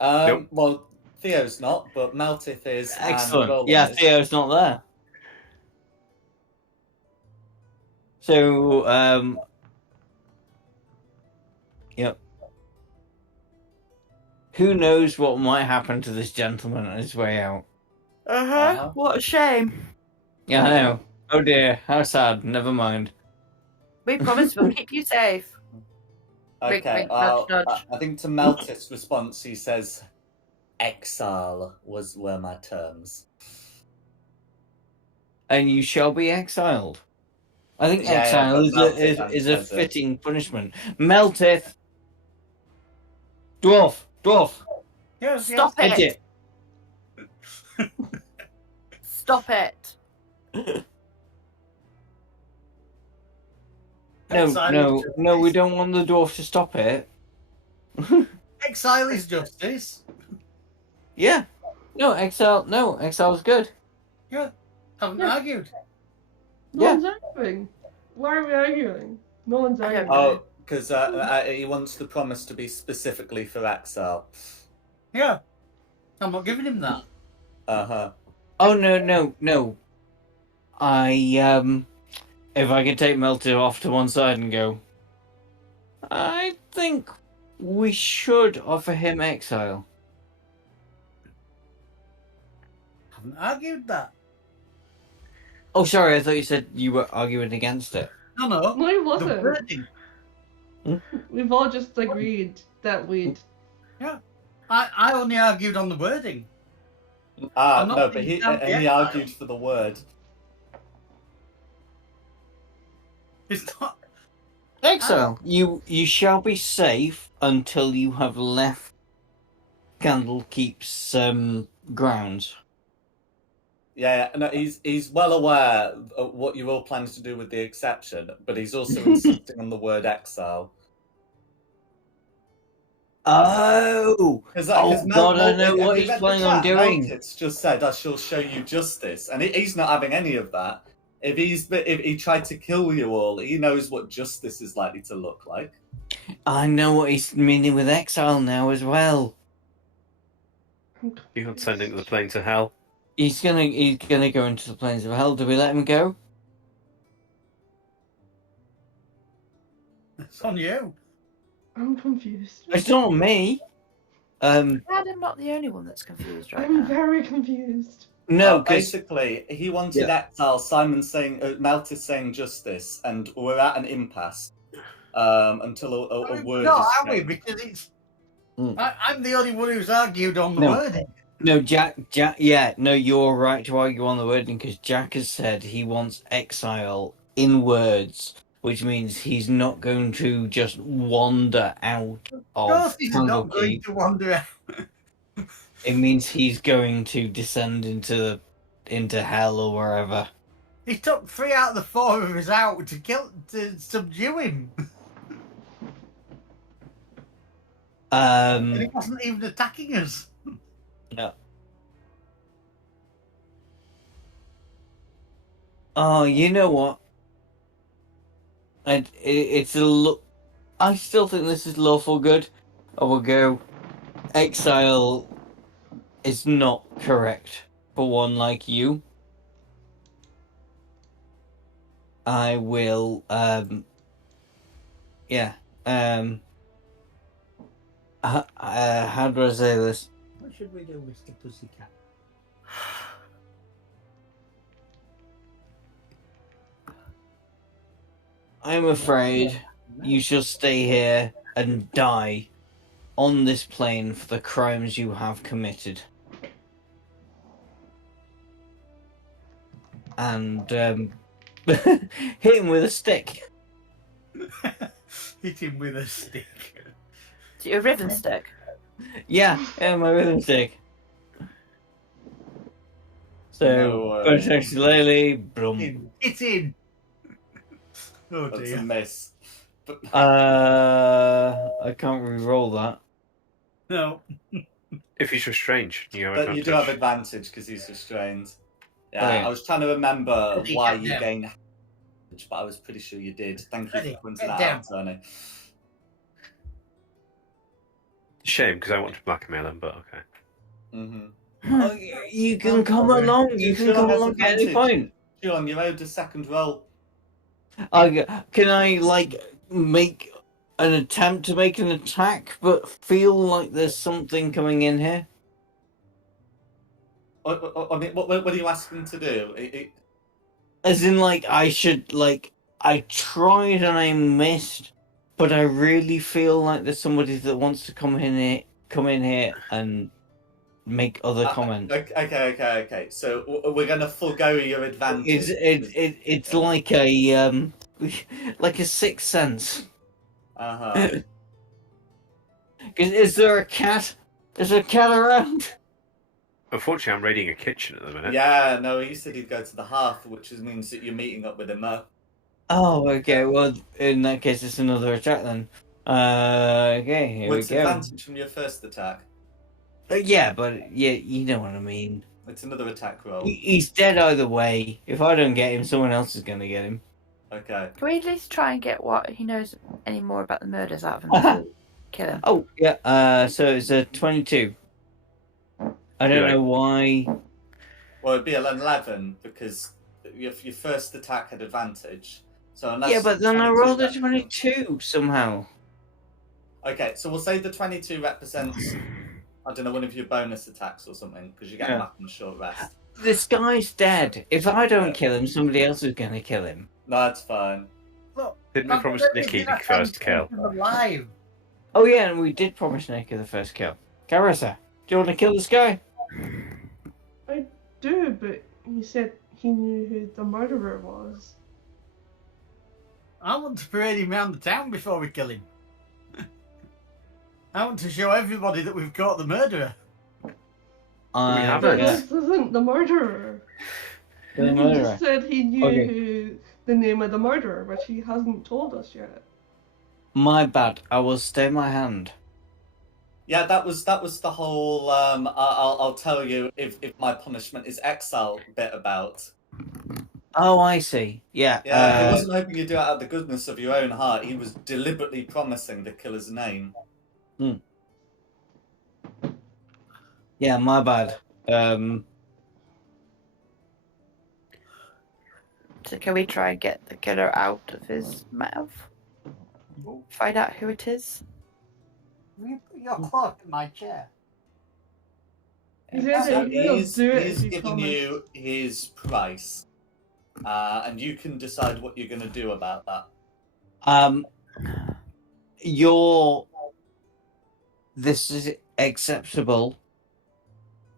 Nope. Well, Theo's not, but Meltith is. And Excellent. Roland Yeah, is. Theo's not there. So, yep. Who knows what might happen to this gentleman on his way out? Uh-huh. What a shame. Yeah, I know. Oh dear, how sad. Never mind. We promise we'll keep you safe. Okay, Wink, nudge, nudge. I think to Meltith's response, he says, exile were my terms. And you shall be exiled. I think Yeah, exile but is Meltith a says it. fitting punishment. Meltith! Dwarf! Yes, Stop Hit it! it! Stop it! No, we don't want the dwarf to stop it. Exile is justice. Yeah. Exile's good. Yeah. Haven't Yeah. argued. No one's arguing. Why are we arguing? No one's I don't arguing. know. Oh, because he wants the promise to be specifically for exile. Yeah. I'm not giving him that. Uh-huh. Oh, no. If I could take Melter off to one side and go, I think we should offer him exile. Haven't argued that. Oh, sorry, I thought you said you were arguing against it. No. No, he The wasn't. wording. We've all just agreed that we'd. I only argued on the wording. No, but he argued for the word. It's not. Exile. You shall be safe until you have left Candlekeep's grounds. Yeah, no, he's well aware of what you're all planning to do with the exception, but he's also insisting on the word exile. Oh! God, I know what he's planning on doing. It's just said, I shall show you justice. And he's not having any of that. If he tried to kill you all, he knows what justice is likely to look like. I know what he's meaning with exile now as well. You're not sending the plane to hell. He's gonna go into the plains of hell. Do we let him go? It's on you. I'm confused. It's not me. I'm not the only one that's confused right I'm now. very confused. No, basically, he wanted exile. Simon saying, Meltis saying justice, and we're at an impasse until a word No, is are we? changed. Because it's. I'm the only one who's argued on the wording. No, Jack, yeah, no, you're right to argue on the wording because Jack has said he wants exile in words, which means he's not going to just wander out Of of course, he's not going Candlekeep. to wander out. It means he's going to descend into hell or wherever. He took 3 out of the 4 of us out to subdue him. And he wasn't even attacking us. No. Oh, you know what? It's a look. I still think this is lawful good. I will go. Exile is not correct for one like you. I will. Yeah. How do I say this? What should we do, Mr. Pussycat? I'm afraid you shall stay here and die on this plane for the crimes you have committed. And hit him with a stick. Hit him with a stick. Is it a rhythm stick? Yeah, my rhythm stick. So, potentially, brum. It's in. Oh That's a dear. miss. But I can't re-roll that. No. If he's restrained, you have but you do have advantage. advantage because he's restrained. Yeah, Oh, yeah. I was trying to remember Freddie, why get you down. gained advantage, but I was pretty sure you did. Thank you Freddie, for pointing get that out, Tony. Shame, because I want to blackmail him, but okay. Mm-hmm. Oh, you can come along. You can come along at any point. Sean, you owed a second roll. Can I make an attempt to make an attack, but feel like there's something coming in here? I mean, what are you asking to do? As in, I should I tried and I missed, but I really feel like there's somebody that wants to come in here and make other comments. Okay. So we're gonna forego your advantage. It's like a like a sixth sense. Is there a cat? Is there a cat around? Unfortunately, I'm raiding a kitchen at the minute. Yeah, no, he said he'd go to the hearth, which means that you're meeting up with him there. Oh, okay. Well, in that case, it's another attack then. Okay, here What's we go. advantage from your first attack? Yeah, but yeah, you know what I mean. It's another attack roll. He's dead either way. If I don't get him, someone else is going to get him. Okay. Can we at least try and get what he knows any more about the murders out of him before we kill him? Oh, yeah. So it's a 22. I don't know why. Well, it'd be an 11 because your first attack had advantage. So unless Yeah, but then I rolled a 22 somehow. Okay, so we'll say the 22 represents, I don't know, one of your bonus attacks or something, because you get him up in a short rest. This guy's dead. If I don't kill him, somebody else is going to kill him. No, that's fine. Look, Didn't we promise Nikki the first kill? Alive. Oh yeah, and we did promise Nicky the first kill. Carissa, do you want to kill this guy? I do, but he said he knew who the murderer was. I want to parade him around the town before we kill him. I want to show everybody that we've caught the murderer. haven't. But this isn't the murderer. The He murderer. just said he knew Okay. who the name of the murderer, but he hasn't told us yet. My bad. I will stay my hand. Yeah, that was the whole. I'll tell you if my punishment is exile bit about. Oh, I see. Yeah. Yeah, he wasn't hoping you'd do it out of the goodness of your own heart. He was deliberately promising the killer's name. Yeah, my bad. So can we try and get the killer out of his mouth? Find out who it is? Will you put your cloak in my chair? He said So that he'll he's do it if he giving promised. you his price, and you can decide what you're going to do about that. This is acceptable.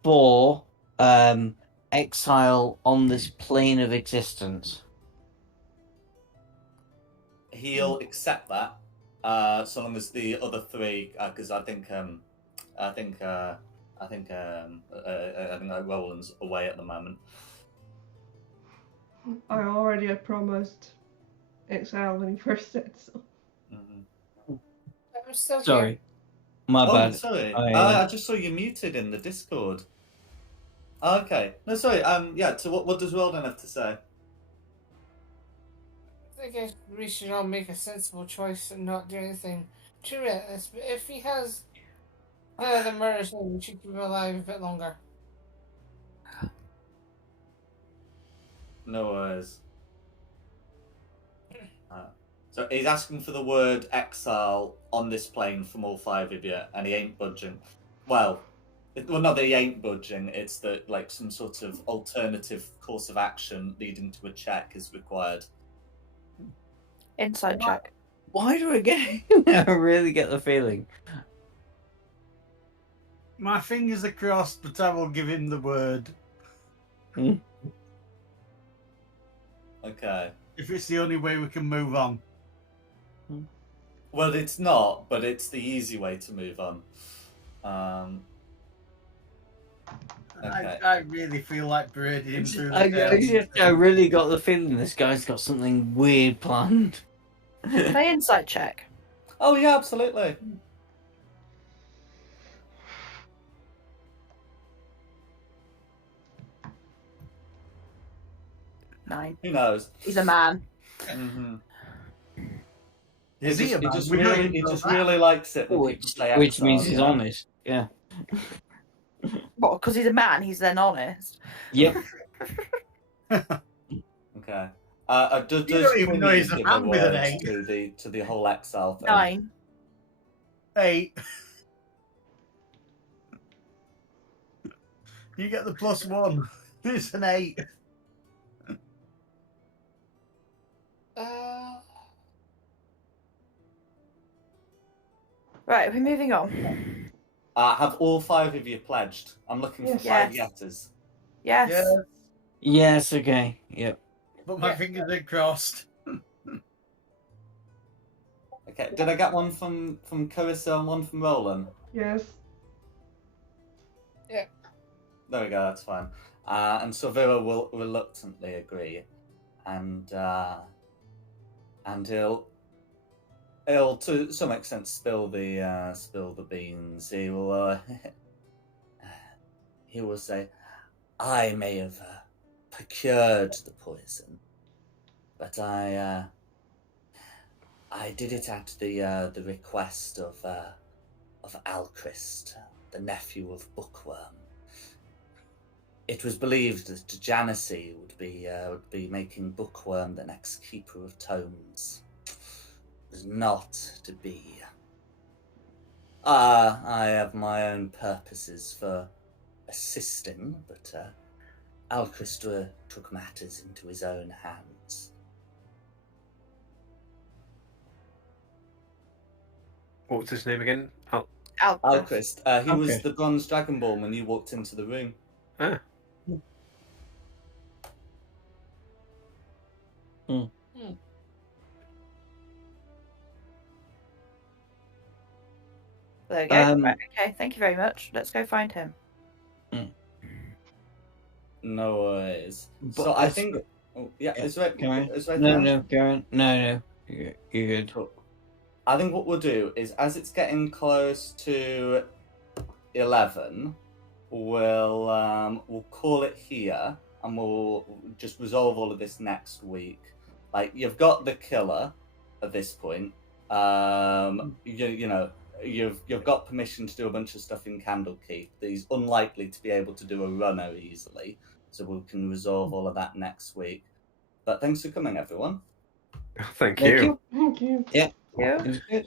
for exile on this plane of existence. He'll accept that, so long as the other three, because I think Roland's away at the moment. I already had promised exile when he first said so. Mm-hmm. I'm still here. Sorry. My Oh, bad. sorry. I I just saw you muted in the Discord. Okay. No, sorry. Yeah. So, what does Roland have to say? I think we should all make a sensible choice and not do anything too reckless. But if he has the murders, then we should keep him alive a bit longer. No worries. So he's asking for the word exile on this plane from all five of you, and he ain't budging. Well, not that he ain't budging. It's that like some sort of alternative course of action leading to a check is required. Inside check. Why do I get? I really get the feeling. My fingers are crossed, but I will give him the word. Okay. If it's the only way we can move on. Well, it's not, but it's the easy way to move on. Okay. I really feel like parading him through the I really got the feeling this guy's got something weird planned. Can I insight check? Oh yeah, absolutely. Nine. Who knows? He's a man. Mm-hmm. Is he a man? He just really likes it when people say Which exile, means he's yeah. honest. Yeah. What? Because he's a man, he's then honest. Yep. Okay. Does You don't even know Quinny he's a give man with an words eight. to the whole exile thing? 9. 8. You get the +1. It's an 8. Right, we're moving on. Have all five of you pledged? I'm looking for 5 Yes. yetters. Yes. Yeah, Yes. Okay. Yep. but my fingers are crossed. Okay. Did I get one from Carissa and one from Roland? Yes. There we go. That's fine. And Silvera will reluctantly agree, and he'll to some extent spill the beans. He will he will say, "I may have procured the poison, but I did it at the request of Alchrist, the nephew of Bookworm. It was believed that Janissi would be making Bookworm the next keeper of tomes. It was not to be. I have my own purposes for assisting, but Alchrist took matters into his own hands." What was his name again? Alchrist. He was Okay. the bronze dragonborn when you walked into the room. Ah. There we go. Right, okay, thank you very much. Let's go find him. No worries. But So I think. Oh, yeah, it's right. Karen? It's right No, there. no, Karen. No. You're good. Cool. I think what we'll do is, as it's getting close to 11, we'll call it here, and we'll just resolve all of this next week. Like, you've got the killer at this point. You know, you've got permission to do a bunch of stuff in Candlekeep. He's unlikely to be able to do a runner easily, so we can resolve all of that next week. But thanks for coming, everyone. Thank you. Thank you. Yeah. It was good.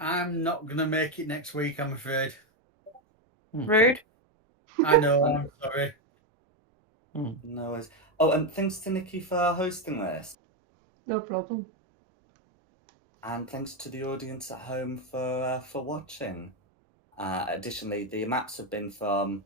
I'm not going to make it next week, I'm afraid. Rude. I know, I'm sorry. No worries. Oh, and thanks to Nikki for hosting this. No problem. And thanks to the audience at home for watching. Additionally, the maps have been from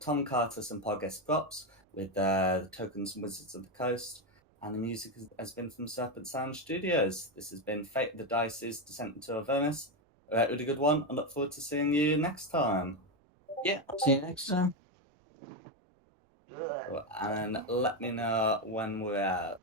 Tom Cartus and Podguest Props with the Tokens and Wizards of the Coast, and the music has been from Serpent Sound Studios. This has been Fate of the Dice's Descent into Avernus. A really good one. I look forward to seeing you next time. Yeah, see you next time. And let me know when we're out.